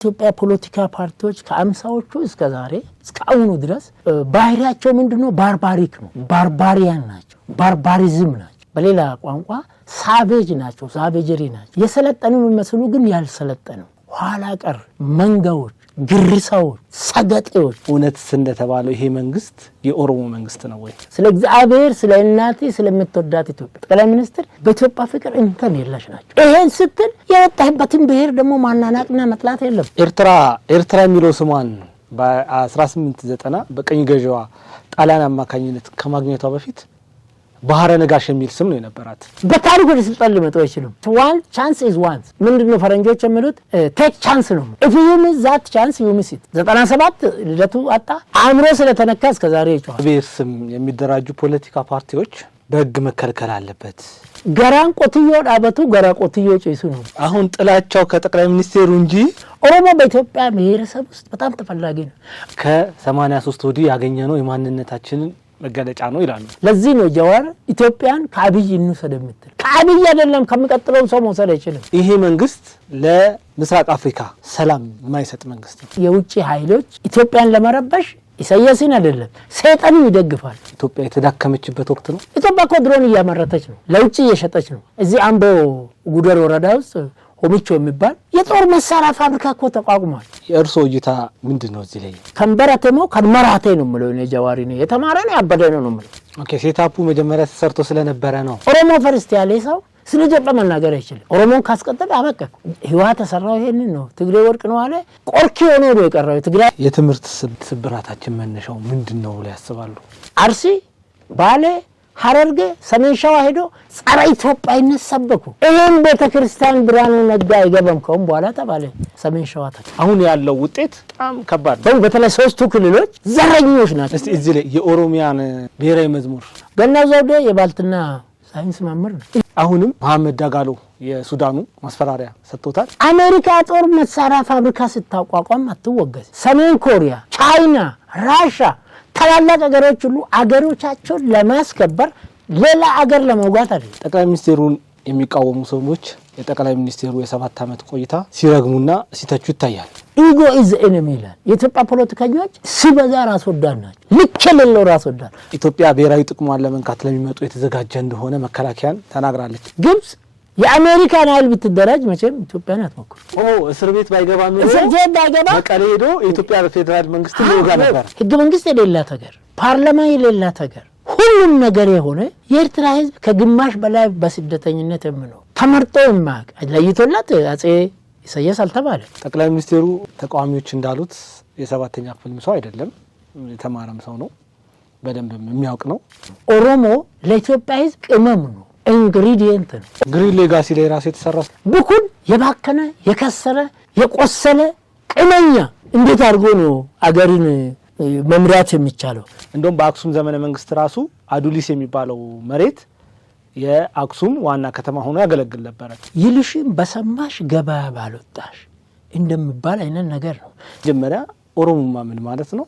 ኢትዮጵያ ፖለቲካ ፓርቲዎች ከአምሳዎቹ እስከ ዛሬ እስካሁኑ ድረስ ባህሪያቸው ምንድነው? ባርባሪክ ነው። ባርባሪያን ናቸው። ባርባሪዝም ናቸው። በሌላ ቋንቋ ሳቬጅ ናቸው። ሳቬጀሪ ናቸው። የሰለጠኑ የሚመስሉ ግን ያልሰለጠኑ ኋላ ቀር መንጋዎች፣ ግርሳዎች፣ ሰገጤዎች። እውነት እንደተባለው ይሄ መንግስት የኦሮሞ መንግስት ነው ወይ? ስለ እግዚአብሔር ስለ እናቴ ስለምትወዳት ኢትዮጵያ ጠቅላይ ሚኒስትር በኢትዮጵያ ፍቅር እንከን የለሽ ናቸው። ይሄን ስትል የወጣህበትን ብሔር ደግሞ ማናናቅና መጥላት የለም። ኤርትራ የሚለው ስሟን በ1890 በቀኝ ገዢዋ ጣሊያን አማካኝነት ከማግኘቷ በፊት ባህረ ነጋሽ የሚል ስም ነው የነበራት። በታሪክ ወደ ስልጣን ሊመጡ አይችሉም። one chance is once ምንድነው ፈረንጆች የሚሉት take chance ነው። if you miss that chance you miss it። 97 ልደቱ አጣ አእምሮ ስለተነካ እስከዛሬ ይጫወታል። ብሔር ስም የሚደራጁ ፖለቲካ ፓርቲዎች በህግ መከልከል አለበት። ገራን ቆትዮ ዳበቱ ገራ ቆትዮ ጭሱ ነው። አሁን ጥላቻው ከጠቅላይ ሚኒስቴሩ እንጂ ኦሮሞ በኢትዮጵያ ብሔረሰብ ውስጥ በጣም ተፈላጊ ነው። ከ83 ወዲህ ያገኘነው የማንነታችንን መገለጫ ነው ይላሉ። ለዚህ ነው ጀዋር ኢትዮጵያን ከአብይ እንውሰድ የምትል። ከአብይ አይደለም ከሚቀጥለው ሰው መውሰድ አይችልም። ይሄ መንግስት ለምስራቅ አፍሪካ ሰላም የማይሰጥ መንግስት ነው። የውጭ ኃይሎች ኢትዮጵያን ለመረበሽ ኢሳያስን አይደለም ሰይጣንን ይደግፋል። ኢትዮጵያ የተዳከመችበት ወቅት ነው። ኢትዮጵያ እኮ ድሮን እያመረተች ነው፣ ለውጭ እየሸጠች ነው። እዚህ አምቦ ጉደር ወረዳ ውስጥ ሆሚቾ የሚባል የጦር መሳሪያ ፋብሪካ እኮ ተቋቁሟል። የእርሶ እይታ ምንድነው እዚህ ላይ? ከንበረተሞ ከመራቴ ነው የምለው እኔ ጀዋሪ ነው የተማረ ነው ያበደ ነው የምለው። ኦኬ ሴታፑ መጀመሪያ ተሰርቶ ስለነበረ ነው። ኦሮሞ ፈርስት ያለ ሰው ስለ ኢትዮጵያ መናገር አይችልም። ኦሮሞን ካስቀጠለ አበቃ። ህዋ ተሰራው ይሄንን ነው። ትግሬ ወርቅ ነው አለ ቆርኪ ሆኖ ነው የቀረው ትግሬ። የትምህርት ስብራታችን መነሻው ምንድነው ብለው ያስባሉ? አርሲ፣ ባሌ፣ ሐረርጌ፣ ሰሜን ሸዋ ሄዶ ጸረ ኢትዮጵያዊነት ሰበኩ። ይሄን ቤተክርስቲያን ብርሃኑ ነጋ አይገባም ከሆነ በኋላ ተባለ ሰሜን ሸዋ ተከ። አሁን ያለው ውጤት በጣም ከባድ ነው። በተለይ ሶስቱ ክልሎች ዘረኞች ናቸው። እስቲ እዚህ ላይ የኦሮሚያን ብሔራዊ መዝሙር ገና ዘውዴ የባልትና ሳይንስ መምህር ነው። አሁንም መሐመድ ዳጋሎ የሱዳኑ ማስፈራሪያ ሰጥቶታል። አሜሪካ ጦር መሳሪያ ፋብሪካ ስታቋቋም አትወገዝ። ሰሜን ኮሪያ፣ ቻይና፣ ራሻ ታላላቅ አገሮች ሁሉ አገሮቻቸውን ለማስከበር ሌላ አገር ለመውጋት አይደል። ጠቅላይ ሚኒስቴሩን የሚቃወሙ ሰዎች የጠቅላይ ሚኒስቴሩ የ7 ዓመት ቆይታ ሲረግሙና ሲተቹ ይታያል። ኢጎ ኢዝ ኤኒሚ ይላል። የኢትዮጵያ ፖለቲከኞች ሲበዛ ራስ ወዳድ ናቸው። ልክ የሌለው ራስ ወዳድ። ኢትዮጵያ ብሔራዊ ጥቅሟን ለመንካት ለሚመጡ የተዘጋጀ እንደሆነ መከላከያን ተናግራለች። ግብጽ የአሜሪካን ኃይል ብትደራጅ መቼም ኢትዮጵያን አትሞክር። እስር ቤት ባይገባ ነው መቀሌ ሄዶ የኢትዮጵያ ፌደራል መንግስት ሊወጋ ነበር። ህገ መንግስት የሌላት ሀገር፣ ፓርላማ የሌላት ሀገር፣ ሁሉም ነገር የሆነ የኤርትራ ህዝብ ከግማሽ በላይ በስደተኝነት የሚኖር ተመርጦ የማያውቅ ለይቶላት አጼ ኢሳያስ አልተባለ። ጠቅላይ ሚኒስቴሩ ተቃዋሚዎች እንዳሉት የ7ኛ ክፍል ሰው አይደለም፣ የተማረም ሰው ነው፣ በደንብ የሚያውቅ ነው። ኦሮሞ ለኢትዮጵያ ህዝብ ቅመም ነው፣ ኢንግሪዲየንት ነው። ግሪን ሌጋሲ ላይ ራሱ የተሰራ ብኩን የባከነ የከሰረ የቆሰለ ቅመኛ እንዴት አድርጎ ነው አገርን መምራት የሚቻለው? እንደውም በአክሱም ዘመነ መንግስት ራሱ አዱሊስ የሚባለው መሬት የአክሱም ዋና ከተማ ሆኖ ያገለግል ነበር። ይልሽም በሰማሽ ገበያ ባልወጣሽ እንደሚባል አይነት ነገር ነው። መጀመሪያ ኦሮሞማ ምን ማለት ነው?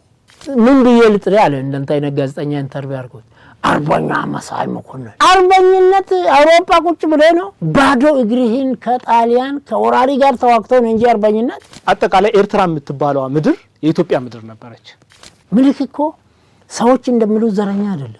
ምን ብዬ ልጥሪ አለ እንደንታ አይነት ጋዜጠኛ ኢንተርቪው አድርጎት አርበኛ መሳይ መኮንን። አርበኝነት አውሮፓ ቁጭ ብሎ ነው ባዶ እግርህን ከጣሊያን ከወራሪ ጋር ተዋግተው ነው እንጂ አርበኝነት። አጠቃላይ ኤርትራ የምትባለው ምድር የኢትዮጵያ ምድር ነበረች። ምልክ እኮ ሰዎች እንደሚሉት ዘረኛ አይደለም።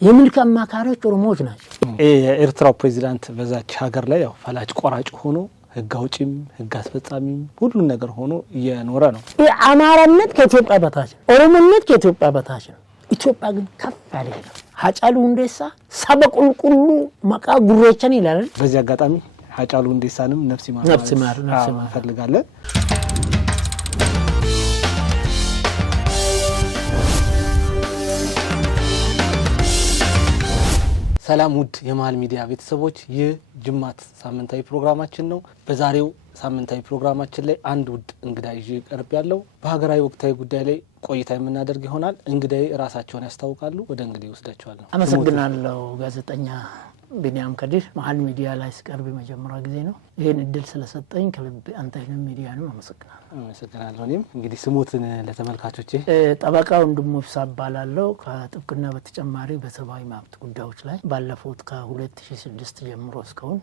የምልክ አማካሪዎች ኦሮሞዎች ናቸው። የኤርትራው ፕሬዚዳንት በዛች ሀገር ላይ ያው ፈላጭ ቆራጭ ሆኖ ህግ አውጪም ህግ አስፈጻሚም ሁሉን ነገር ሆኖ እየኖረ ነው። አማራነት ከኢትዮጵያ በታች ነው። ኦሮሞነት ከኢትዮጵያ በታች ነው። ኢትዮጵያ ግን ከፍ ያለ ነው። ሀጫሉ ሁንዴሳ ሰበቁልቁሉ መቃ ጉሬቸን ይላል። በዚህ አጋጣሚ ሀጫሉ ሁንዴሳንም ነፍስ ይማር ፈልጋለን። ሰላም ውድ የመሃል ሚዲያ ቤተሰቦች፣ ይህ ጅማት ሳምንታዊ ፕሮግራማችን ነው። በዛሬው ሳምንታዊ ፕሮግራማችን ላይ አንድ ውድ እንግዳ ይዤ ቀርብ ያለው በሀገራዊ ወቅታዊ ጉዳይ ላይ ቆይታ የምናደርግ ይሆናል። እንግዳዬ ራሳቸውን ያስታውቃሉ። ወደ እንግዳዬ ወስዳቸዋለሁ። አመሰግናለሁ። ጋዜጠኛ ቢኒያም ከዲር መሃል ሚዲያ ላይ ስቀርብ የመጀመሪያ ጊዜ ነው። ይሄን እድል ስለሰጠኝ ከልብ አንተንም ሚዲያንም አመሰግናለሁ። እኔም እንግዲህ ስሙትን ለተመልካቾቼ ጠበቃ ወንድሙ ይሳባላለሁ። ከጥብቅና በተጨማሪ በሰብአዊ መብት ጉዳዮች ላይ ባለፉት ከ2006 ጀምሮ እስካሁን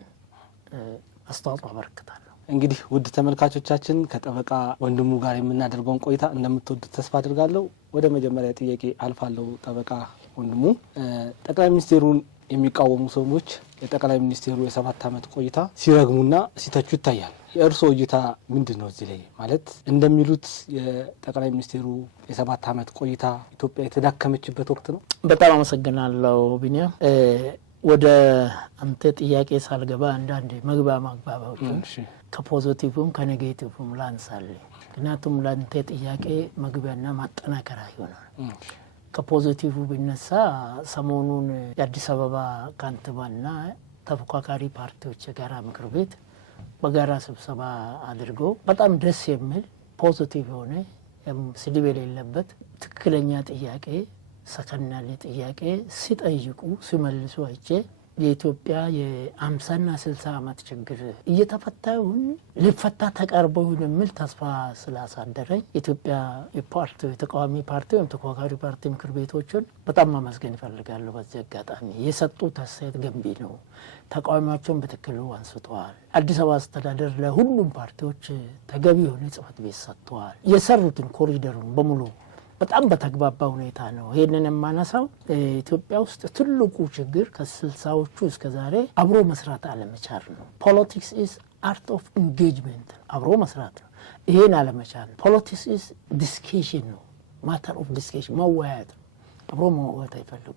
አስተዋጽኦ አበረክታለሁ። እንግዲህ ውድ ተመልካቾቻችን ከጠበቃ ወንድሙ ጋር የምናደርገውን ቆይታ እንደምትወዱት ተስፋ አድርጋለሁ። ወደ መጀመሪያ ጥያቄ አልፋለሁ። ጠበቃ ወንድሙ ጠቅላይ ሚኒስትሩን የሚቃወሙ ሰዎች የጠቅላይ ሚኒስትሩ የ7 ዓመት ቆይታ ሲረግሙና ሲተቹ ይታያል። የእርስዎ እይታ ምንድነው? እዚህ ላይ ማለት እንደሚሉት የጠቅላይ ሚኒስትሩ የ7 ዓመት ቆይታ ኢትዮጵያ የተዳከመችበት ወቅት ነው? በጣም አመሰግናለሁ ቢኒያም። ወደ አንተ ጥያቄ ሳልገባ አንዳንድ ማግባባዎችን ከፖዚቲቭም ከኔጌቲቭም ላንሳል። ምክንያቱም ለአንተ ጥያቄ መግቢያና ማጠናከሪያ ይሆናል። ከፖዚቲቭ ቢነሳ ሰሞኑን የአዲስ አበባ ካንቲባና ተፎካካሪ ፓርቲዎች የጋራ ምክር ቤት በጋራ ስብሰባ አድርገው በጣም ደስ የሚል ፖዚቲቭ የሆነ ስድብ የሌለበት ትክክለኛ ጥያቄ ሰከናል ጥያቄ ሲጠይቁ ሲመልሱ አይቼ የኢትዮጵያ የ50ና 60 ዓመት ችግር እየተፈታውን ሊፈታ ተቃርበው የሚል ተስፋ ስላሳደረኝ ኢትዮጵያ የፓርቲ ተቃዋሚ ፓርቲ ወይም ተፎካካሪ ፓርቲ ምክር ቤቶችን በጣም ማመስገን ይፈልጋሉ። በዚህ አጋጣሚ የሰጡት አስተያየት ገንቢ ነው። ተቃዋሚዎችን በትክክሉ አንስተዋል። አዲስ አበባ አስተዳደር ለሁሉም ፓርቲዎች ተገቢ የሆነ ጽሕፈት ቤት ሰጥተዋል። የሰሩትን ኮሪደሩን በሙሉ በጣም በተግባባ ሁኔታ ነው። ይሄንን የማነሳው ኢትዮጵያ ውስጥ ትልቁ ችግር ከ60ዎቹ እስከ ዛሬ አብሮ መስራት አለመቻል ነው። ፖለቲክስ ኢዝ አርት ኦፍ ኢንጌጅመንት፣ አብሮ መስራት ነው። ይሄን አለመቻል። ፖለቲክስ ኢዝ ዲስከሽን ነው፣ ማተር ኦፍ ዲስከሽን፣ መወያየት ነው። አብሮ መወያየት አይፈልጉ።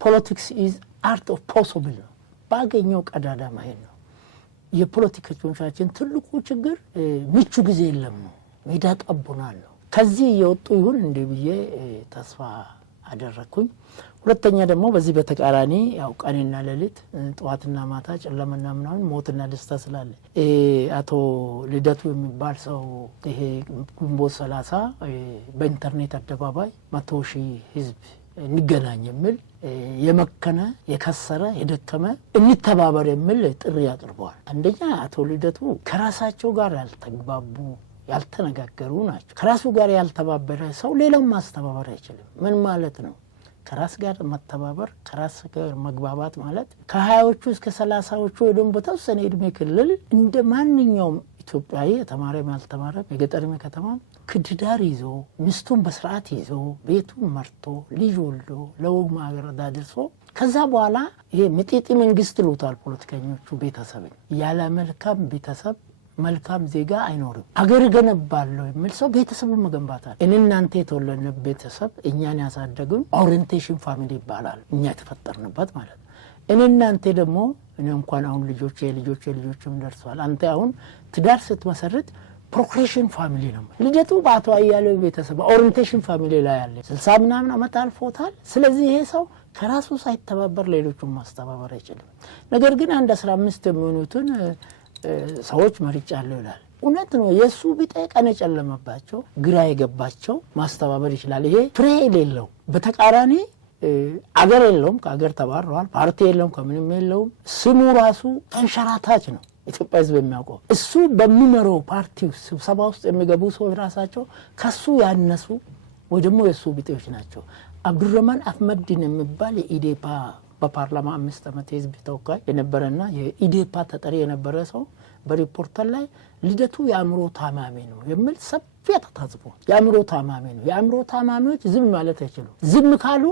ፖለቲክስ ኢዝ አርት ኦፍ ፖሲብል ነው፣ ባገኘው ቀዳዳ ማሄድ ነው። የፖለቲከኞቻችን ትልቁ ችግር ምቹ ጊዜ የለም ነው፣ ሜዳ ጠቡናል ነው። ከዚህ እየወጡ ይሁን እንደ ብዬ ተስፋ አደረኩኝ። ሁለተኛ ደግሞ በዚህ በተቃራኒ ያው ቀንና ሌሊት ጠዋትና ማታ ጨለማና ምናምን ሞትና ደስታ ስላለ አቶ ልደቱ የሚባል ሰው ይሄ ግንቦት 30 በኢንተርኔት አደባባይ 100,000 ህዝብ እንገናኝ የሚል የመከነ የከሰረ የደከመ እንተባበር የሚል ጥሪ አቅርበዋል። አንደኛ አቶ ልደቱ ከራሳቸው ጋር ያልተግባቡ ያልተነጋገሩ ናቸው። ከራሱ ጋር ያልተባበረ ሰው ሌላው ማስተባበር አይችልም። ምን ማለት ነው? ከራስ ጋር መተባበር ከራስ ጋር መግባባት ማለት ከ20ዎቹ እስከ 30ዎቹ ወደም በተወሰነ እድሜ ክልል እንደ ማንኛውም ኢትዮጵያዊ የተማረም ያልተማረም የገጠርም ከተማም ክድዳር ይዞ ሚስቱን በስርዓት ይዞ ቤቱን መርቶ ልጅ ወልዶ ለወግ ማዕረግ አድርሶ ከዛ በኋላ ይሄ ምጢጢ መንግስት ይሉታል ፖለቲከኞቹ ቤተሰብን ያለ መልካም ቤተሰብ መልካም ዜጋ አይኖርም። አገር ገነባለሁ የሚል ሰው ቤተሰቡን መገንባታል። እናንተ የተወለድን ቤተሰብ እኛን ያሳደጉን ኦሪየንቴሽን ፋሚሊ ይባላል። እኛ የተፈጠርንበት ማለት ነው። እናንተ ደግሞ እኔ እንኳን አሁን ልጆችም ደርሰዋል። አንተ አሁን ትዳር ስትመሰርት ፕሮክሬሽን ፋሚሊ ነው። ልደቱ በአቶ አያሌው ቤተሰብ ኦሪየንቴሽን ፋሚሊ ላይ ያለ 60 ምናምን ዓመት አልፎታል። ስለዚህ ይሄ ሰው ከራሱ ሳይተባበር ሌሎቹን ማስተባበር አይችልም። ነገር ግን አንድ 15 የሚሆኑትን ሰዎች መርጫለሁ ይላል። እውነት ነው። የሱ ቢጤ ቀን የጨለመባቸው ግራ የገባቸው ማስተባበር ይችላል። ይሄ ፍሬ የሌለው በተቃራኒ አገር የለውም፣ ከአገር ተባረዋል። ፓርቲ የለውም፣ ከምንም የለውም። ስሙ ራሱ ተንሸራታች ነው። ኢትዮጵያ ሕዝብ የሚያውቀው እሱ በሚመራው ፓርቲ ስብሰባ ውስጥ የሚገቡ ሰዎች ራሳቸው ከሱ ያነሱ ወይ ደግሞ የሱ ቢጤዎች ናቸው። አብዱረህማን አህመድን የሚባል የኢዴፓ በፓርላማ 5 ዓመት የህዝብ ተወካይ የነበረና የኢዴፓ ተጠሪ የነበረ ሰው በሪፖርተር ላይ ልደቱ የአእምሮ ታማሚ ነው የሚል ሰፊ ተጽፎ የአእምሮ ታማሚ ነው። የአእምሮ ታማሚዎች ዝም ማለት አይችሉም። ዝም ካሉ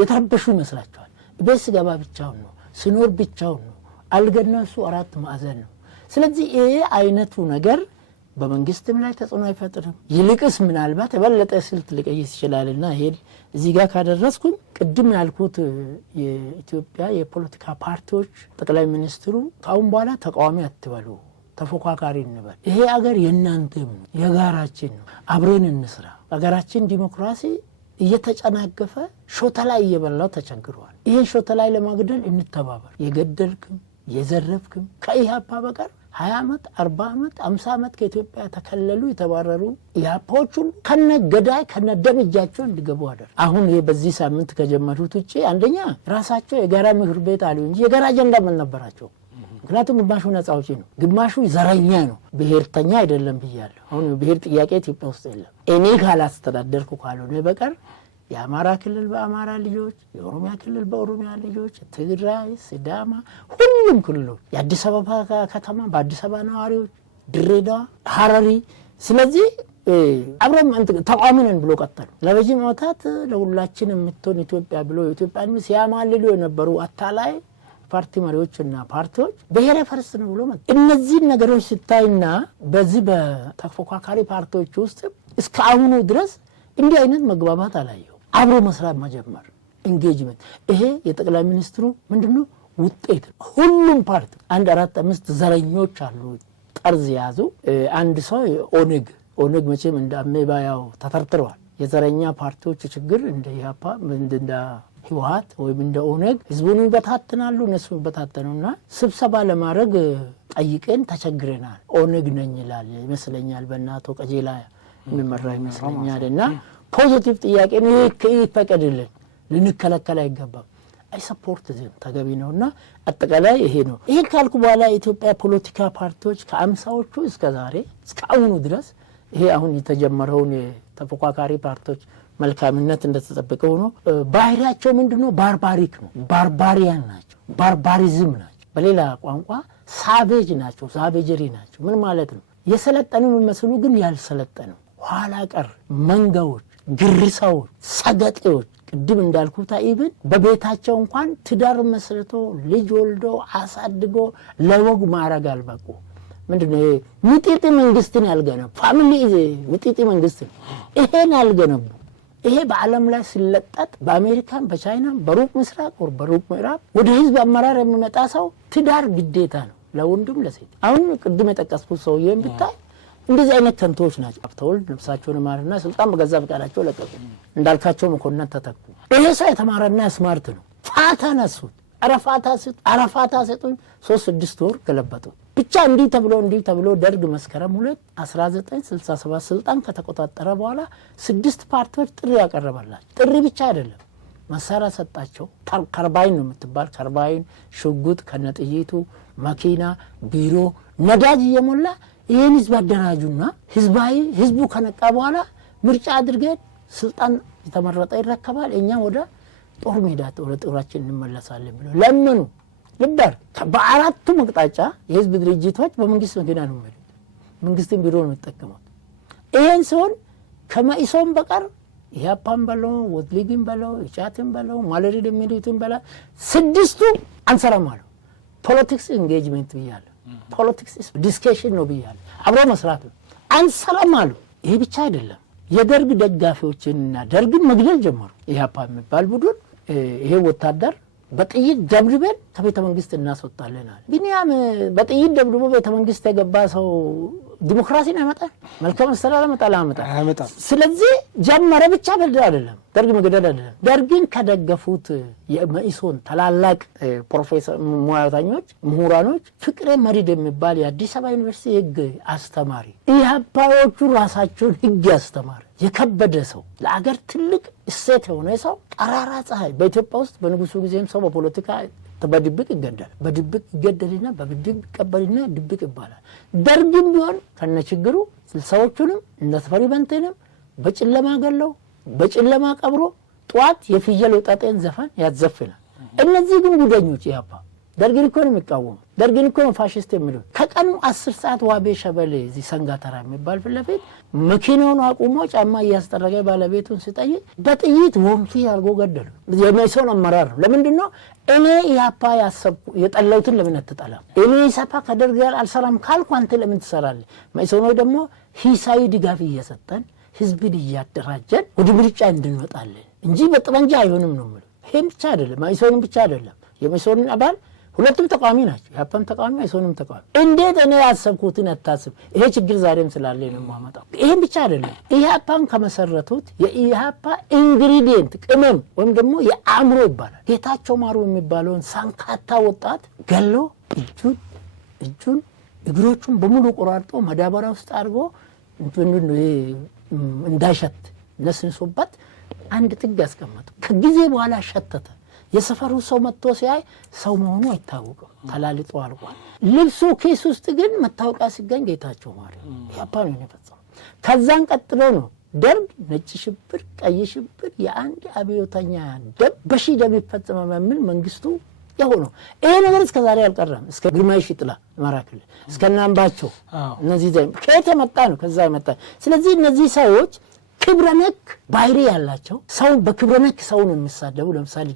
የተረበሹ ይመስላቸዋል። ቤት ሲገባ ብቻውን ነው፣ ሲኖር ብቻውን ነው። አልገነሱ 4 ማዕዘን ነው። ስለዚህ ይሄ አይነቱ ነገር በመንግስትም ላይ ተጽዕኖ አይፈጥርም። ይልቅስ ምናልባት የበለጠ ስልት ሊቀይስ ይችላልና ይሄ እዚህ ጋር ካደረስኩኝ ቅድም ያልኩት የኢትዮጵያ የፖለቲካ ፓርቲዎች ጠቅላይ ሚኒስትሩ ካሁን በኋላ ተቃዋሚ አትበሉ፣ ተፎካካሪ እንበል። ይሄ አገር የእናንተም ነው፣ የጋራችን ነው። አብረን እንስራ። አገራችን ዲሞክራሲ እየተጨናገፈ ሾተ ላይ እየበላው ተቸግሯል። ይሄን ሾተ ላይ ለማግደል እንተባበር። የገደልክም የዘረፍክም ከኢህአፓ በቀር 20 ዓመት 40 ዓመት 50 ዓመት ከኢትዮጵያ ተከለሉ የተባረሩ ኢህአፓዎች ሁሉ ከነ ገዳይ ከነ ደም እጃቸው እንዲገቡ አደረገ። አሁን ይሄ በዚህ ሳምንት ከጀመሩት ውጪ አንደኛ ራሳቸው የጋራ ምክር ቤት አሉ እንጂ የጋራ አጀንዳ ምን ነበራቸው? ምክንያቱም ግማሹ ነፃ አውጪ ነው፣ ግማሹ ዘረኛ ነው፣ ብሔርተኛ አይደለም ብያለሁ። አሁን ብሔር ጥያቄ ኢትዮጵያ ውስጥ የለም። እኔ ካላስተዳደርኩ ካልሆነ በቀር የአማራ ክልል በአማራ ልጆች፣ የኦሮሚያ ክልል በኦሮሚያ ልጆች፣ ትግራይ፣ ሲዳማ፣ ሁሉም ክልሎች፣ የአዲስ አበባ ከተማ በአዲስ አበባ ነዋሪዎች ድሬዳዋ፣ ሐረሪ። ስለዚህ አብረም ተቋሚ ነን ብሎ ቀጠሉ። ለረጅም ዓመታት ለሁላችን የምትሆን ኢትዮጵያ ብሎ ኢትዮጵያን ሲያማልሉ የነበሩ አታላይ ፓርቲ መሪዎችና ፓርቲዎች ብሔረ ፈርስ ነው ብሎ ማለት እነዚህ ነገሮች ስታይና በዚህ በተፎካካሪ ፓርቲዎች ውስጥ እስከ አሁኑ ድረስ እንዲህ አይነት መግባባት አላየው። አብሮ መስራት መጀመር ኢንጌጅመንት። ይሄ የጠቅላይ ሚኒስትሩ ምንድነው ውጤት። ሁሉም ፓርቲ 1 4 5 ዘረኞች አሉ ጠርዝ ያዙ። አንድ ሰው ኦነግ መቼም እንደ አሜባያው ተተርትረዋል። የዘረኛ ፓርቲዎች ችግር እንደ ያፓ እንደ ህወሓት ወይም እንደ ኦነግ ህዝቡን ይበታተናሉ። እነሱ ይበታተኑና ስብሰባ ለማድረግ ጠይቀን ተቸግረናል። ኦነግ ነኝ ይላል ይመስለኛል፣ በእናቶ ቀጀላ የሚመራ ይመስለኛልና ፖዚቲቭ ጥያቄ ነው። ይፈቀድልን፣ ልንከለከል አይገባም። አይ ሰፖርት ዘም ተገቢ ነውና አጠቃላይ ይሄ ነው። ይሄን ካልኩ በኋላ የኢትዮጵያ ፖለቲካ ፓርቲዎች ከ50ዎቹ እስከ ዛሬ እስከ አሁኑ ድረስ ይሄ አሁን የተጀመረውን ተፎካካሪ ፓርቲዎች መልካምነት እንደተጠበቀ ሆኖ ባህሪያቸው ምንድነው? ባርባሪክ ነው። ባርባሪያን ናቸው። ባርባሪዝም ናቸው። በሌላ ቋንቋ ሳቬጅ ናቸው። ሳቬጀሪ ናቸው። ምን ማለት ነው? የሰለጠኑ የሚመስሉ ግን ያልሰለጠኑ ኋላ ቀር መንጋዎች፣ ግርሳዎች፣ ሰገጤዎች ቅድም እንዳልኩት ኢቭን በቤታቸው እንኳን ትዳር መስርቶ ልጅ ወልዶ አሳድጎ ለወግ ማዕረግ አልበቁ። ምንድነው ይሄ? ሚጢጢ መንግስትን ያልገነቡ ፋሚሊ ሚጢጢ መንግስት ይሄን ያልገነቡ ይሄ በዓለም ላይ ሲለጠጥ በአሜሪካን በቻይናም በሩቅ ምስራቅ ወር በሩቅ ምዕራብ ወደ ህዝብ አመራር የሚመጣ ሰው ትዳር ግዴታ ነው ለወንድም ለሴት። አሁን ቅድም የጠቀስኩት ሰውዬን ብታይ እንደዚህ አይነት ተንቶች ናቸው። አብተወልድ ነፍሳቸውን ማርና ስልጣን በገዛ ፈቃዳቸው ለቀቁ። እንዳልካቸው መኮንን ተተኩ። ይሄ ሰው የተማረና ስማርት ነው። ፋታ ነሱት። አረፋታ ሰጡኝ 3-6 ወር ገለበጡ። ብቻ እንዲህ ተብሎ ደርግ መስከረም 2 1967 ስልጣን ከተቆጣጠረ በኋላ 6 ፓርቲዎች ጥሪ ያቀረበላቸው። ጥሪ ብቻ አይደለም መሳሪያ ሰጣቸው። ካርባይን ነው የምትባል ካርባይን፣ ሽጉጥ ከነጥይቱ፣ መኪና፣ ቢሮ፣ ነዳጅ እየሞላ ይህን ህዝብ አደራጁና ህዝቡ ከነቃ በኋላ ምርጫ አድርገን ስልጣን የተመረጠ ይረከባል፣ እኛ ወደ ጦር ሜዳ ወደ ጦራችን እንመለሳለን ብሎ ለምኑ። ልበር በአራቱ መቅጣጫ የህዝብ ድርጅቶች በመንግስት መኪና ነው ማለት መንግስትን ቢሮ ነው የሚጠቀሙት። ይሄን ሲሆን ከመኢሶን በቀር ኢህአፓን በለው ወድሊግን በለው ኢጫትን በለው ማለሪ የሚሉትን በላ 6ቱ አንሰራም አሉ። ፖለቲክስ ኢንጌጅመንት ብያለሁ። ፖለቲክስ ዲስከሽን ነው ብያለሁ። አብሮ መስራት ነው። አንሰራም አሉ። ይሄ ብቻ አይደለም። የደርግ ደጋፊዎችንና ደርግን መግደል ጀመሩ። ኢህአፓ የሚባል ቡድን ይሄ ወታደር በጥይት ደብድበን ከቤተ መንግስት እናስወጣለን አለ። ቢኒያም በጥይት ደብድቦ ቤተ መንግስት የገባ ሰው ዲሞክራሲን ያመጣል? መልካም አስተዳደር ያመጣል? ስለዚህ ጀመረ ብቻ በልድ አይደለም፣ ደርግ መግደል አይደለም። ደርግን ከደገፉት የመኢሶን ታላላቅ ፕሮፌሰር ሙያተኞች ምሁራኖች ፍቅሬ መሪድ የሚባል የአዲስ አበባ ዩኒቨርሲቲ ህግ አስተማሪ ኢህአፓዎቹ ራሳቸውን ህግ አስተማሪ የከበደ ሰው ለአገር ትልቅ እሴት የሆነ ሰው ጠራራ ፀሐይ በኢትዮጵያ ውስጥ በንጉሱ ጊዜም ሰው በፖለቲካ በድብቅ ይገደል፣ በድብቅ ይገደልና በድብቅ ይቀበልና ድብቅ ይባላል። ደርግም ቢሆን ከነችግሩ ስልሳዎቹንም እነ ተፈሪ በንቴንም በጨለማ ገለው በጨለማ ቀብሮ ጧት የፍየል ወጣጤን ዘፈን ያዘፍናል። እነዚህ ግን ጉደኞች ኢህአፓ ደርግን እኮ ነው የሚቃወሙ። ደርግን እኮ ነው ፋሽስት የሚሉ። ከቀኑ 10 ሰዓት ዋቤ ሸበሌ እዚህ ሰንጋተራ የሚባል ፊት ለፊት መኪናውን አቁሞ ጫማ እያስጠረገ ባለቤቱን ሲጠይቅ በጥይት ወንፊ አድርጎ ገደሉ። የመኢሶን አመራር ነው። ለምንድን ነው እኔ ኢህአፓ ያሰብኩ የጠላሁትን ለምን አትጠላም? እኔ ኢሰፓ ከደርግ ጋር አልሰራም ካልኩ አንተ ለምን ትሰራለህ? መኢሶኖች ደግሞ ሂሳዊ ድጋፍ እየሰጠን ህዝብን እያደራጀን ወደ ምርጫ እንድንወጣለን እንጂ በጠመንጃ አይሆንም ነው የምልህ። ይሄም ብቻ አይደለም፣ መኢሶንም ብቻ አይደለም። የመኢሶንን አባል ሁለቱም ተቃዋሚ ናቸው። ኢህአፓም ተቃዋሚ፣ መኢሶንም ተቃዋሚ። እንዴት እኔ ያሰብኩትን አታስብ? ይሄ ችግር ዛሬም ስላለ ነው የማመጣው። ይሄም ብቻ አይደለም። ኢህአፓን ከመሰረቱት የኢህአፓ ኢንግሪዲየንት ቅመም ወይም ደግሞ የአእምሮ ይባላል ጌታቸው ማሩ የሚባለውን ሳንካታ ወጣት ገሎ እጁን እግሮቹን በሙሉ ቆራርጦ መዳበሪያ ውስጥ አድርጎ እንዳይሸት ነስንሶበት አንድ ጥግ ያስቀመጡ። ከጊዜ በኋላ ሸተተ። የሰፈሩ ሰው መጥቶ ሲያይ ሰው መሆኑ አይታወቅም፣ ተላልጦ አልቋል። ልብሱ ኬስ ውስጥ ግን መታወቂያ ሲገኝ ጌታቸው ማሩ ኢህአፓ ነው የፈጸመው። ከዛን ቀጥሎ ነው ደርግ ነጭ ሽብር፣ ቀይ ሽብር የአንድ አብዮተኛ ደም በሺህ ደም ይፈጸማል በሚል መንግስቱ የሆነው ይሄ ነገር እስከ ዛሬ አልቀረም። እስከ ግርማይ ሽጥላ አማራ ክልል እስከ ናምባቸው እነዚህ ከየት መጣ ነው ከዛ መጣ። ስለዚህ እነዚህ ሰዎች ክብረነክ ባህሪ ያላቸው ሰው በክብረነክ ሰውን የሚሳደቡ ለምሳሌ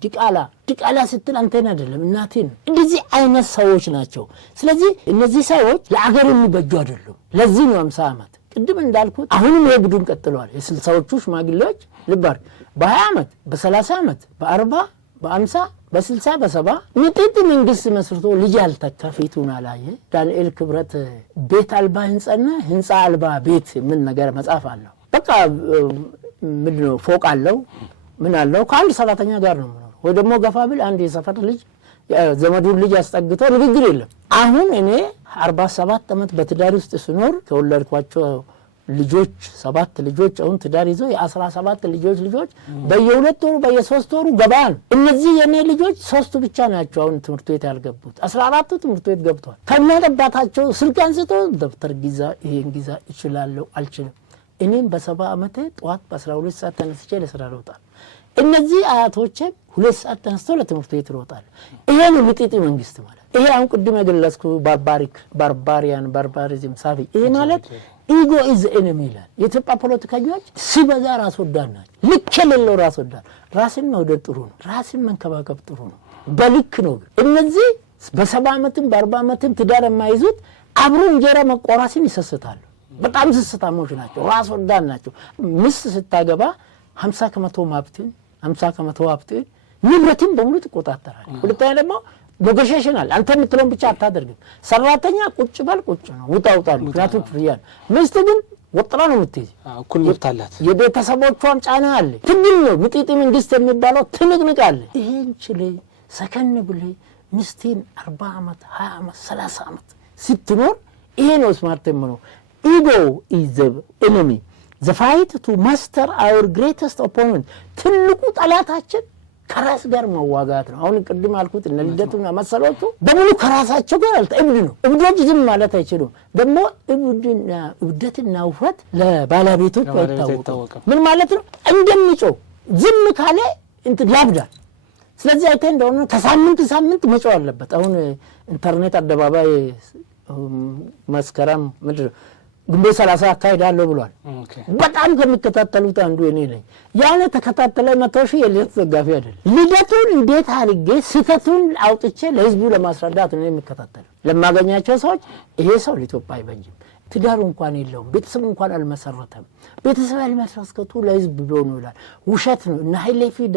ዲቃላ ስትል አንተን አይደለም እናቴን እንደዚህ አይነት ሰዎች ናቸው። ስለዚህ እነዚህ ሰዎች ለአገር የሚበጁ አይደሉም። ለዚህ ነው 50 ዓመት ቅድም እንዳልኩት አሁንም የቡድን ቀጥሏል። የ60ዎቹ ሽማግሌዎች ልባር በ20 ዓመት በ30 ዓመት በ40 በ50 በ60 በ70 ንጥጥ መንግስት መስርቶ ልጅ ያልተካ ፊቱን አላየ። ዳንኤል ክብረት ቤት አልባ ህንጻና ህንጻ አልባ ቤት ምን ነገር መጻፍ አለው። በቃ ምንድነው ፎቅ አለው ምን አለው ከአንድ ሰራተኛ ጋር ነው የሚኖረው። ወይ ደግሞ ገፋ ቢል አንድ የሰፈር ልጅ ዘመዱን ልጅ አስጠግቶ ንግግር የለም። አሁን እኔ 47 ዓመት በትዳር ውስጥ ስኖር ከወለድኳቸው ልጆች 7 ልጆች አሁን ትዳር ይዘው የ17 ልጆች በየ2 ወሩ በየ3 ወሩ ገባን። እነዚህ የኔ ልጆች 3 ብቻ ናቸው አሁን ትምህርት ቤት ያልገቡት። 14ቱ ትምህርት ቤት ገብተዋል። ከነጠባታቸው ስልክ አንስቶ ደብተር ግዛ ይሄን ግዛ ይችላል አልችልም። እኔም በ70 ዓመቴ ጧት በ12 ሰዓት ተነስቼ ለስራ ልወጣለሁ። እነዚህ አያቶቼ 2 ሰዓት ተነስተው ለትምህርት ቤት ይወጣሉ። ይሄ ነው ልጥጥ መንግስት ማለት። ይሄ አሁን ቅድም የገለጽኩ ባርባሪዝም ሳፊ ይሄ ማለት ኢጎ ኢዝ ኤኒሚ ይላል። የኢትዮጵያ ፖለቲከኞች ሲበዛ ራስ ወዳድ ናቸው። ልክ የሌለው ራስ ወዳድ። ራስን መውደድ ጥሩ ነው፣ ራስን መንከባከብ ጥሩ ነው፣ በልክ ነው። እነዚህ በ70 ዓመትም በ40 ዓመትም ትዳር የማይዙት አብሮ እንጀራ መቆራስን ይሰስታሉ። በጣም ስስታሞች ናቸው፣ ራስ ወዳድ ናቸው። ሚስት ስታገባ 50% ሀብትን ንብረትን በሙሉ ትቆጣጠራለች። ሁለተኛ ደግሞ ኔጎሽዬሽናል አንተ የምትለውን ብቻ አታደርግም። ሰራተኛ ቁጭ በል ቁጭ ነው ውጣውጣል ምክንያቱም ፍሪያን። ሚስት ግን ወጥራ ነው የምትይዝ እኩል መብት አላት። የቤተሰቦቿን ጫና አለ። ትግል ነው ምጥጥ መንግስት የሚባለው ትንቅንቅ አለ። ይሄን ችለ ሰከን ብለ ሚስቴን 40 ዓመት 20 ዓመት 30 ዓመት ስትኖር ይሄ ነው ስማርት ነው። Ego is the enemy. The fight to master our greatest opponent. ትልቁ ጠላታችን ከራስ ጋር መዋጋት ነው። አሁን ቅድም አልኩት እነ ልደቱና መሰሎቹ በሙሉ ከራሳቸው ጋር እብድ ነው። እብዶች ዝም ማለት አይችሉም። ደግሞ እብደትና ውፍረት ለባለቤቶች አይታወቅም። ምን ማለት ነው? እንደሚጮህ ዝም ካለ ያብዳል። ስለዚህ አይተህ እንደሆነ ከሳምንት መጮህ አለበት። አሁን ኢንተርኔት አደባባይ መስከረም ምድር ግንቦት 30 አካሄዳለሁ ብሏል። በጣም ከሚከታተሉት አንዱ እኔ ነኝ። ያለ ተከታተለ 100 ሺህ የልደት ደጋፊ አይደል። ልደቱን እንዴት አድርጌ ስህተቱን አውጥቼ ለህዝቡ ለማስረዳት ነው የሚከታተለው። ለማገኛቸው ሰዎች ይሄ ሰው ለኢትዮጵያ አይበጅም፣ ትዳሩ እንኳን የለውም፣ ቤተሰብ እንኳን አልመሰረተም፣ ቤተሰብ ያልመሰረተው ለህዝብ ብሎ ነው ይላል። ውሸት ነው። እና ኃይሌ ፊዳ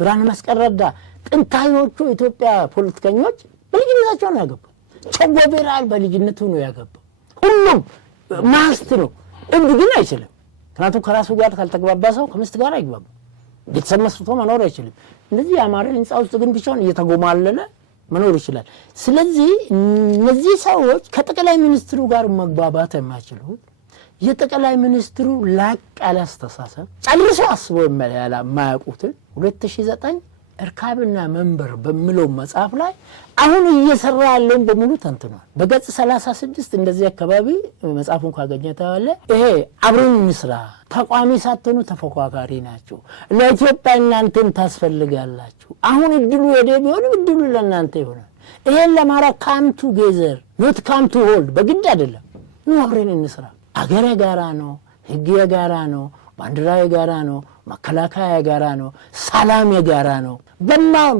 ብርሃነ መስቀል ረዳ ጥንታዮቹ ኢትዮጵያ ፖለቲከኞች በልጅነታቸው ነው ያገቡት። ቸጎቤራል በልጅነቱ ነው ያገባው። ሁሉም ማስት ነው። እብድ ግን አይችልም። ምክንያቱም ከራሱ ጋር ካልተግባባ ሰው ከሚስት ጋር አይግባባም። ቤተሰብ መስርቶ መኖር አይችልም። እንደዚህ ያማረ ህንጻ ውስጥ ግን ብቻውን እየተጎማለለ መኖር ይችላል። ስለዚህ እነዚህ ሰዎች ከጠቅላይ ሚኒስትሩ ጋር መግባባት የማይችሉት የጠቅላይ ሚኒስትሩ ላቅ ያለ አስተሳሰብ ጨርሶ አስቦ የማያውቁት 2009 እርካብና መንበር በሚለው መጽሐፍ ላይ አሁን እየሰራ ያለውን በሙሉ ተንትኗል። በገጽ 36 እንደዚህ አካባቢ መጽሐፉን ካገኘታለ ይሄ አብረን እንስራ፣ ተቋሚ ሳትሆኑ ተፎካካሪ ናችሁ፣ ለኢትዮጵያ እናንተም ታስፈልጋላችሁ፣ አሁን እድሉ ወደ ቢሆንም እድሉ ለእናንተ ይሆናል። ይሄን ለማድረግ ካምቱ ጌዘር ኖት ካምቱ ሆልድ በግድ አይደለም፣ አብረን እንስራ። አገር የጋራ ነው፣ ህግ የጋራ ነው፣ ባንዲራ የጋራ ነው፣ መከላከያ የጋራ ነው፣ ሰላም የጋራ ነው።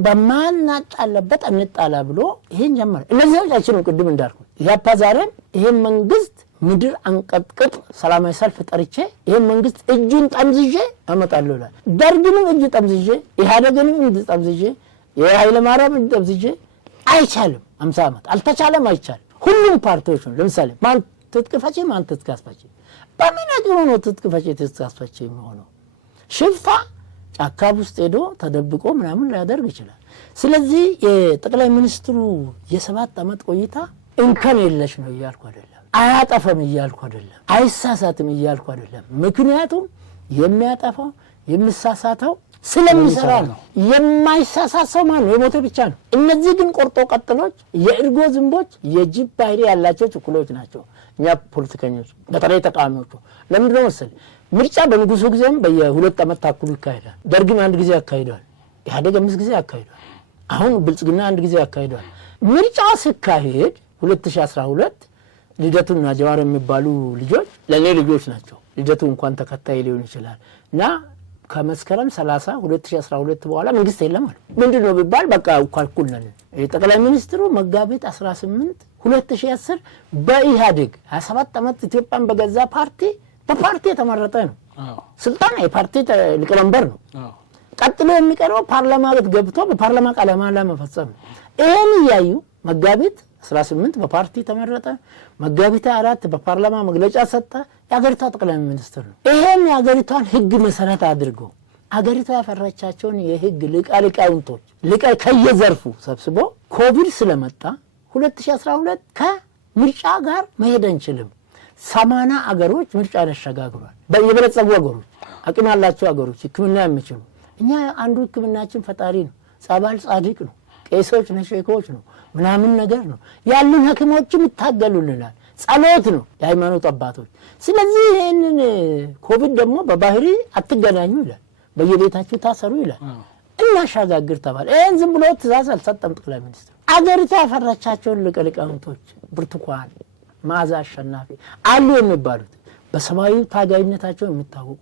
በማናጣለበት እንጣላ ብሎ ይሄን ጀመረ። እነዚህ አይችሉም። ቅድም እንዳልኩት ያፓ ዛሬም ይሄን መንግስት ምድር አንቀጥቅጥ ሰላማዊ ሰልፍ ጠርቼ ይሄን መንግስት እጁን ጠምዝዤ አመጣለሁ ይላል። ደርግንም እጁ ጠምዝዤ ኢህአዴግንም እጁ ጠምዝዤ የኃይለ ማርያም እጁ ጠምዝዤ አይቻልም። 50 ዓመት አልተቻለም፣ አይቻልም። ሁሉም ፓርቲዎች ነው። ለምሳሌ ማን ትጥቅ ፈቺ ማን ትጥቅ አስፈቺ በምን አጥሩ ነው ትጥቅ ፈቺ ትጥቅ አስፈቺ የሚሆነው? ሽፍታ ጫካ ውስጥ ሄዶ ተደብቆ ምናምን ሊያደርግ ይችላል። ስለዚህ የጠቅላይ ሚኒስትሩ የ7 ዓመት ቆይታ እንከን የለሽ ነው እያልኩ አይደለም፣ አያጠፋም እያልኩ አይደለም፣ አይሳሳትም እያልኩ አይደለም። ምክንያቱም የሚያጠፋው የሚሳሳተው ስለሚሰራ ነው። የማይሳሳሰው ማን ነው? የሞተ ብቻ ነው። እነዚህ ግን ቆርጦ ቀጥሎች የእርጎ ዝንቦች የጅብ ባህሪ ያላቸው ችኩሎች ናቸው። እኛ ፖለቲከኞች በተለይ ተቃዋሚዎቹ ለምንድን ነው መሰለኝ ምርጫ በንጉሱ ጊዜም በየ2 ዓመት ታኩል ይካሄዳል። ደርግም አንድ ጊዜ ያካሂዳል። ኢህአዴግ 5 ጊዜ ያካሂዳል። አሁን ብልጽግና አንድ ጊዜ አካሂዷል። ምርጫ ሲካሄድ 2012 ልደቱና ጀዋር የሚባሉ ልጆች ለኔ ልጆች ናቸው። ልደቱ እንኳን ተከታይ ሊሆን ይችላል እና ከመስከረም 30 2012 በኋላ መንግስት የለም ማለት ምንድነው ቢባል በቃ እኩል ነን። ጠቅላይ ሚኒስትሩ መጋቢት 18 2010 በኢህአዴግ 27 ዓመት ኢትዮጵያን በገዛ በፓርቲ የተመረጠ ነው። ስልጣን የፓርቲ ሊቀመንበር ነው። ቀጥሎ የሚቀረው ፓርላማ ገብቶ በፓርላማ ቃለ መሃላ መፈጸም ነው። ይሄን ያዩ መጋቢት 18 በፓርቲ ተመረጠ። መጋቢት 4 በፓርላማ መግለጫ ሰጠ። የአገሪቷ ጠቅላይ ሚኒስትር ነው። ይሄን የአገሪቷን ህግ መሰረት አድርጎ አገሪቷ ያፈራቻቸውን የህግ ሊቃውንቶች ከየዘርፉ ሰብስቦ ኮቪድ ስለመጣ 2012 ከምርጫ ጋር መሄድ አንችልም 80 አገሮች ምርጫ ያሸጋግሯል። የበለጸጉ አገሮች አቅም ያላቸው አገሮች ህክምና የሚችሉ እኛ አንዱ ህክምናችን ፈጣሪ ነው። ጸባል ጻድቅ ነው። ቄሶች ነው፣ ሼኮች ነው፣ ምናምን ነገር ነው ያሉን ሐኪሞችም ይታገሉልናል። ጸሎት ነው የሃይማኖት አባቶች። ስለዚህ ይሄንን ኮቪድ ደግሞ በባህሪ አትገናኙ ይላል፣ በየቤታችሁ ታሰሩ ይላል። እናሻጋግር ተባለ። ይሄን ዝም ብሎ ትእዛዝ አልሰጠም ጠቅላይ ሚኒስትር። አገሪቷ ያፈራቻቸውን ሊቃውንቶች ብርቱካን፣ መዓዛ አሸናፊ አሉ የሚባሉት በሰማያዊ ታጋይነታቸው የሚታወቁ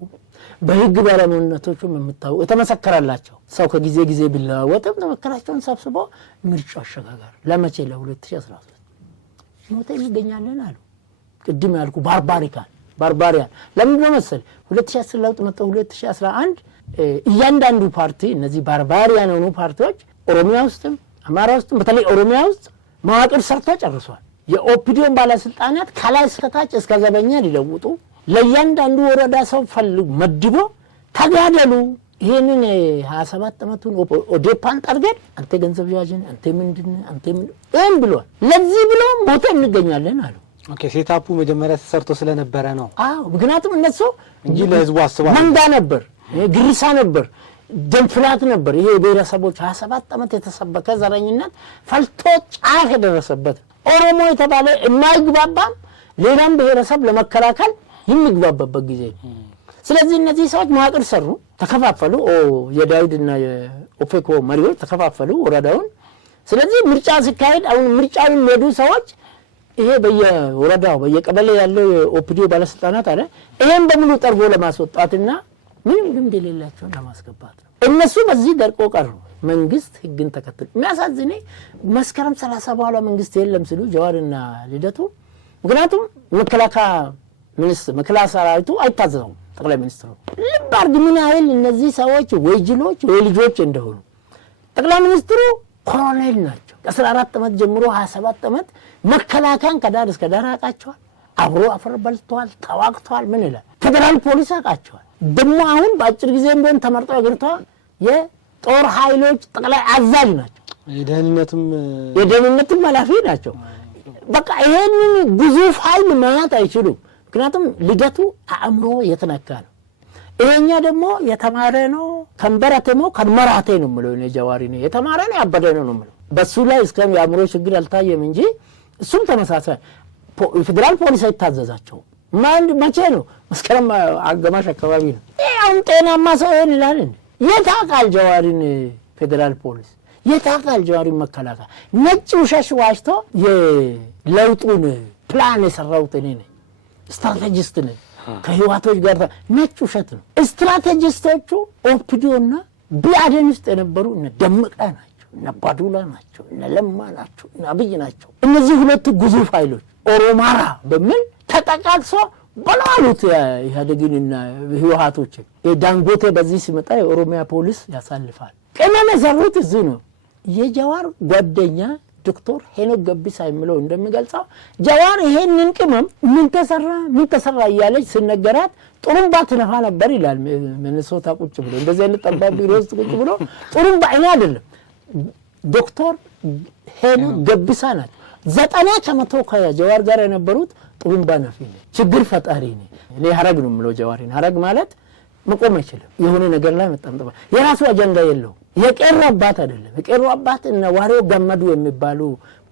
በህግ ባለሙያነታቸው የሚታወቁ የተመሰከረላቸው ሰው ከጊዜ ጊዜ ቢለዋወጥም ተመከራቸውን ሰብስቦ ምርጫ አሸጋጋሪ ለመቼ ለ2013 ሞተ ይገኛለን አሉ። ቅድም ያልኩ ባርባሪያን ለምን ነው መሰል 2010 ለውጥ መጣ 2011 እያንዳንዱ ፓርቲ እነዚህ ባርባሪያን የሆኑ ፓርቲዎች ኦሮሚያ ውስጥም አማራ ውስጥም በተለይ ኦሮሚያ ውስጥ መዋቅር ሰርቶ ጨርሷል። የኦፒዲዮን ባለስልጣናት ከላይ እስከ ታች እስከ ዘበኛ ሊለውጡ ለእያንዳንዱ ወረዳ ሰው ፈልጉ መድቦ ተጋደሉ። ይሄንን 27 ዓመቱን ኦዴፓን ጠርገን አንተ ገንዘብ ያዥን አንተ ምንድን እም ብሏል። ለዚህ ብሎ ሞተ እንገኛለን አሉ። ኦኬ ሴታፑ መጀመሪያ ተሰርቶ ስለነበረ ነው። አዎ ምክንያቱም እነሱ እንጂ ለህዝቡ አስባለሁ መንጋ ነበር፣ ግርሳ ነበር፣ ደንፍላት ነበር። ይሄ ብሔረሰቦች 27 ዓመት የተሰበከ ዘረኝነት ፈልቶ ጫፍ የደረሰበት ኦሮሞ የተባለ የማይግባባም ሌላም ብሔረሰብ ለመከላከል የሚግባባበት ጊዜ ነው። ስለዚህ እነዚህ ሰዎች መዋቅር ሰሩ፣ ተከፋፈሉ። የዳዊድና የኦፌኮ መሪዎች ተከፋፈሉ ወረዳውን። ስለዚህ ምርጫ ሲካሄድ አሁን ምርጫውን የሚሄዱ ሰዎች ይሄ በየወረዳው በየቀበሌ ያለው የኦፒዲዮ ባለስልጣናት አለ ይሄን በሙሉ ጠርጎ ለማስወጣትና ምንም ልምድ የሌላቸውን ለማስገባት ነው። እነሱ በዚህ ደርቆ ቀሩ። መንግስት ህግን ተከትሎ የሚያሳዝኔ መስከረም 30 በኋላ መንግስት የለም ሲሉ ጀዋርና ልደቱ ምክንያቱም መከላከያ ሰራዊቱ አይታዘዙም። ጠቅላይ ሚኒስትሩ ልብ አድርግ ምን ያህል እነዚህ ሰዎች ወይጅሎች ወይ ልጆች እንደሆኑ። ጠቅላይ ሚኒስትሩ ኮሎኔል ናቸው። ከ14 ዓመት ጀምሮ 27 ዓመት መከላከያን ከዳር እስከ ዳር አውቃቸዋል። አብሮ አፈር በልተዋል፣ ተዋግተዋል። ምን ይላል ፌደራል ፖሊስ አውቃቸዋል። ደግሞ አሁን በአጭር ጊዜ እንደሆነ ተመርጠው አገሪቷ የጦር ኃይሎች ጠቅላይ አዛዥ ናቸው። የደህንነትም ኃላፊ ናቸው። በቃ ይሄንን ግዙፍ ኃይል ማያት አይችሉም። ምክንያቱም ልደቱ አእምሮ የተነካ ነው። ይሄኛ ደግሞ የተማረ ነው። ከንበራቴሞ ከመራቴ ነው የምለው እኔ ጀዋሪ ነው የተማረ ነው ያበደ ነው የምለው። በሱ ላይ እስከም የአእምሮ ችግር አልታየም እንጂ እሱም ተመሳሳይ ፌደራል ፖሊስ አይታዘዛቸው። መቼ ነው መስከረም አጋማሽ አካባቢ ነው። አሁን ጤናማ ሰው ይላል እንዴ? የታውቃል ጀዋሪን ፌደራል ፖሊስ የታውቃል ጀዋሪን መከላከያ። ነጭ ውሸት ዋሽቶ የለውጡን ፕላን የሰራሁት እኔ ነኝ። ስትራቴጂስት ነኝ። ከህዋቶች ጋር ነጭ ውሸት ነው። ስትራቴጂስቶቹ ኦፒዲዮና ብአዴን ውስጥ የነበሩ እነ ደመቀ ናቸው፣ እነ ባዱላ ናቸው፣ እነ ለማ ናቸው፣ እነ አብይ ናቸው። እነዚህ ሁለቱ ግዙፍ ኃይሎች ኦሮማራ በሚል ተጠቃቅሶ በላሉት ኢህአዴግንና ህወሓቶችን የዳንጎቴ በዚህ ሲመጣ የኦሮሚያ ፖሊስ ያሳልፋል። ቅመም የሰሩት እዚህ ነው። የጀዋር ጓደኛ ዶክተር ሄኖክ ገቢሳ የሚለው እንደሚገልጸው ጀዋር ይሄንን ቅመም ምን ተሰራ እያለች ሲነገራት ጥሩምባ ትነፋ ነበር ይላል። ሚኒሶታ ቁጭ ብሎ እንደዚህ አይነት ጠባብ ቢሮ ውስጥ ቁጭ ብሎ ጥሩምባ እኔ አይደለም ዶክተር ሄኖክ ገቢሳ ናት 90% ከጀዋር ጋር የነበሩት ጥሩምባ ነፊ ነው፣ ችግር ፈጣሪ ነው። እኔ ሀረግ ነው የምለው ጀዋሪን። ሀረግ ማለት መቆም አይችልም። የሆነ ነገር ላይ መጣምጣ የራሱ አጀንዳ የለው። የቄሮ አባት አይደለም። የቄሮ አባት እና ዋሪው ገመዱ የሚባሉ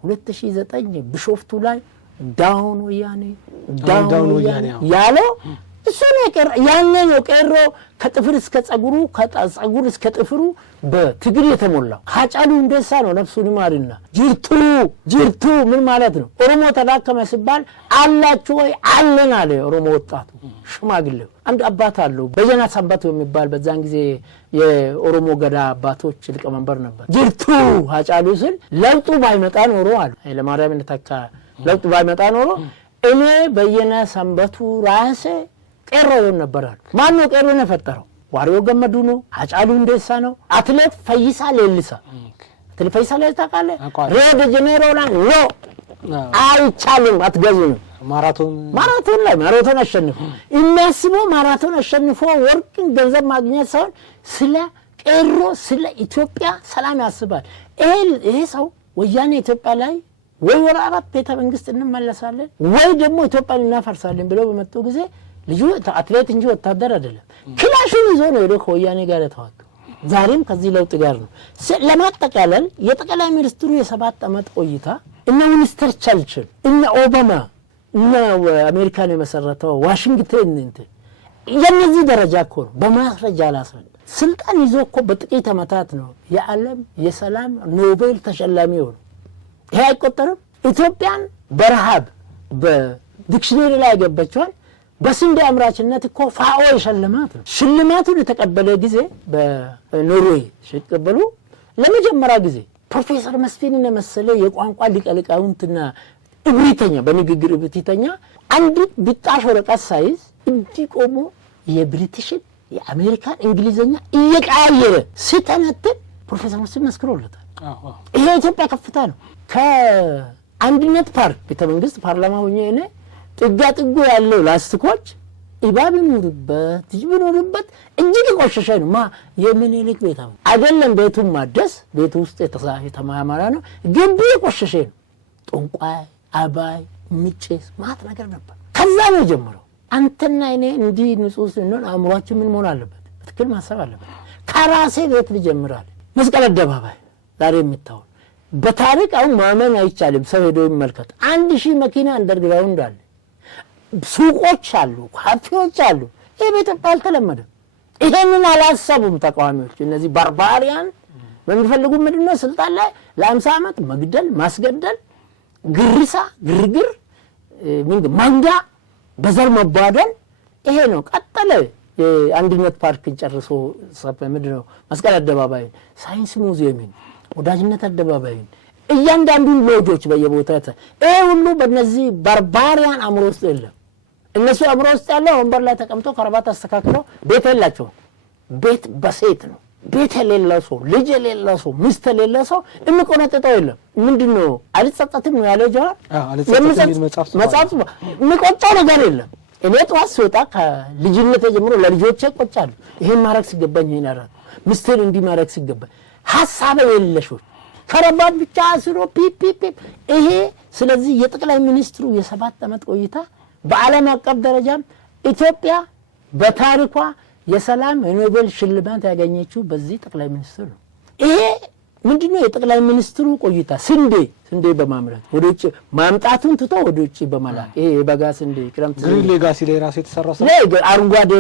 2009 ቢሾፍቱ ላይ ዳውን ወያኔ ያለው እሱ ነው ቀረ ያኔ ነው ቀሮ ከጥፍር እስከ ጸጉሩ ከጸጉር እስከ ጥፍሩ በትግል የተሞላው ሃጫሉ ሁንዴሳ ነው ነፍሱን ይማርና ጅርቱ ምን ማለት ነው ኦሮሞ ተዳከመ ሲባል አላችሁ ወይ አለን አለ ኦሮሞ ወጣቱ ሽማግሌው አንድ አባት አለው በየና ሰንበት የሚባል በዛን ጊዜ የኦሮሞ ገዳ አባቶች ሊቀመንበር ነበር ጅርቱ ሃጫሉ ስል ለውጡ ባይመጣ ኖሮ አለ ለማርያም እንተካ ለውጡ ባይመጣ ኖሮ እኔ በየና ሰንበቱ ራሴ ቀሮ ነበራል ማን ነው ቀሮ የፈጠረው ዋሪዮ ገመዱ ነው ሃጫሉ ሁንዴሳ ነው አትሌት ፈይሳ ሌሊሳ አትሌት ፈይሳ ሌሊሳ ካለ ሪዮ ደ ጄኔሮ ላይ ነው አይቻልም አትገዙም ማራቶን ላይ ማራቶን አሸንፎ የሚያስበው ማራቶን አሸንፎ ወርቅን ገንዘብ ማግኘት ሳይሆን ስለ ቀሮ ስለ ኢትዮጵያ ሰላም ያስባል ይሄ ሰው ወያኔ ኢትዮጵያ ላይ ወይ ወራራት ቤተ መንግስት እንመለሳለን ወይ ደግሞ ኢትዮጵያን እናፈርሳለን ብለው በመጡ ጊዜ ልጁ አትሌት እንጂ ወታደር አይደለም ክላሹን ይዞ ነው ወደ ወያኔ ጋር ተዋጋ ዛሬም ከዚህ ለውጥ ጋር ነው ለማጠቃለል የጠቅላይ ሚኒስትሩ የ7 አመት ቆይታ እና ሚኒስተር ቸርችል እና ኦባማ እና አሜሪካን የመሰረተው ዋሽንግተን የነዚህ ደረጃ እኮ ነው በማስረጃ ላስረዳ ስልጣን ይዞ እኮ በጥቂት አመታት ነው የዓለም የሰላም ኖቤል ተሸላሚ ሆኖ ይሄ አይቆጠርም ኢትዮጵያን በረሃብ በዲክሽነሪ ላይ ያገበቻል በስንዴ አምራችነት እኮ ፋኦ የሸለማት ነው ሽልማቱን የተቀበለ ጊዜ በኖርዌይ ሲቀበሉ ለመጀመሪያ ጊዜ ፕሮፌሰር መስፍንን መሰለ የቋንቋ ሊቀልቃውንትና እብሪተኛ በንግግር እብሪተኛ አንድ ብጣሽ ወረቀት ሳይዝ እንዲቆሙ የብሪቲሽን የአሜሪካን እንግሊዘኛ እየቀያየረ ሲተነትን ፕሮፌሰር መስፍን መስክሮለታል ይሄ ኢትዮጵያ ከፍታ ነው ከአንድነት ፓርክ ቤተመንግስት ፓርላማ ሆኜ እኔ ጥጋጥጉ ያለው ላስቲኮች ኢባብ ይኑርበት ይኑርበት እጅግ ቆሸሸ ነው የምኒልክ ቤት አይደለም ቤቱን ማደስ ቤቱ ውስጥ የተማማራ ነው ግንቡ ቆሸሸ ነው ጦንቋይ አባይ ምጭስ ማት ነገር ነበር ከዛ ነው ጀምሮ አንተና እኔ እንዲ ንጹህ ነው አእምሮአችን ምን መሆን አለበት በትክክል ማሰብ አለበት ከራሴ ቤት ልጀምራል መስቀል አደባባይ ዛሬ የምታው በታሪክ አሁን ማመን አይቻልም ሰው ሄዶ ይመልከት 1000 መኪና አንደርግራውንድ አለ ሱቆች አሉ ካፌዎች አሉ ይሄ በኢትዮጵያ አልተለመደም ይሄንን አላሰቡም ተቃዋሚዎች እነዚህ ባርባሪያን በሚፈልጉ ምንድነው ስልጣን ላይ ለ50 አመት መግደል ማስገደል ግርሳ ግርግር ማንጋ በዘር መባደል ይሄ ነው ቀጠለ የአንድነት ፓርክን ጨርሶ ምንድነው መስቀል አደባባይ ሳይንስ ሙዚየምን ወዳጅነት አደባባይ እያንዳንዱን ሎጆች በየቦታው ይሄ ሁሉ በእነዚህ ባርባሪያን አምሮ ውስጥ የለም እነሱ አምሮ ውስጥ ያለው ወንበር ላይ ተቀምጦ ከረባት አስተካክለው ቤት የላቸው ቤት በሴት ነው ቤት የሌለው ሰው ልጅ የሌለው ሰው ሚስት የሌለው ሰው እንቆነጠጠው የለም ምንድነው አልጸጸትም ነው ያለው ጀዋር አልጸጸትም መጻፍ ምቆጣው ነገር የለም እኔ ጧት ሲወጣ ከልጅነት ጀምሮ ለልጆቼ ቆጫሉ ይሄን ማረክ ሲገባኝ ይናራል ሚስቴን እንዲ ማረክ ሲገባኝ ሐሳብ የለሽ ከረባት ብቻ አስሮ ፒፒፒ ይሄ ስለዚህ የጠቅላይ ሚኒስትሩ የ7 አመት ቆይታ በዓለም አቀፍ ደረጃም ኢትዮጵያ በታሪኳ የሰላም የኖቤል ሽልማት ያገኘችው በዚህ ጠቅላይ ሚኒስትር ነው ይሄ ምንድነው የጠቅላይ ሚኒስትሩ ቆይታ ስንዴ በማምረት ወደ ውጭ ማምጣቱን ትቶ ወደ ውጭ በመላክ ይሄ የበጋ ስንዴ ክረምት ግሪን ሌጋሲ ላይ ራስ የተሰራው አረንጓዴ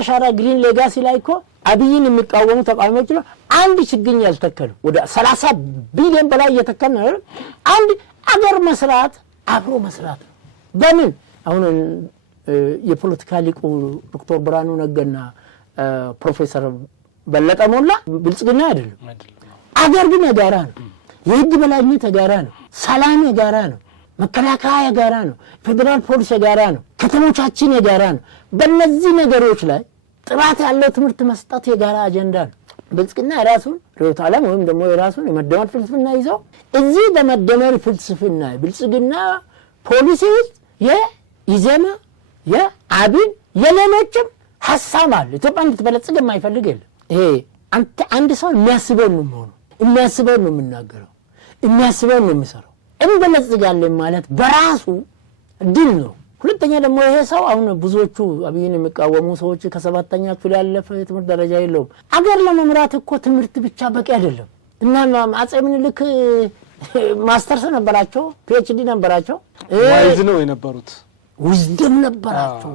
አሻራ ግሪን ሌጋሲ ላይ እኮ አብይን የሚቃወሙ ተቃዋሚዎች ነው አንድ ችግኝ ያልተከሉ ወደ 30 ቢሊዮን በላይ እየተከለ ነው አንድ አገር መስራት አብሮ መስራት በምን አሁን የፖለቲካ ሊቁ ዶክተር ብርሃኑ ነጋና ፕሮፌሰር በለጠ ሞላ ብልጽግና አይደለም አገር ግን የጋራ ነው የህግ በላይነት የጋራ ነው ሰላም የጋራ ነው መከላከያ የጋራ ነው ፌደራል ፖሊስ የጋራ ነው ከተሞቻችን የጋራ ነው በእነዚህ ነገሮች ላይ ጥራት ያለው ትምህርት መስጠት የጋራ አጀንዳ ነው ብልጽግና ራሱን ርዕዮተ ዓለም ወይም ደግሞ የራሱን የመደመር ፍልስፍና ይዘው እዚህ በመደመር ፍልስፍና ብልጽግና ፖሊሲ ውስጥ የኢዜማ የአብን የሌሎችም ሐሳብ አለ ኢትዮጵያ እንድትበለጽግ የማይፈልግ የለም ይሄ አንድ ሰው የሚያስበው ነው የሚያስበው ነው የምናገረው የሚያስበው ነው የሚሰራው እንበለጽጋለን ማለት በራሱ ድል ነው ሁለተኛ ደግሞ ይሄ ሰው አሁን ብዙዎቹ አብይን የሚቃወሙ ሰዎች ከ7ኛ ክፍል ያለፈ ትምህርት ደረጃ የለውም አገር ለመምራት እኮ ትምህርት ብቻ በቂ አይደለም እና አጼ ምኒልክ ማስተርስ ነበራቸው ፒኤችዲ ነበራቸው ዋይዝ ነው የነበሩት ዊዝደም ነበራቸው።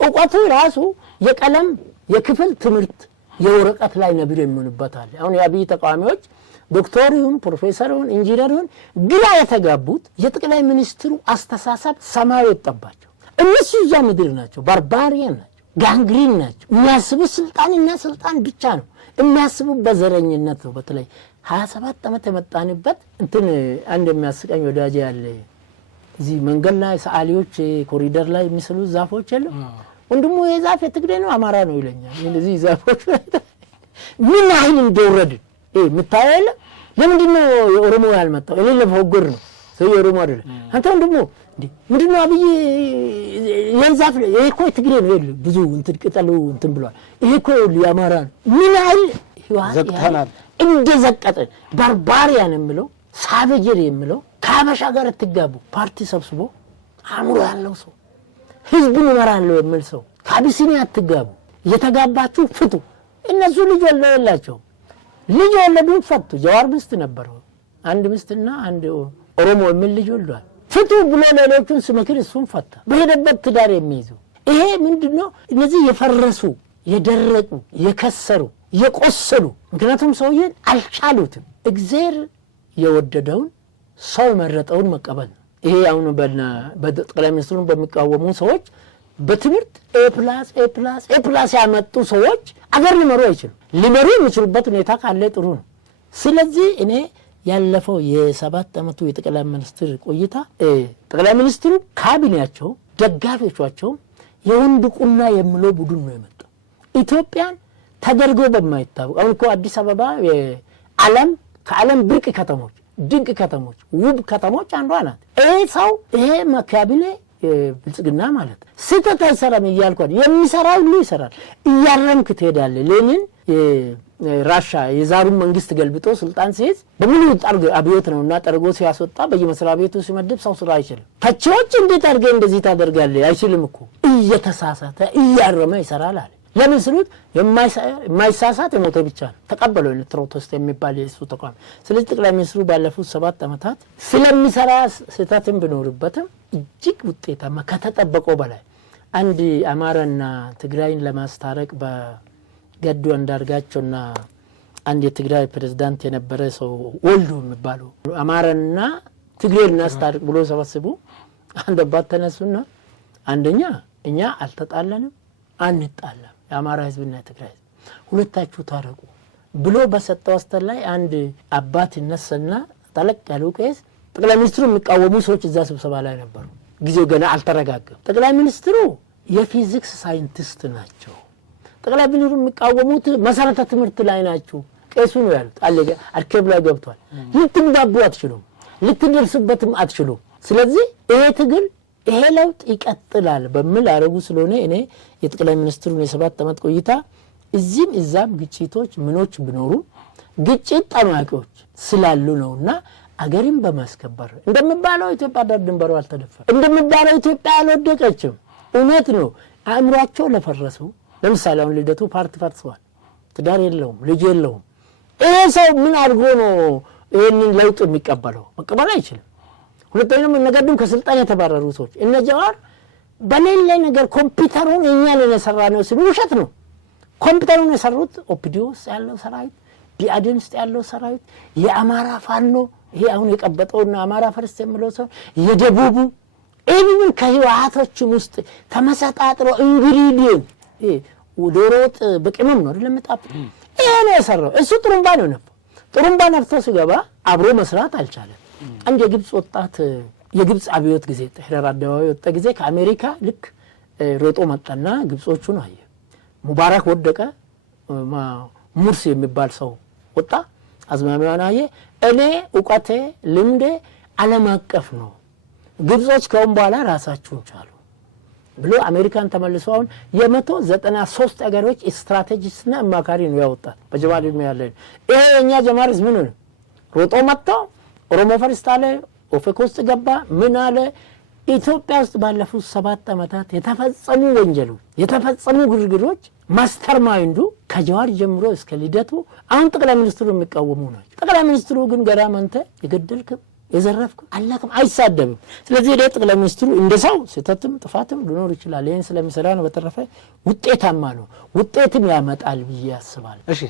እውቀቱ ራሱ የቀለም የክፍል ትምህርት የወረቀት ላይ ነብር የሚሆንበታል። አሁን የአብይ ተቃዋሚዎች ዶክተሩን ፕሮፌሰሩን ኢንጂነሩን ግራ የተጋቡት የጠቅላይ ሚኒስትሩ አስተሳሰብ ሰማያዊ ወጣባቸው። እነሱ እዛ ምድር ናቸው፣ ባርባሪያን ናቸው፣ ጋንግሪን ናቸው። የሚያስቡት ስልጣንና ስልጣን ብቻ ነው። የሚያስቡት በዘረኝነት ነው። በተለይ 27 ዓመት የመጣንበት እንትን አንድ የሚያስቀኝ ወዳጅ ያለ እዚህ መንገድ ላይ ሰዓሊዎች ኮሪደር ላይ የሚስሉ ዛፎች የለም ወንድሙ የዛፍ የትግሬ ነው አማራ ነው ይለኛል። እንደዚህ ዛፎች ምን አይል እንደወረድ የምታየው የለ። ለምንድን ነው የኦሮሞ ያልመጣው? እኔ ለፎገር ነው ሰው የኦሮሞ አይደለ። አንተ ወንድሙ ምንድን ነው አብይ የዛፍ ይሄ እኮ ትግሬ ነው ይል ብዙ እንትን ቅጠሉ እንትን ብሏል። ይሄ እኮ የአማራ ነው። ምን አይል ዘቅተናል እንደዘቀጠ ባርባሪያን የሚለው ሳቬጀር የሚለው ከአበሻ ጋር ትጋቡ ፓርቲ ሰብስቦ አእምሮ ያለው ሰው ህዝብን እመራለሁ የሚል ሰው ከአቢሲኒያ አትጋቡ። እየተጋባችሁ ፍቱ። እነሱ ልጅ ወለደላቸው። ልጅ ወለዱን ፈቱ። ጀዋር ሚስት ነበረው። አንድ ሚስትና አንድ ኦሮሞ የሚል ልጅ ወልዷል። ፍቱ ብሎ ሌሎቹን ስመክር እሱን ፈታ። በሄደበት ትዳር የሚይዙ ይሄ ምንድነው? እነዚህ የፈረሱ የደረቁ የከሰሩ የቆሰሉ ምክንያቱም ሰውዬን አልቻሉትም። እግዚአብሔር የወደደውን ሰው የመረጠውን መቀበል ነው። ይሄ አሁን በጠቅላይ ሚኒስትሩን በሚቃወሙ ሰዎች በትምህርት ኤፕላስ ያመጡ ሰዎች አገር ሊመሩ አይችሉም። ሊመሩ የሚችሉበት ሁኔታ ካለ ጥሩ ነው። ስለዚህ እኔ ያለፈው የ7 ዓመቱ የጠቅላይ ሚኒስትር ቆይታ ጠቅላይ ሚኒስትሩ ካቢኔያቸው ደጋፊዎቻቸው የወንድ ቁና የሚለው ቡድን ነው የመጣው። ኢትዮጵያን ተደርጎ በማይታወቅ አሁን እኮ አዲስ አበባ ከዓለም ብርቅ ከተሞች ድንቅ ከተሞች ውብ ከተሞች አንዷ ናት። ሰው ይሄ ካቢኔ ብልጽግና ማለት ስህተት አይሰራም እያልኳል። የሚሰራው ሁሉ ይሰራል። እያረምክ ትሄዳለህ። ሌኒን ራሻ የዛሩን መንግስት ገልብጦ ስልጣን ሲይዝ በሙሉ አብዮት ነውና ጠርጎ ሲያስወጣ በየመስሪያ ቤቱ ሲመድብ ሰው ስራ አይችልም። ተቺዎች እንዴት አድርገህ እንደዚህ ታደርጋለህ? አይችልም እኮ እየተሳሳተ እያረመ ይሰራል አለ። ለምን ስሉት የማይሳሳት የሞተ ብቻ ነው። ተቀበለው ትሮቶስት የሚባል የሱ ተቋም። ስለዚህ ጠቅላይ ሚኒስትሩ ባለፉት 7 ዓመታት ስለሚሰራ ስህተትም ቢኖርበትም እጅግ ውጤታማ ከተጠበቀው በላይ አንድ አማራና ትግራይን ለማስታረቅ በገዱ አንዳርጋቸውና አንድ የትግራይ ፕሬዝዳንት የነበረ ሰው ወልዱ የሚባለው አማራና ትግሬን እናስታርቅ ብሎ ሰበስቡ። አንድ አባት ተነሱና አንደኛ እኛ አልተጣላንም አንጣላም፣ የአማራ ህዝብና የትግራይ ህዝብ ሁለታችሁ ታረቁ ብሎ በሰጠው አስተር ላይ አንድ አባት ይነሳና ተለቅ ያለው ቄስ ጠቅላይ ሚኒስትሩ የሚቃወሙ ሰዎች እዛ ስብሰባ ላይ ነበሩ። ጊዜው ገና አልተረጋጋም። ጠቅላይ ሚኒስትሩ የፊዚክስ ሳይንቲስት ናቸው። ጠቅላይ ሚኒስትሩ የሚቃወሙት መሰረተ ትምህርት ላይ ናቸው። ቄሱ ነው ያሉት። አለገ አርኬብ ላይ ገብቷል። ልትግባቡ አትችሉም፣ ልትደርሱበትም አትችሉም። ስለዚህ ይሄ ትግል ይሄ ለውጥ ይቀጥላል በሚል አረጉ። ስለሆነ እኔ የጠቅላይ ሚኒስትሩን የ7 ዓመት ቆይታ እዚህም እዛም ግጭቶች ምኖች ቢኖሩ ግጭት ጠማቂዎች ስላሉ ነውና አገርን በማስከበር እንደሚባለው ኢትዮጵያ ዳር ድንበሩ አልተደፈረም፣ እንደሚባለው ኢትዮጵያ አልወደቀችም። እውነት ነው። አእምሯቸው ለፈረሱ ለምሳሌ አሁን ልደቱ ፓርቲ ፈርሰዋል። ትዳር የለውም፣ ልጅ የለውም። ይሄ ሰው ምን አድርጎ ነው ይሄንን ለውጥ የሚቀበለው? መቀበል አይችልም። ሁለተኛው ነገርም ከስልጣን የተባረሩ ሰዎች እነ ጀዋር በሌላ ነገር ኮምፒውተሩን እኛ ነን የሰራነው ሲሉ ውሸት ነው። ኮምፒውተሩን የሰሩት ኦፒዲዮ ውስጥ ያለው ሰራዊት፣ ቢአዴን ውስጥ ያለው ሰራዊት፣ የአማራ ፋኖ ይሄ አሁን የቀበጠውና አማራ ፈርስት የሚለው ሰው የደቡቡ ኢቭን ከህወሓቶችም ውስጥ ተመሰጣጥሮ ኢንግሪዲየንት ዶሮ ወጥ በቅመም ነው አይደል መጣፍ ይሄ ነው የሰራው። እሱ ጥሩምባ ነው ነበር። ጥሩምባ ነፍቶ ሲገባ አብሮ መስራት አልቻለም። አንድ የግብጽ ወጣት የግብጽ አብዮት ጊዜ ተህራር አደባባይ ወጣ ጊዜ ከአሜሪካ ልክ ሮጦ መጣና ግብጾቹን አየ። ሙባረክ ወደቀ። ሙርሲ የሚባል ሰው ወጣ። አዝማሚያውን አየ። እኔ ዕውቀቴ ልምዴ ዓለም አቀፍ ነው፣ ግብጾች ከአሁን በኋላ ራሳቸውን ቻሉ ብሎ አሜሪካን ተመልሶ አሁን የ193 አገሮች ስትራቴጂስትና አማካሪ ነው ያወጣት። በጀማል ነው ያለ። ይሄ የኛ ጀማሪስ ምን ነው ሮጦ መጣ። ኦሮሞ ፈርስት አለ፣ ኦፌኮ ውስጥ ገባ። ምን አለ? ኢትዮጵያ ውስጥ ባለፉት 7 ዓመታት የተፈጸሙ ወንጀሎች የተፈጸሙ ግርግሮች ማስተር ማይንዱ ከጀዋር ጀምሮ እስከ ልደቱ አሁን ጠቅላይ ሚኒስትሩ የሚቃወሙ ናቸው። ጠቅላይ ሚኒስትሩ ግን ገራመንተ የገደልክ የዘረፍኩ አላቅም አይሳደብም። ስለዚህ ጠቅላይ ሚኒስትሩ እንደሰው ስህተትም ጥፋትም ሊኖር ይችላል። ይሄን ስለሚሰራ ነው። በተረፈ ውጤታማ ነው፣ ውጤትም ያመጣል ብዬ ያስባል። እሺ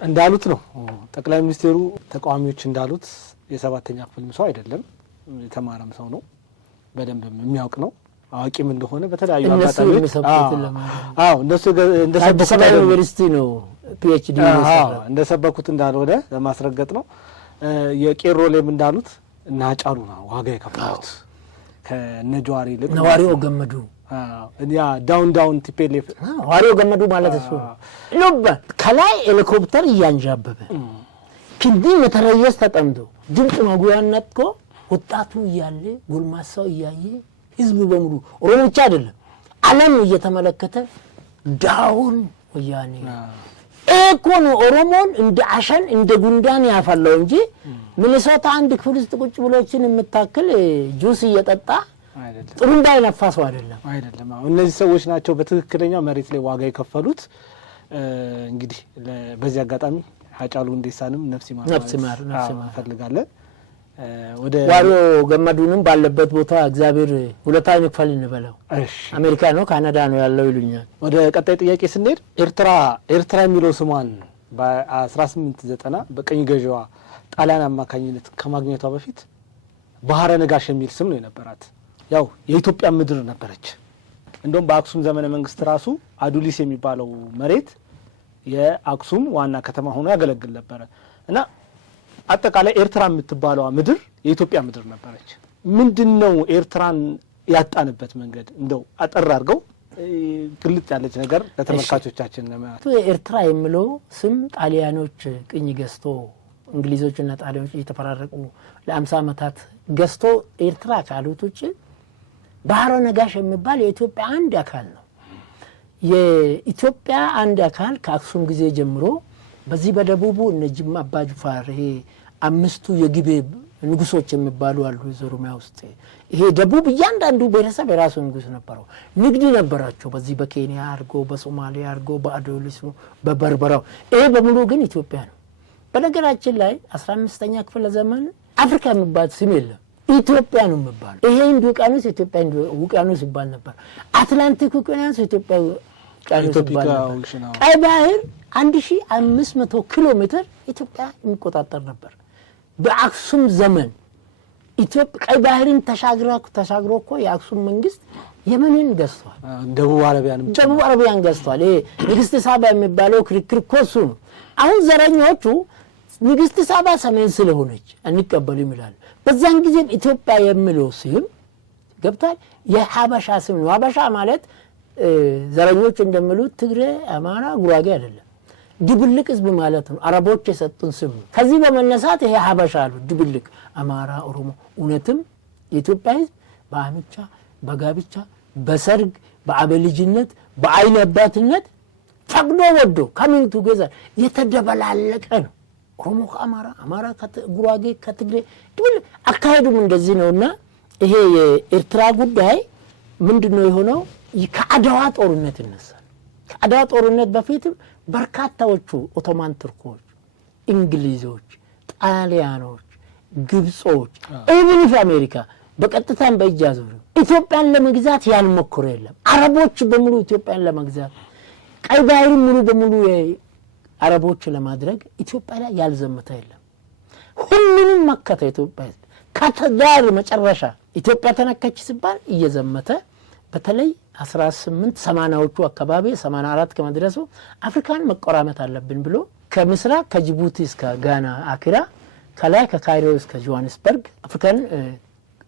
እንዳሉት ነው ጠቅላይ ሚኒስትሩ ተቃዋሚዎች እንዳሉት የ7ኛ ክፍል ሰው አይደለም፣ የተማረም ሰው ነው፣ በደንብ የሚያውቅ ነው፣ አዋቂም እንደሆነ በተለያዩ አጋጣሚዎች እንደሰበኩት ዩኒቨርሲቲ ነው ፒኤችዲ እንደሰበኩት እንዳልሆነ ለማስረገጥ ነው። የቄሮሌም እንዳሉት እና ጫሉ ነው ዋጋ የከፈሉት ከነጃዋሪ ልክ ነዋሪው ገመዱ ያ ዳውን ቲፔሌፍ ዋሪው ገመዱ ማለት እሱ ልብ ከላይ ሄሊኮፕተር እያንዣበበ ክንዲ መተረየስ ተጠምዶ ድምጽ መጉያን ነጥቆ ወጣቱ እያለ ጎልማሳው እያየ ህዝቡ በሙሉ ኦሮሞ ብቻ አይደለም ዓለም እየተመለከተ ዳውን ወያኔ እኮን ኦሮሞን እንደ አሸን እንደ ጉንዳን ያፈለው እንጂ ሚኒሶታ አንድ ክፍል ውስጥ ቁጭ ብሎችን የምታክል ጁስ እየጠጣ አይደለም ጥሩ እንዳይነፋሰው አይደለም። እነዚህ ሰዎች ናቸው በትክክለኛ መሬት ላይ ዋጋ የከፈሉት። እንግዲህ በዚህ አጋጣሚ ሀጫሉ ሁንዴሳንም ነፍስ ይማር ፈልጋለን። ወደ ዋሪዮ ገመዱንም ባለበት ቦታ እግዚአብሔር ሁለታውን ይክፈል እንበለው። አሜሪካ ነው ካናዳ ነው ያለው ይሉኛል። ወደ ቀጣይ ጥያቄ ስንሄድ ኤርትራ የሚለው ስሟን በ1890 በቀኝ ገዢዋ ጣሊያን አማካኝነት ከማግኘቷ በፊት ባህረ ነጋሽ የሚል ስም ነው የነበራት። ያው የኢትዮጵያ ምድር ነበረች። እንደውም በአክሱም ዘመነ መንግስት ራሱ አዱሊስ የሚባለው መሬት የአክሱም ዋና ከተማ ሆኖ ያገለግል ነበር እና አጠቃላይ ኤርትራ የምትባለው ምድር የኢትዮጵያ ምድር ነበረች። ምንድነው ኤርትራን ያጣንበት መንገድ? እንደው አጠር አድርገው ግልጽ ያለች ነገር ለተመልካቾቻችን ለማለት። ኤርትራ የሚለው ስም ጣሊያኖች ቅኝ ገዝቶ እንግሊዞችና ጣሊያኖች እየተፈራረቁ ለ50 ዓመታት ገዝቶ ኤርትራ ካሉት ውጪ ባህረ ነጋሽ የሚባል የኢትዮጵያ አንድ አካል ነው። የኢትዮጵያ አንድ አካል ከአክሱም ጊዜ ጀምሮ በዚህ በደቡቡ እነ ጅማ አባ ጅፋር ይሄ 5ቱ የግቤ ንጉሶች የሚባሉ አሉ ኦሮሚያ ውስጥ። ይሄ ደቡብ እያንዳንዱ ብሔረሰብ የራሱ ንጉስ ነበረው፣ ንግድ ነበራቸው። በዚህ በኬንያ አርጎ በሶማሊያ አርጎ በአዶሊስ በበርበራው ይሄ በሙሉ ግን ኢትዮጵያ ነው። በነገራችን ላይ 15ኛ ክፍለ ዘመን አፍሪካ የሚባል ስም የለም፣ ኢትዮጵያ ነው የሚባለው። ይሄ ህንድ ውቅያኖስ ኢትዮጵያ ውቅያኖስ ይባል ነበር። አትላንቲክ ውቅያኖስ ኢትዮጵያ ውቅያኖስ ይባል ነበር። ቀይ ባህር 1500 ኪሎ ሜትር ኢትዮጵያ የሚቆጣጠር ነበር። በአክሱም ዘመን ኢትዮጵያ ቀይ ባህርን ተሻግሮ እኮ የአክሱም መንግስት የመንን ገዝቷል፣ ደቡብ አረቢያን ገዝቷል። ይሄ ንግስት ሳባ የሚባለው ክርክር እኮ እሱ ነው። አሁን ዘረኞቹ ንግስት ሳባ ሰሜን ስለሆነች አንቀበልም ይላሉ። በዛን ጊዜ ኢትዮጵያ የሚለው ስም ገብቷል። የሀበሻ ስም ነው። ሀበሻ ማለት ዘረኞች እንደሚሉት ትግሬ፣ አማራ፣ ጉራጌ አይደለም፣ ድብልቅ ህዝብ ማለት ነው። አረቦች የሰጡን ስም ነው። ከዚህ በመነሳት ይሄ ሀበሻ አሉ። ድብልቅ አማራ፣ ኦሮሞ። እውነትም የኢትዮጵያ ህዝብ በአምቻ በጋብቻ በሰርግ በአበልጅነት በአይን አባትነት ፈቅዶ ወዶ ከሚንቱ ገዛ የተደበላለቀ ነው። ኦሮሞ ከአማራ፣ አማራ ከጉራጌ ከትግሬ ድብልቅ አካሄዱም እንደዚህ ነውና ይሄ የኤርትራ ጉዳይ ምንድነው የሆነው? ከአድዋ ጦርነት ይነሳል። ከአድዋ ጦርነት በፊትም በርካታዎቹ ኦቶማን ቱርኮች፣ እንግሊዞች፣ ጣሊያኖች፣ ግብጾች ኢቭን አሜሪካ በቀጥታም በእጅ አዙር ኢትዮጵያን ለመግዛት ያልሞከረ የለም። አረቦች በሙሉ ኢትዮጵያን ለመግዛት ቀይ ባህርን ሙሉ በሙሉ አረቦች ለማድረግ ኢትዮጵያ ላይ ያልዘመተ የለም። ሁሉንም መከተ ኢትዮጵያ ከተዳር መጨረሻ ኢትዮጵያ ተነከች ሲባል እየዘመተ በተለይ 1880ዎቹ አካባቢ 84 ከመድረሱ አፍሪካን መቆራመት አለብን ብሎ ከምስራቅ ከጅቡቲ እስከ ጋና አክራ ከላይ ከካይሮ እስከ ጆሃንስበርግ አፍሪካን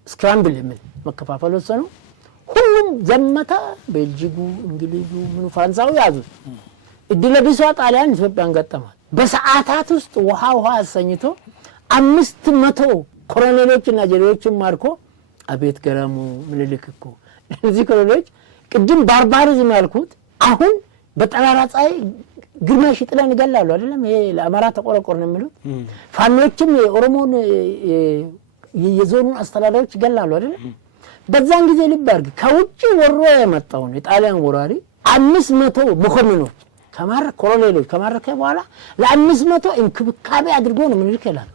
ስክራምብል የሚል መከፋፈል ወሰኑ። ሁሉም ዘመተ። ቤልጂጉ፣ እንግሊዙ፣ ምኑ ፍራንሳው ያዙ። እድለቢሷ ጣሊያን ኢትዮጵያን ገጠማት። በሰዓታት ውስጥ ውሃ አሰኝቶ 500 ኮሎኔሎችና ጀሌዎችን ማርኮ አቤት ገረሙ ምኒልክ እኮ እዚህ ኮሎኔሎች ቅድም ባርባሪዝም ያልኩት አሁን በጠራራ ፀሐይ ግርማሽ ጥለን ይገላሉ አይደለም። ይሄ ለአማራ ተቆረቆር ነው የሚሉት ፋኖችም የኦሮሞን የዞኑን አስተዳዳሪዎች ይገላሉ አይደለም። በዛን ጊዜ ልባርግ ከውጪ ወሮ የመጣው የጣሊያን ወራሪ 500 መኮንኖች ኮሎኔሎች ከማረከ በኋላ ለ500 እንክብካቤ አድርጎ ነው ምኒልክ ይላል።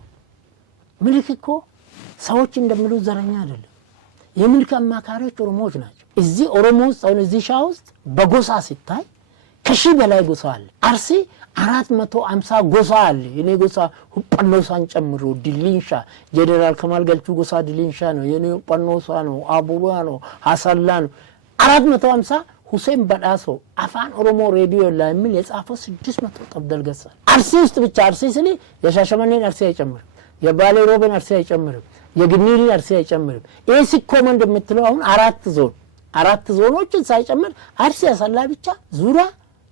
ምኒልክ እኮ ሰዎች እንደሚሉት ዘረኛ አይደለም። የሚልክ አማካሪዎች ኦሮሞዎች ናቸው። እዚህ ኦሮሞ ውስጥ አሁን እዚህ ሻ ውስጥ በጎሳ ሲታይ ከሺህ በላይ ጎሳ አለ። አርሲ 450 ጎሳ አለ። የኔ ጎሳ ሁጳኖሳን ጨምሮ ዲሊንሻ ጀነራል ከማል ገልቹ ጎሳ ዲሊንሻ ነው። የኔ ሁጳኖሳ ነው፣ አቡራ ነው፣ ሐሰላ ነው። 450 ሁሴን በዳሶ አፋን ኦሮሞ ሬዲዮ ላይ ምን የጻፈው 600 ጠብደል ገሳ አርሲ ውስጥ ብቻ አርሲ ስሊ የሻሸመኔን አርሲ አይጨምርም፣ የባሌ ሮቤን አርሲ አይጨምርም፣ የግኒሪን አርሲ አይጨምርም። ይሄ ሲኮመንድ የምትለው አሁን አራት ዞኖችን ሳይጨምር አርሲ አሰላ ብቻ ዙራ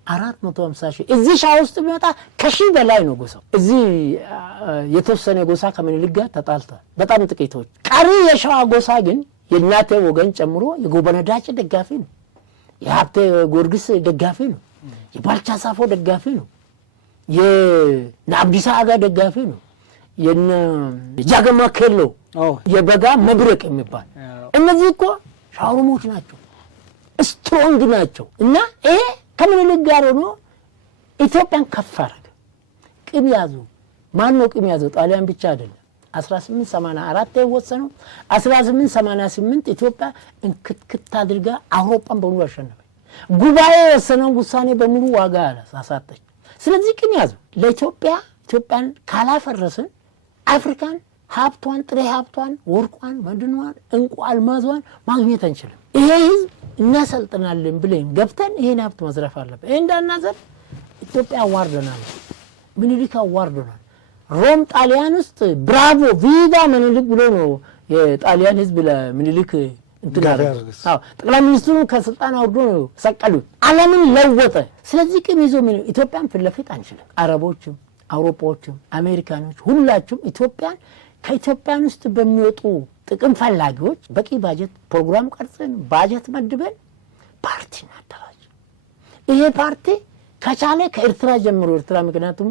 450 ሺህ እዚህ ሻ ውስጥ ቢመጣ ከሺህ በላይ ነው ጎሳው። እዚህ የተወሰነ ጎሳ ከምኒልክ ጋር ተጣልቷል፣ በጣም ጥቂቶች። ቀሪ የሸዋ ጎሳ ግን የእናቴ ወገን ጨምሮ የጎበነዳጭ ደጋፊ ነው፣ የሀብቴ ጊዮርጊስ ደጋፊ ነው፣ የባልቻ ሳፎ ደጋፊ ነው፣ የአብዲሳ አጋ ደጋፊ ነው፣ የጃገማ ኬሎ የበጋ መብረቅ የሚባል እነዚህ እኮ ሻውሮሞች ናቸው፣ ስትሮንግ ናቸው። እና ይሄ ከምኒልክ ጋር ሆኖ ኢትዮጵያን ከፍ አደረገ። ቅም ያዙ። ማን ነው ቅም ያዘው? ጣሊያን ብቻ አይደለም። 1884 የወሰነው 1888 ኢትዮጵያ እንክትክት አድርጋ አውሮፓን በሙሉ አሸነፈች። ጉባኤ የወሰነው ውሳኔ በሙሉ ዋጋ አሳጣች። ስለዚህ ቅም ያዙ። ኢትዮጵያን ካላፈረስን አፍሪካን ሀብቷን፣ ጥሬ ሀብቷን፣ ወርቋን፣ መድኗን፣ እንቁ አልማዟን ማግኘት አንችልም። ይሄ ህዝብ እናሰልጥናለን ብለን ገብተን ይሄን ሀብት መዝረፍ አለበት። ይሄ እንዳናዘር ኢትዮጵያ አዋርደናል፣ ምኒልክ አዋርደናል። ሮም ጣሊያን ውስጥ ብራቮ ቪቫ ምኒልክ ብሎ ነው የጣሊያን ህዝብ ለምኒልክ እንትናረ ጠቅላይ ሚኒስትሩ ከስልጣን አውርዶ ነው ሰቀሉት። ዓለምን ለወጠ። ስለዚህ ቅም ይዞ ኢትዮጵያን ፊት ለፊት አንችልም። አረቦችም፣ አውሮፓዎችም፣ አሜሪካኖች ሁላችሁም ኢትዮጵያን ከኢትዮጵያን ውስጥ በሚወጡ ጥቅም ፈላጊዎች በቂ ባጀት ፕሮግራም ቀርጸን ባጀት መድበን ፓርቲ እናደራጅ። ይሄ ፓርቲ ከቻለ ከኤርትራ ጀምሮ ኤርትራ ምክንያቱም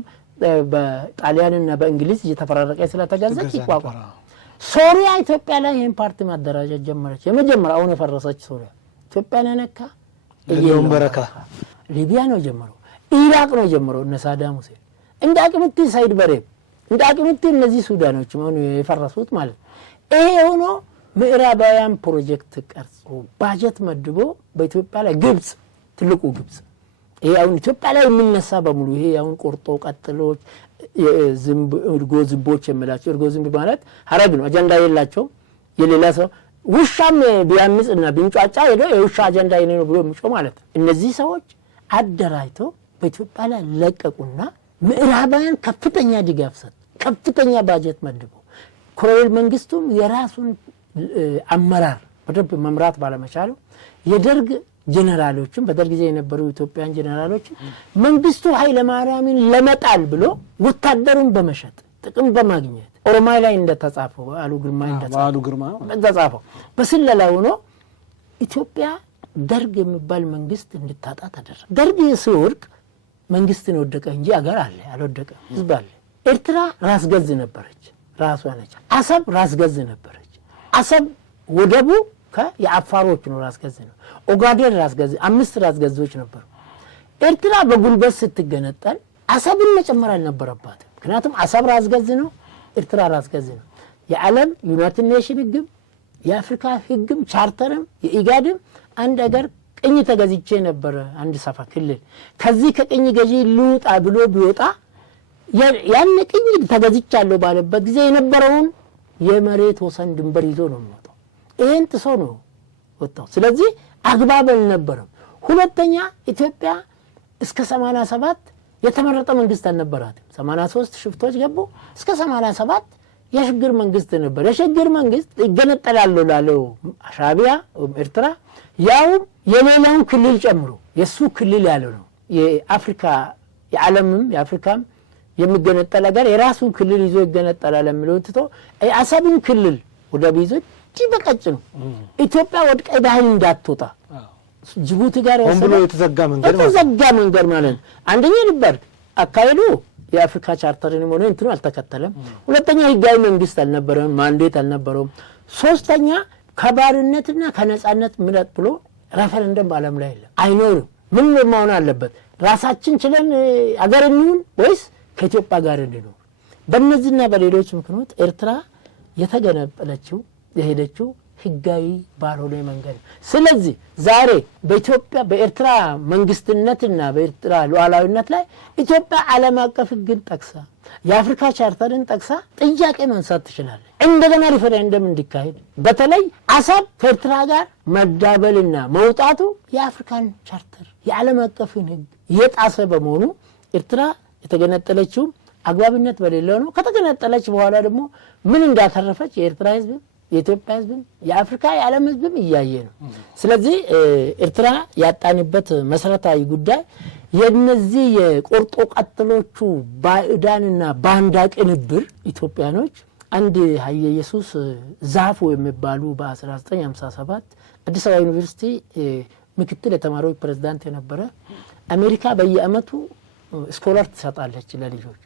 በጣሊያንና በእንግሊዝ እየተፈራረቀ ስለተገዛች ይቋቋም። ሶሪያ ኢትዮጵያ ላይ ይሄን ፓርቲ ማደራጀት ጀመረች። የመጀመሪያ አሁን የፈረሰች ሶሪያ ኢትዮጵያን ነካ የለውም በረካ። ሊቢያ ነው ጀመረው፣ ኢራቅ ነው ጀመረው እነ ሳዳም ሁሴን እንደ አቅምቲ ሳይድ በሬ እንደ አቅምቲ እነዚህ ሱዳኖች ነው የፈረሱት ማለት። ይሄ ሆኖ ምዕራባውያን ፕሮጀክት ቀርጾ ባጀት መድቦ በኢትዮጵያ ላይ ግብጽ ትልቁ ግብጽ ይሄ አሁን ኢትዮጵያ ላይ የሚነሳ በሙሉ ይሄ አሁን ቆርጦ ቀጥሎች ዝምብ እርጎ ዝምቦች የምላቸው እርጎ ዝምብ ማለት ሐረግ ነው፣ አጀንዳ የላቸው። የሌላ ሰው ውሻም ቢያምጽና ቢንጫጫ ሄዶ የውሻ አጀንዳ የኔ ነው ብሎ ምጮ ማለት። እነዚህ ሰዎች አደራጅተው በኢትዮጵያ ላይ ለቀቁና ምዕራባውያን ከፍተኛ ድጋፍ ሰጡ፣ ከፍተኛ ባጀት መድቦ። ኮሎኔል መንግስቱም የራሱን አመራር በደንብ መምራት ባለመቻሉ የደርግ ጀነራሎችም በደርግ ጊዜ የነበሩ ኢትዮጵያን ጀነራሎች መንግስቱ ኃይለ ማርያምን ለመጣል ብሎ ወታደሩን በመሸጥ ጥቅም በማግኘት ኦሮማይ ላይ እንደተጻፈው አሉ ግርማ እንደተጻፈው በስለላ ሆኖ ኢትዮጵያ ደርግ የሚባል መንግስት እንድታጣ ተደረገ። ደርግ ሲወድቅ መንግስትን ወደቀ እንጂ አገር አለ አልወደቀም፣ ህዝብ አለ። ኤርትራ ራስ ገዝ ነበረች፣ ራሷ ነች። አሰብ ራስ ገዝ ነበረች። አሰብ ወደቡ የአፋሮች ነው፣ ራስ ገዝ ነው። ኦጋዴን ራስ ገዝ፣ 5 ራስ ገዞች ነበሩ። ኤርትራ በጉልበት ስትገነጠል አሰብን መጨመር አልነበረባትም። ምክንያቱም አሰብ ራስ ገዝ ነው፣ ኤርትራ ራስ ገዝ ነው። የዓለም ዩናይትድ ኔሽን ህግም የአፍሪካ ህግም ቻርተርም የኢጋድም አንድ አገር ቅኝ ተገዝቼ ነበረ አንድ ሰፋ ክልል ከዚህ ከቅኝ ገዢ ልውጣ ብሎ ቢወጣ ያን ቅኝ ተገዝቻለሁ ባለበት ጊዜ የነበረውን የመሬት ወሰን ድንበር ይዞ ነው የሚወጣው። ይሄን ጥሶ ነው ወጣው። ስለዚህ አግባብ አልነበረም። ሁለተኛ ኢትዮጵያ እስከ 87 የተመረጠ መንግስት አልነበራትም። 83 ሽፍቶች ገቡ። እስከ 87 የሽግግር መንግስት ነበር። የሽግግር መንግስት ይገነጠላል ላለው ሻዕቢያ ኤርትራ ያው የሌላውን ክልል ጨምሮ የሱ ክልል ያለው ነው። የአፍሪካ የዓለምም የአፍሪካም የሚገነጠል አገር የራሱን ክልል ይዞ ይገነጠላል የሚለው ትቶ አሰብን ክልል ወደ ቢዞ በቀጭ ነው ኢትዮጵያ ወድቀ ባህል እንዳትወጣ ጅቡቲ ጋር ወንብሎ የተዘጋ መንገድ ማለት አንደኛ ነበር አካሄዱ የአፍሪካ ቻርተርን ሆነ እንትኑ አልተከተለም። ሁለተኛ ህጋዊ መንግስት አልነበረም፣ ማንዴት አልነበረውም። ሶስተኛ ከባርነትና ከነጻነት ምረጥ ብሎ ሬፈረንደም ዓለም ላይ አይኖርም። ምን መሆን አለበት? ራሳችን ችለን አገር እንሁን ወይስ ከኢትዮጵያ ጋር እንኖር? በእነዚህና በሌሎች ምክንያት ኤርትራ የተገነጠለችው የሄደችው ህጋዊ ባልሆነ መንገድ። ስለዚህ ዛሬ በኢትዮጵያ በኤርትራ መንግስትነትና በኤርትራ ሉዓላዊነት ላይ ኢትዮጵያ ዓለም አቀፍ ህግን ጠቅሳ የአፍሪካ ቻርተርን ጠቅሳ ጥያቄ ማንሳት ትችላለች። እንደገና ሪፈረንደም እንዲካሄድ በተለይ አሰብ ከኤርትራ ጋር መዳበልና መውጣቱ የአፍሪካን ቻርተር የዓለም አቀፍን ህግ የጣሰ በመሆኑ ኤርትራ የተገነጠለችው አግባብነት በሌለው ነው። ከተገነጠለች በኋላ ደግሞ ምን እንዳተረፈች የኤርትራ ህዝብ የኢትዮጵያ ህዝብ የአፍሪካ የዓለም ህዝብ እያየ ነው። ስለዚህ ኤርትራ ያጣንበት መሰረታዊ ጉዳይ የነዚህ የቆርጦ ቀጥሎቹ ባዕዳንና ባንዳ ቅንብር ኢትዮጵያኖች አንድ ኃይለ ኢየሱስ ዛፉ የሚባሉ በ1957 አዲስ አበባ ዩኒቨርሲቲ ምክትል የተማሪዎች ፕሬዝዳንት የነበረ አሜሪካ በየአመቱ ስኮላር ትሰጣለች ለልጆች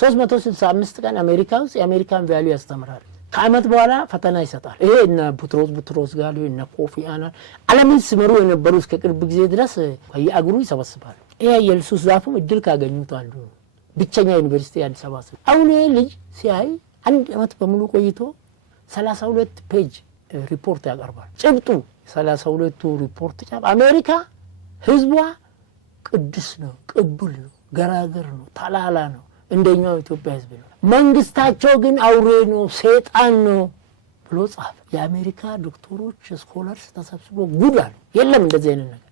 365 ቀን አሜሪካ ውስጥ የአሜሪካን ቫልዩ ያስተምራል። ከአመት በኋላ ፈተና ይሰጣል። ይሄ እና ቡትሮስ ጋር እና ኮፊ አናን ዓለምን ሲመሩ የነበሩ እስከ ቅርብ ጊዜ ድረስ በየአገሩ ይሰበስባሉ። ይሄ ኢየሱስ ዛፉም እድል ካገኙት አንዱ ብቸኛ ዩኒቨርሲቲ አዲስ አበባ። አሁን ይሄ ልጅ ሲያይ አንድ አመት በሙሉ ቆይቶ 32 ፔጅ ሪፖርት ያቀርባል። ጭብጡ 32ቱ ሪፖርት አሜሪካ ህዝቧ ቅዱስ ነው፣ ቅቡል ነው፣ ገራገር ነው፣ ታላላ ነው፣ እንደኛው ኢትዮጵያ ህዝብ ነው። መንግስታቸው ግን አውሬ ነው፣ ሰይጣን ነው ብሎ ጻፈ። የአሜሪካ ዶክተሮች ስኮላርስ ተሰብስቦ ጉድ አሉ። የለም እንደዚህ አይነት ነገር።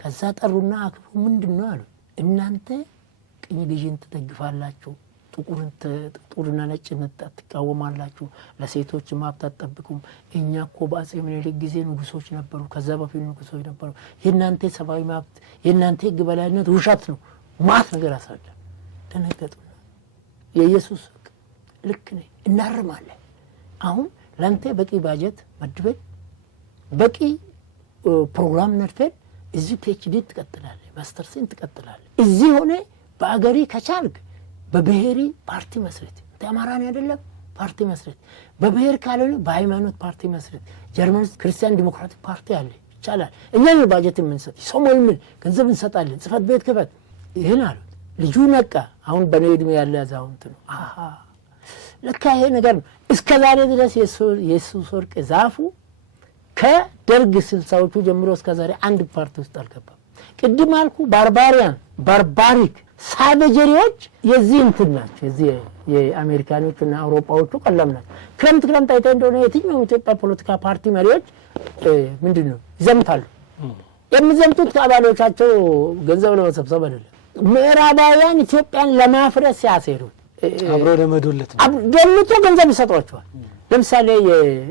ከዛ ጠሩና አክፉ ምንድነው አሉ። እናንተ ቅኝ ገዢን ትደግፋላችሁ፣ ጥቁርና ነጭ ትቃወማላችሁ፣ ለሴቶች መብት አትጠብቁም። እኛ እኮ በአጼ ምኒልክ ጊዜ ንጉሶች ነበሩ፣ ከዛ በፊት ንጉሶች ነበሩ። የእናንተ ሰብአዊ መብት የእናንተ ህግ በላይነት ውሸት ነው ማት ነገር አሳለ። ተነገጡ። የኢየሱስ ልክ ነኝ እናርማለን። አሁን ላንተ በቂ ባጀት መድበን በቂ ፕሮግራም ነድፈን እዚህ ፒኤችዲ ትቀጥላለህ፣ ማስተርስን ትቀጥላለህ። እዚህ ሆነ በአገሪ ከቻልክ በብሔሪ ፓርቲ መስረት፣ ተማራን አይደለም ፓርቲ መስረት፣ በብሔር ካልሆነ በሃይማኖት ፓርቲ መስረት። ጀርመን ውስጥ ክርስቲያን ዲሞክራቲክ ፓርቲ አለ፣ ይቻላል። እኛም ባጀት የምንሰጥ ሰሞኑን ምን ገንዘብ እንሰጣለን፣ ጽፈት ቤት ክፈት ይሄን አሉት። ልጁ ነቃ። አሁን በኔ እድሜ ያለ አዛውንት ነው። ለካ ይሄ ነገር ነው። እስከ ዛሬ ድረስ የኢየሱስ ወርቅ ዛፉ ከደርግ 60ዎቹ ጀምሮ እስከ ዛሬ አንድ ፓርቲ ውስጥ አልገባም። ቅድም አልኩ ባርባሪክ ሳበጀሪዎች የዚህ እንትን ናቸው። የዚህ የአሜሪካኖችና አውሮፓዎቹ ቀለም ናቸው። ክረምት አይተ እንደሆነ የትኛው ኢትዮጵያ ፖለቲካ ፓርቲ መሪዎች ምንድነው ይዘምታሉ። የሚዘምቱት ከአባሎቻቸው ገንዘብ ለመሰብሰብ አይደለም። ምዕራባውያን ኢትዮጵያን ለማፍረስ ሲያሴሩ አብሮ ለመዶለት ነው። ደምቶ ገንዘብ ይሰጧቸዋል። ለምሳሌ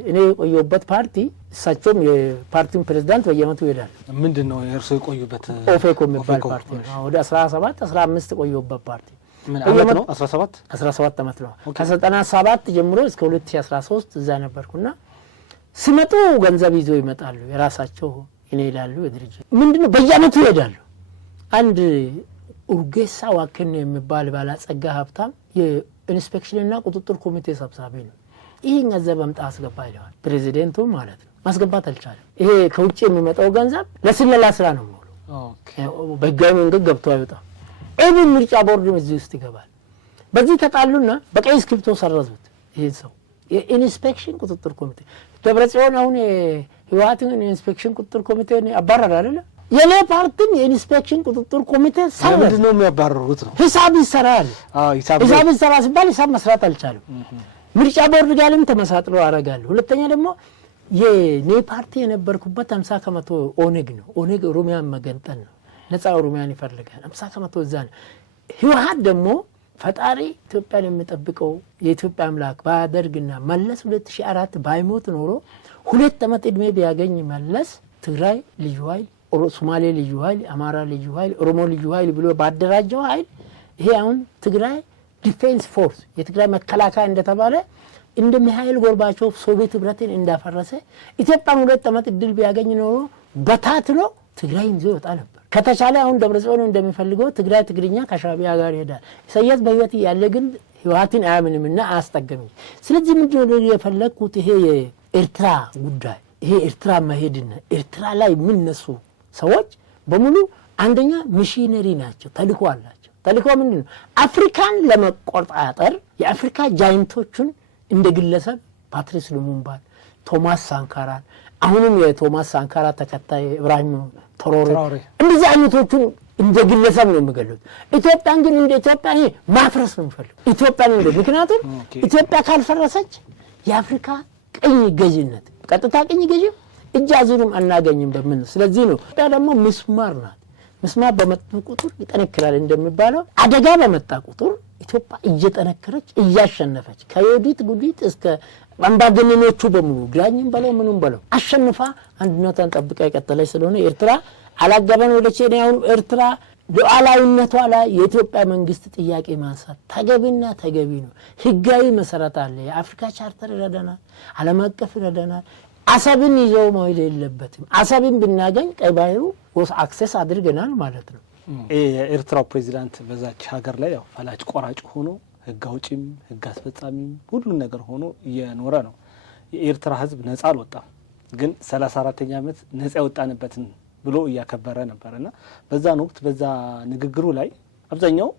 እኔ የቆየሁበት ፓርቲ እሳቸውም የፓርቲውን ፕሬዝዳንት በየአመቱ ይሄዳል። ምንድነው የእርሶ የቆዩበት? ኦፌኮ የሚባል ፓርቲ ነው። ወደ 15 ቆየሁበት ፓርቲ። ምን አመት ነው? 17 አመት ነው። ከ97 ጀምሮ እስከ 2013 እዛ ነበርኩና ሲመጡ ገንዘብ ይዘው ይመጣሉ። የራሳቸው እኔ ይላሉ የድርጅት ምንድነው በየአመቱ ይሄዳሉ። አንድ ኡርጌሳ ዋከን የሚባል ባለጸጋ ሀብታም የኢንስፔክሽንና ቁጥጥር ኮሚቴ ሰብሳቢ ነው። ይሄን ገንዘብ አምጣ አስገባ ይለዋል ፕሬዚደንቱ ማለት ነው። ማስገባት አልቻለም። ይሄ ከውጭ የሚመጣው ገንዘብ ለስለላ ስራ ነው ማለት ነው። በህጋዊ መንገድ ገብቶ አይወጣም። ኤብን ምርጫ ቦርድ እዚህ ውስጥ ይገባል። በዚህ ተጣሉና በቀይ እስክሪብቶ ሰረዙት። ይሄ ሰው የኢንስፔክሽን ቁጥጥር ኮሚቴ ደብረጽዮን አሁን የህወሓትን ኢንስፔክሽን ቁጥጥር ኮሚቴ አባረረ አይደለ? የኔ ፓርቲም የኢንስፔክሽን ቁጥጥር ኮሚቴ ሰረዘ። ምንድነው የሚያባረሩት ነው? ሂሳብ ይሰራል። ሂሳብ ሲባል ሂሳብ መስራት አልቻለም። ምርጫ ቦርድ ጋርም ተመሳጥሮ አረጋሉ። ሁለተኛ ደግሞ የኔ ፓርቲ የነበርኩበት 50% ኦነግ ነው። ኦነግ ኦሮሚያን መገንጠል ነው። ነፃ ኦሮሚያን ይፈልጋል። 50% እዛ ነው። ህወሓት ደግሞ ፈጣሪ ኢትዮጵያን የሚጠብቀው የኢትዮጵያ አምላክ ባደርግና መለስ 2004 ባይሞት ኖሮ 2 አመት እድሜ ቢያገኝ መለስ ትግራይ ልዩ ኃይል፣ ሶማሌ ልዩ ኃይል፣ አማራ ልዩ ኃይል፣ ኦሮሞ ልዩ ኃይል ብሎ ባደራጀው ኃይል ይሄ አሁን ትግራይ ዲፌንስ ፎርስ የትግራይ መከላከያ እንደተባለ እንደ ሚሃኤል ጎርባቾቭ ሶቪየት ህብረትን እንዳፈረሰ ኢትዮጵያን 2 አመት እድል ቢያገኝ ኖሮ በታትኖ ትግራይ ይዞ ይወጣ ነበር። ከተቻለ አሁን ደብረጽዮን እንደሚፈልገው ትግራይ ትግርኛ ከሻቢያ ጋር ይሄዳል። ኢሳያስ በህይወት ያለ ግን ህወሓትን አያምንምና አያስጠገምም። ስለዚህ ምንድነው የፈለኩት ይሄ የኤርትራ ጉዳይ ይሄ ኤርትራ መሄድና ኤርትራ ላይ የሚነሱ ሰዎች በሙሉ አንደኛ ሚሽነሪ ናቸው፣ ተልእኮ አላቸው። ተልእኮ ምንድነው? አፍሪካን ለመቆጣጠር የአፍሪካ ጃይንቶችን እንደ ግለሰብ ፓትሪስ ሉሙምባን ቶማስ ሳንካራን አሁንም የቶማስ ሳንካራ ተከታይ ኢብራሂም ትራኦሬ እንደዚህ አይነቶቹን እንደ ግለሰብ ነው የሚገሉት ኢትዮጵያን ግን እንደ ኢትዮጵያ ማፍረስ ነው የሚፈልጉት ኢትዮጵያን እንደ ምክንያቱም ኢትዮጵያ ካልፈረሰች የአፍሪካ ቅኝ ገዥነት ቀጥታ ቅኝ ገዥ እጅ አዙርም አናገኝም በምን ስለዚህ ነው ኢትዮጵያ ደግሞ ምስማር ናት ምስማር በመጣ ቁጥር ይጠነክራል እንደሚባለው አደጋ በመጣ ቁጥር ኢትዮጵያ እየጠነከረች እያሸነፈች ከዮዲት ጉዲት እስከ አምባገነኖቹ በሙሉ ግራኝም በለው ምንም በለው አሸንፋ አንድነቷን ጠብቃ የቀጠለች ስለሆነ ኤርትራ አላገበን ወደ ኬንያው ኤርትራ ሉዓላዊነቷ ላይ የኢትዮጵያ መንግስት ጥያቄ ማንሳት ተገቢና ተገቢ ነው ህጋዊ መሰረት አለ የአፍሪካ ቻርተር ይረዳናል ዓለም አቀፍ ይረዳናል አሰብን ይዘው ማለት የለበትም አሰብን ብናገኝ ቀይ ባህሩ ወስ አክሰስ አድርገናል ማለት ነው የኤርትራው ፕሬዚዳንት በዛች ሀገር ላይ ያው ፈላጭ ቆራጭ ሆኖ ህግ አውጪም ህግ አስፈጻሚም ሁሉ ነገር ሆኖ እየኖረ ነው የኤርትራ ህዝብ ነፃ አልወጣም ግን 34ኛ ዓመት ነፃ ያወጣንበትን ብሎ ያከበረ ነበርና በዛን ወቅት በዛ ንግግሩ ላይ አብዛኛው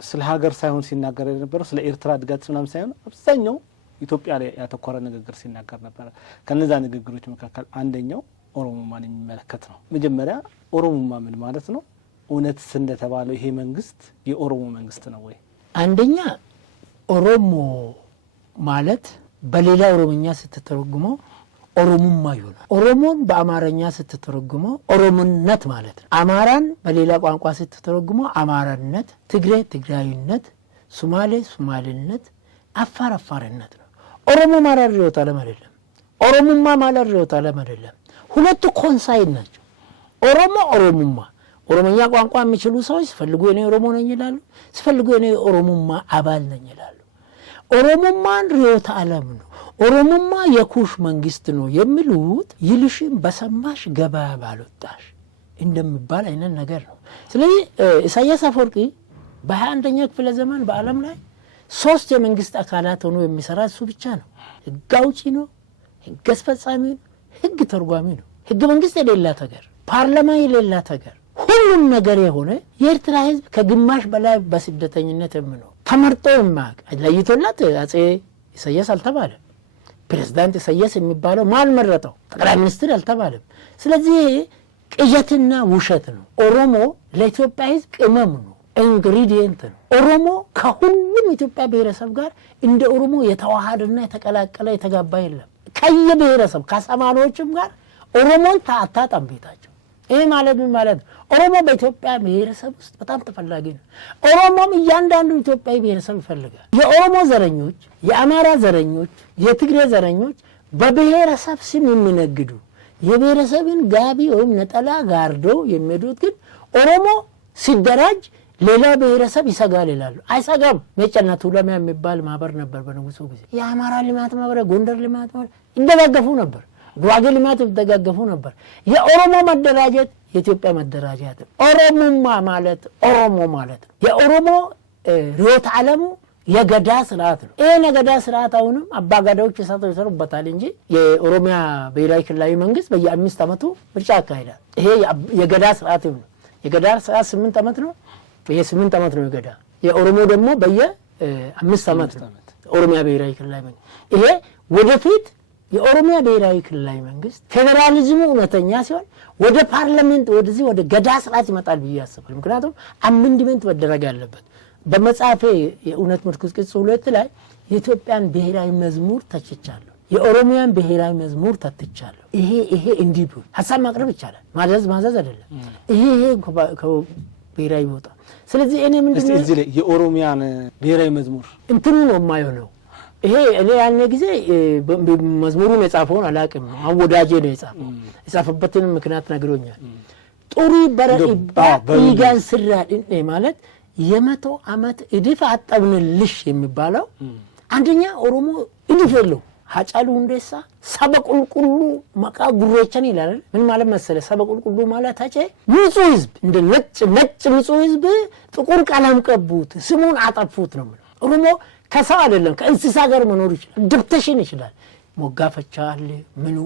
ስለ ሀገር ሳይሆን ሲናገር የነበረው ስለ ኤርትራ ድጋት ምናምን ሳይሆን አብዛኛው ኢትዮጵያ ላይ ያተኮረ ንግግር ሲናገር ነበር ከነዛ ንግግሮች መካከል አንደኛው ኦሮሞማን የሚመለከት ነው መጀመሪያ ኦሮሞማ ምን ማለት ነው እውነት እንደተባለው ይሄ መንግስት የኦሮሞ መንግስት ነው ወይ አንደኛ ኦሮሞ ማለት በሌላ ኦሮሞኛ ስትተረጉመው ኦሮሞማ ይሆናል ኦሮሞን በአማርኛ ስትተረጉመው ኦሮሞነት ማለት ነው አማራን በሌላ ቋንቋ ስትተረጉመው አማራነት ትግሬ ትግራይነት ሶማሌ ሶማሌነት አፋር አፋርነት ነው ኦሮሞ ማለት ሪዮታ ለማለት ኦሮሞማ ማለት ሪዮታ ለማለት ሁለቱ ኮንሳይድ ናቸው ኦሮሞ ኦሮሞማ ኦሮሞኛ ቋንቋ የሚችሉ ሰዎች ሲፈልጉ እኔ ኦሮሞ ነኝ ይላሉ ሲፈልጉ እኔ ኦሮሞማ አባል ነኝ ይላሉ ኦሮሞማን ሪዮታ ዓለም ነው ኦሮሞማ የኩሽ መንግስት ነው የሚሉት ይልሽም በሰማሽ ገበያ ባልወጣሽ እንደሚባል አይነት ነገር ነው ስለዚህ ኢሳያስ አፈወርቂ በ21ኛው ክፍለ ዘመን በአለም ላይ 3 የመንግስት አካላት ሆኖ የሚሰራ እሱ ብቻ ነው ህግ አውጪ ነው ህግ አስፈጻሚ ነው ህግ ተርጓሚ ነው ህግ መንግስት የሌላት ሀገር ፓርላማ የሌላት ሀገር ሁሉም ነገር የሆነ የኤርትራ ህዝብ ከግማሽ በላይ በስደተኝነት የሚኖር ተመርጦ የማያውቅ ለይቶላት አጼ ኢሳያስ አልተባለም ፕሬዝዳንት ኢሳያስ የሚባለው ማን መረጠው ጠቅላይ ሚኒስትር አልተባለም ስለዚህ ቅዠትና ውሸት ነው ኦሮሞ ለኢትዮጵያ ህዝብ ቅመም ነው ኢንግሪዲየንት ነው ኦሮሞ ከሁሉም ኢትዮጵያ ብሔረሰብ ጋር እንደ ኦሮሞ የተዋሃደና የተቀላቀለ የተጋባ የለም ከየብሔረሰብ ከሰማኖችም ጋር ኦሮሞን ታጣጣም ቤታቸው ይሄ ማለት ምን ማለት ኦሮሞ በኢትዮጵያ ብሔረሰብ ውስጥ በጣም ተፈላጊ ነው ኦሮሞም እያንዳንዱ ኢትዮጵያዊ ብሔረሰብ ይፈልጋል የኦሮሞ ዘረኞች የአማራ ዘረኞች የትግሬ ዘረኞች በብሔረሰብ ስም የሚነግዱ የብሔረሰብን ጋቢ ወይም ነጠላ ጋርዶ የሚሄዱት ግን ኦሮሞ ሲደራጅ ሌላ ብሔረሰብ ይሰጋል ይላሉ አይሰጋም መጨና ቱለማ የሚባል ማህበር ነበር በንጉሱ ጊዜ የአማራ ልማት ማህበር ጎንደር ልማት ማህበር እንደጋገፉ ነበር ጉራጌ ልማት ይደጋገፉ ነበር የኦሮሞ መደራጀት የኢትዮጵያ መደራጀት ኦሮሞማ ማለት ኦሮሞ ማለት የኦሮሞ ሪዮት ዓለሙ የገዳ ስርዓት ነው ይሄ የገዳ ስርዓት አሁንም አባጋዳዎች ይሰሩበታል እንጂ የኦሮሚያ ብሔራዊ ክልላዊ መንግስት በየ5 አመቱ ምርጫ ያካሂዳል ይሄ የገዳ ስርዓት ነው የገዳ ስርዓት 8 አመት ነው በየ8 አመት ነው የገዳ የኦሮሞ ደግሞ በየ5 አመት ነው ኦሮሚያ ብሔራዊ ክልላዊ መንግስት ይሄ ወደፊት የኦሮሚያ ብሔራዊ ክልላዊ መንግስት ፌደራሊዝሙ እውነተኛ ሲሆን ወደ ፓርላሜንት ወደዚህ ወደ ገዳ ስርዓት ይመጣል ብዬ ያስባል ምክንያቱም አሜንድመንት መደረግ ያለበት በመጻፌ የእውነት ምርኩዝ ቅጽ 2 ላይ የኢትዮጵያን ብሔራዊ መዝሙር ተችቻለሁ የኦሮሚያን ብሔራዊ መዝሙር ተትቻለሁ ይሄ እንዲህ ቢሆን ሐሳብ ማቅረብ ይቻላል ማዘዝ አይደለም ይሄ ብሔራዊ ቦታ ስለዚህ እኔ ምንድነው እዚህ ላይ የኦሮሚያን ብሔራዊ መዝሙር እንትኑ ነው የማይሆነው ይሄ እኔ ያኔ ጊዜ መዝሙሩን የጻፈውን አላቅም ነው አወዳጄ ነው የጻፈበትን ምክንያት ነግሮኛል ጡሪ በረኢባ ይጋን ስራድ ማለት የ100 አመት እድፍ አጠብንልሽ የሚባለው አንደኛ ኦሮሞ እድፍ የለው ሀጫሉ ሁንዴሳ ሰበቁልቁሉ መቃ ጉሬቸን ይላል ምን ማለት መሰለ ሰበቁልቁሉ ማለት ታጨ ንጹህ ህዝብ እንደ ነጭ ንጹህ ህዝብ ጥቁር ቀለም ቀቡት ስሙን አጠፉት ነው ኦሮሞ ከሰው አይደለም ከእንስሳ ጋር መኖር ይችላል ድብተሽን ይችላል ሞጋፈቻ አለ ምኑ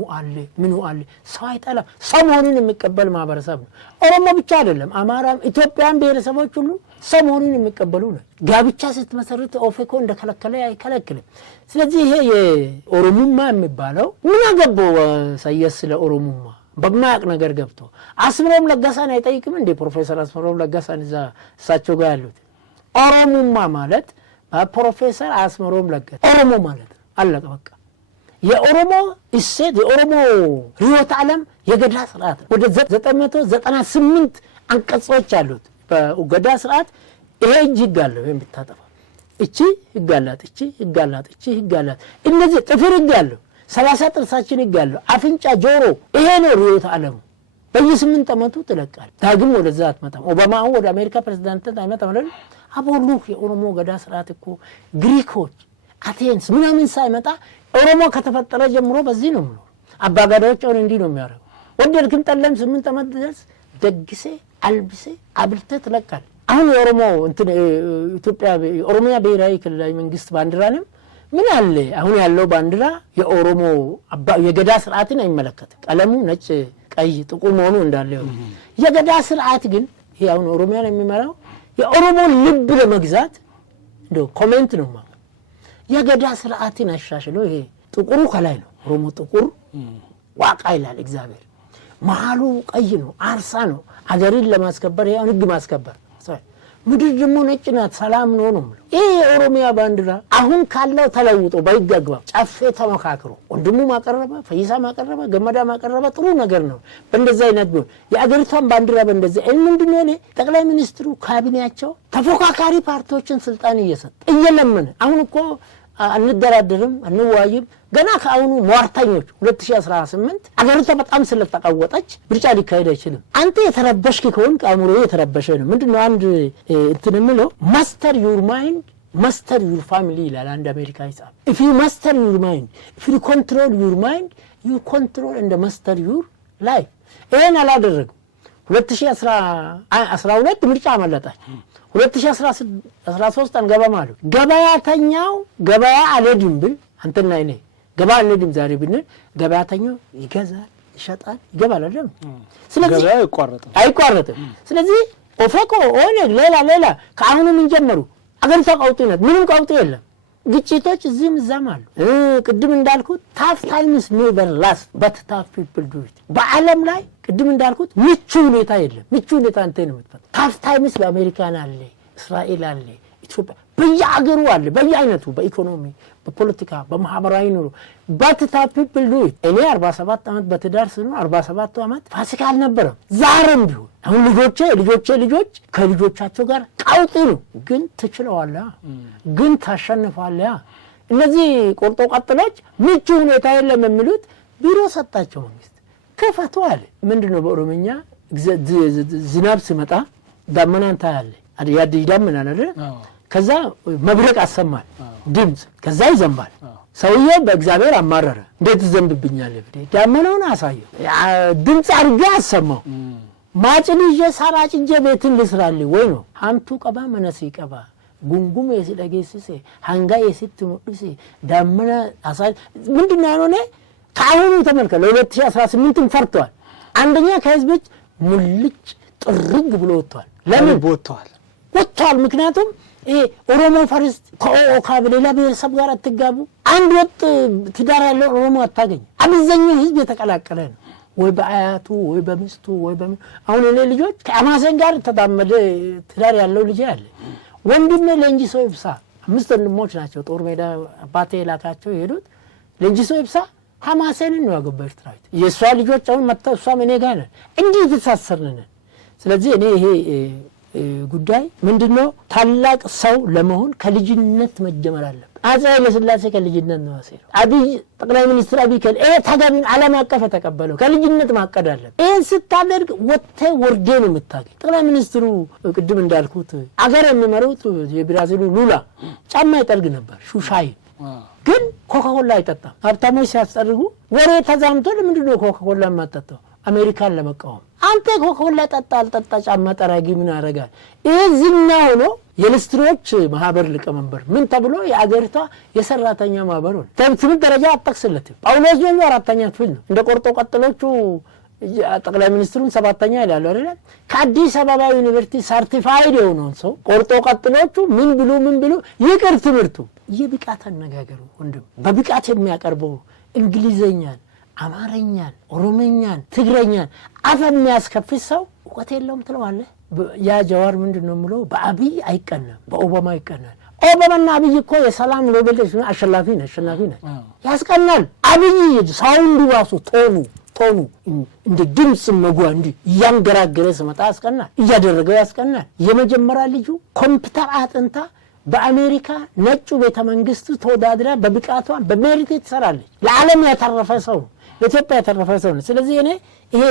አለ ሰው አይጠላም። ሰው መሆኑን የሚቀበል ማህበረሰብ ነው። ኦሮሞ ብቻ አይደለም፣ አማራም ኢትዮጵያን ብሔረሰቦች ሁሉ ሰው መሆኑን የሚቀበሉ ነው። ጋብቻ ስትመሰርት ኦፌኮ እንደከለከለ አይከለክልም። ስለዚህ ይሄ የኦሮሞማ የሚባለው ምን አገባው ሳይስ ለኦሮሞማ በማያቅ ነገር ገብቶ አስምሮም ለጋሳን አይጠይቅም እንዴ? ፕሮፌሰር አስምሮም ለጋሳን እሳቸው ጋር ያሉት ኦሮሞማ ማለት ፕሮፌሰር አስምሮም ለጋሳ ኦሮሞ ማለት አለቀ በቃ። የኦሮሞ እሴት የኦሮሞ ርዕዮተ ዓለም የገዳ ስርዓት ወደ 998 አንቀጾች አሉት በገዳ ስርዓት። ይሄ ህግ አለው የሚታጠፋ እቺ ህግ አላት፣ እቺ ህግ አላት፣ እቺ ህግ አላት። እነዚህ ጥፍር ህግ አለው፣ 30 ጥርሳችን ህግ አለው፣ አፍንጫ ጆሮ። ይሄ ነው ርዕዮተ ዓለሙ። በየ8 ዓመቱ ትለቃል። ዳግም ወደዛ አትመጣም። ኦባማ ወደ አሜሪካ ፕሬዝዳንትነት አይመጣም አይደል? አቦሉ የኦሮሞ ገዳ ስርዓት እኮ ግሪኮች አቴንስ ምናምን ሳይመጣ ኦሮሞ ከተፈጠረ ጀምሮ በዚህ ነው ነው። አባጋዳዎች አሁን እንዲህ ነው የሚያደርጉ። ወደድክም ጠለም 8 ዓመት ድረስ ደግሴ አልብሴ አብልተ ትለቃል። አሁን የኦሮሞ እንትን ኢትዮጵያ ኦሮሚያ ብሔራዊ ክልላዊ መንግስት ባንዲራንም ምን አለ አሁን ያለው ባንዲራ የኦሮሞ የገዳ ስርዓትን አይመለከትም። ቀለሙ ነጭ፣ ቀይ፣ ጥቁር መሆኑ እንዳለ የገዳ ስርዓት ግን ይሄ አሁን ኦሮሚያን የሚመራው የኦሮሞ ልብ ለመግዛት እንደው ኮሜንት ነው ማለት የገዳ ስርዓትን አሻሽሎ ይሄ ጥቁሩ ከላይ ነው። ኦሮሞ ጥቁር ዋቃ ይላል እግዚአብሔር፣ መሃሉ ቀይ ነው፣ አርሳ ነው። አገርን ለማስከበር ያን ህግ ማስከበር ምድር ደግሞ ነጭ ናት፣ ሰላም ነው ነው። ይሄ የኦሮሚያ ባንዲራ አሁን ካለው ተለውጦ በህግ አግባብ ጨፌ ተመካክሮ ወንድሙ ማቀረበ፣ ፈይሳ ማቀረበ፣ ገመዳ ማቀረበ ጥሩ ነገር ነው። በእንደዛ አይነት ነው የአገሪቷን ባንዲራ በእንደዛ ምንድነው እኔ ጠቅላይ ሚኒስትሩ ካቢኔያቸው ተፎካካሪ ፓርቲዎችን ስልጣን እየሰጠ እየለመነ አሁን እኮ አንደራደርም አንዋይም ገና ከአሁኑ ሟርተኞች 2018 አገሪቷ በጣም ስለተቀወጠች ምርጫ ሊካሄድ አይችልም። አንተ የተረበሽክ ከሆንክ አእምሮዬ የተረበሸ ነው። ምንድነው አንድ እንትን የምለው ማስተር ዩር ማይንድ ማስተር ዩር ፋሚሊ ይላል አንድ አሜሪካ ይጻፍ። if you master your mind, if you control your mind, you control and master your life። ይሄን አላደረጉ 2012 ምርጫ አመለጣች። 2013 አንገባም አሉ። ገበያተኛው ገበያ አልሄድም ብል አንተና እኔ ገበያ አልሄድም ዛሬ ብንል ገበያተኛው ይገዛል፣ ይሸጣል፣ ይገባል አይደል? ስለዚህ ገበያ አይቋረጥም። ስለዚህ ኦፌኮ ኦነግ ሌላ ከአሁኑ ምን ጀመሩ? አገሪቷ ቀውጥ ነው። ምንም ቀውጥ የለም። ግጭቶች እዚህም እዛም አሉ። ቅድም እንዳልኩት ታፍ ታይምስ ኔቨር ላስት በት ታፍ ፒፕል ዱ ኢት። በዓለም ላይ ቅድም እንዳልኩት ምቹ ሁኔታ የለም። ምቹ ሁኔታ አንተ ነው የምትፈጥረው። ታፍ ታይምስ በአሜሪካን አለ፣ እስራኤል አለ፣ ኢትዮጵያ በየአገሩ አለ፣ በየአይነቱ በኢኮኖሚ፣ በፖለቲካ፣ በማህበራዊ ኑሮ በት ታፍ ፒፕል ዱ ኢት። እኔ 47 ዓመት በትዳር ስኖር 47 ዓመት ፋሲካ አልነበረም። ዛሬም ቢሆን አሁን ልጆች ከልጆቻቸው ጋር ቀውጥ ነው። ግን ትችለዋለህ፣ ግን ታሸንፋለህ። እነዚህ ቆርጦ ቀጥሎች ምቹ ሁኔታ የለም የሚሉት ቢሮ ሰጣቸው መንግስት ከፈቱ አለ። ምንድነው በኦሮምኛ ዝናብ ሲመጣ ዳመናን ታያለ ይዳመናል አይደል? ከዛ መብረቅ አሰማል ድምጽ፣ ከዛ ይዘንባል። ሰውዬው በእግዚአብሔር አማረረ። እንዴት ዘንብብኛለህ ብለህ ዳመናውን አሳየው፣ ድምጽ አድርጌ አሰማው። ማጭን ይዤ ሳር አጭጄ ቤትን ልስራልህ ወይ ነው ሀምቱ ቀባ መነሲ ቀባ ጉንጉም የሲደገስሴ ሃንጋ የሲትሙድሲ ዳመና አሳይ ምንድነው ያልሆነ ከአሁኑ ተመልከለ 2018ን ፈርቷል። አንደኛ ከህዝቦች ሙልጭ ጥርግ ብሎ ወጥቷል። ለምን ወጥቷል? ምክንያቱም ይሄ ኦሮሞ ፈርስት ከኦካ በሌላ ብሔረሰብ ጋር አትጋቡ፣ አንድ ወጥ ትዳር ያለው ኦሮሞ አታገኝ። አብዛኛው ህዝብ የተቀላቀለ ነው። ወይ በአያቱ ወይ በሚስቱ ወይ አሁን እኔ ልጆች ከአማሰን ጋር ተዳመደ ትዳር ያለው ልጅ አለ። ወንድሜ ለእንጂሶ ይብሳ 5 ወንድሞች ናቸው። ጦር ሜዳ አባቴ ላካቸው የሄዱት ለእንጂሶ ይብሳ ሐማሰንን ነው ያገባው ኤርትራዊት። የሷ ልጆች አሁን መጣው እሷም እኔ ጋር ነን፣ እንዲህ ተሳሰርነን። ስለዚህ እኔ ይሄ ጉዳይ ምንድነው ታላቅ ሰው ለመሆን ከልጅነት መጀመር አለበት። አፄ ኃይለ ሥላሴ ከልጅነት ነው ያሰሩ። አብይ ጠቅላይ ሚኒስትር አብይ ተገቢን ዓለም አቀፍ ተቀበለው ከልጅነት ማቀድ አለበት። ይሄን ስታደርግ ወርዴ ነው የምታገኝ። ጠቅላይ ሚኒስትሩ ቅድም እንዳልኩት አገር የሚመሩት የብራዚሉ ሉላ ጫማ ይጠርግ ነበር ሹሻይ፣ ግን ኮካኮላ አይጠጣም። ሀብታሞች ሲያስጠርጉ ወሬ ተዛምቶ ለምንድነው ኮካኮላ የማጠጣው? አሜሪካን ለመቃወም። አንተ ኮካኮላ ጠጣ አልጠጣ ጫማ ጠራጊ ምን ያደርጋል? ይሄ ዝና ሆኖ የልስትሮች ማህበር ሊቀመንበር ምን ተብሎ የአገሪቷ የሰራተኛ ማህበር ሆነ። ትምህርት ደረጃ አጠቅስለትም ጳውሎስ ኞኞ 4ኛ ክፍል ነው። እንደ ቆርጦ ቀጥሎቹ ጠቅላይ ሚኒስትሩን 7ኛ ይላሉ አይደል? ከአዲስ አበባ ዩኒቨርሲቲ ሰርቲፋይድ የሆነውን ሰው ቆርጦ ቀጥሎቹ ምን ብሉ ይቅር ትምህርቱ የብቃት አነጋገሩ ወንድም በብቃት የሚያቀርበው እንግሊዘኛን፣ አማርኛን፣ ኦሮሞኛን፣ ትግረኛን አፍ የሚያስከፍት ሰው እውቀት የለውም ትለዋለህ። ያ ጀዋር ምንድነው የምለው በአብይ አይቀናም፣ በኦባማ ይቀናል። ኦባማና አብይ እኮ የሰላም ኖቤል አሸናፊ ነህ ያስቀናል። አብይ ሳውንዱ ራሱ ቶኑ እንደ ድምጽ መጓ እንዲ ያንገራገረ ስመጣ ያስቀናል፣ እያደረገው ያስቀናል። የመጀመሪያ ልጁ ኮምፒውተር አጥንታ በአሜሪካ ነጩ ቤተ መንግስት ተወዳድራ በብቃቷ በሜሪት ትሰራለች። ለዓለም ያተረፈ ሰው ነው፣ ለኢትዮጵያ ያተረፈ ሰው ነው። ስለዚህ እኔ ይሄ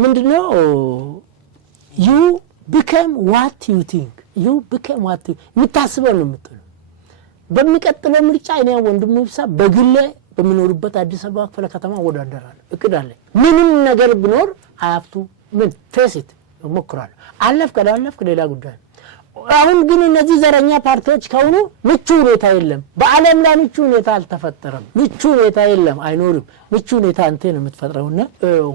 ምንድነው you become what you think የምታስበው ነው የምትለው። በሚቀጥለው ምርጫ እኔ ወንድሙ ይብሳ በግሌ በሚኖርበት አዲስ አበባ ክፍለ ከተማ ወዳደራለሁ፣ እቅድ አለኝ። ምንም ነገር ቢኖር አያፍቱ ምን ፌሲት ሞክራለሁ። አለፍክ ሌላ ጉዳይ። አሁን ግን እነዚህ ዘረኛ ፓርቲዎች ከሆኑ ምቹ ሁኔታ የለም። በዓለም ላይ ምቹ ሁኔታ አልተፈጠረም። ምቹ ሁኔታ የለም፣ አይኖርም። ምቹ ሁኔታ አንተ ነው የምትፈጥረውና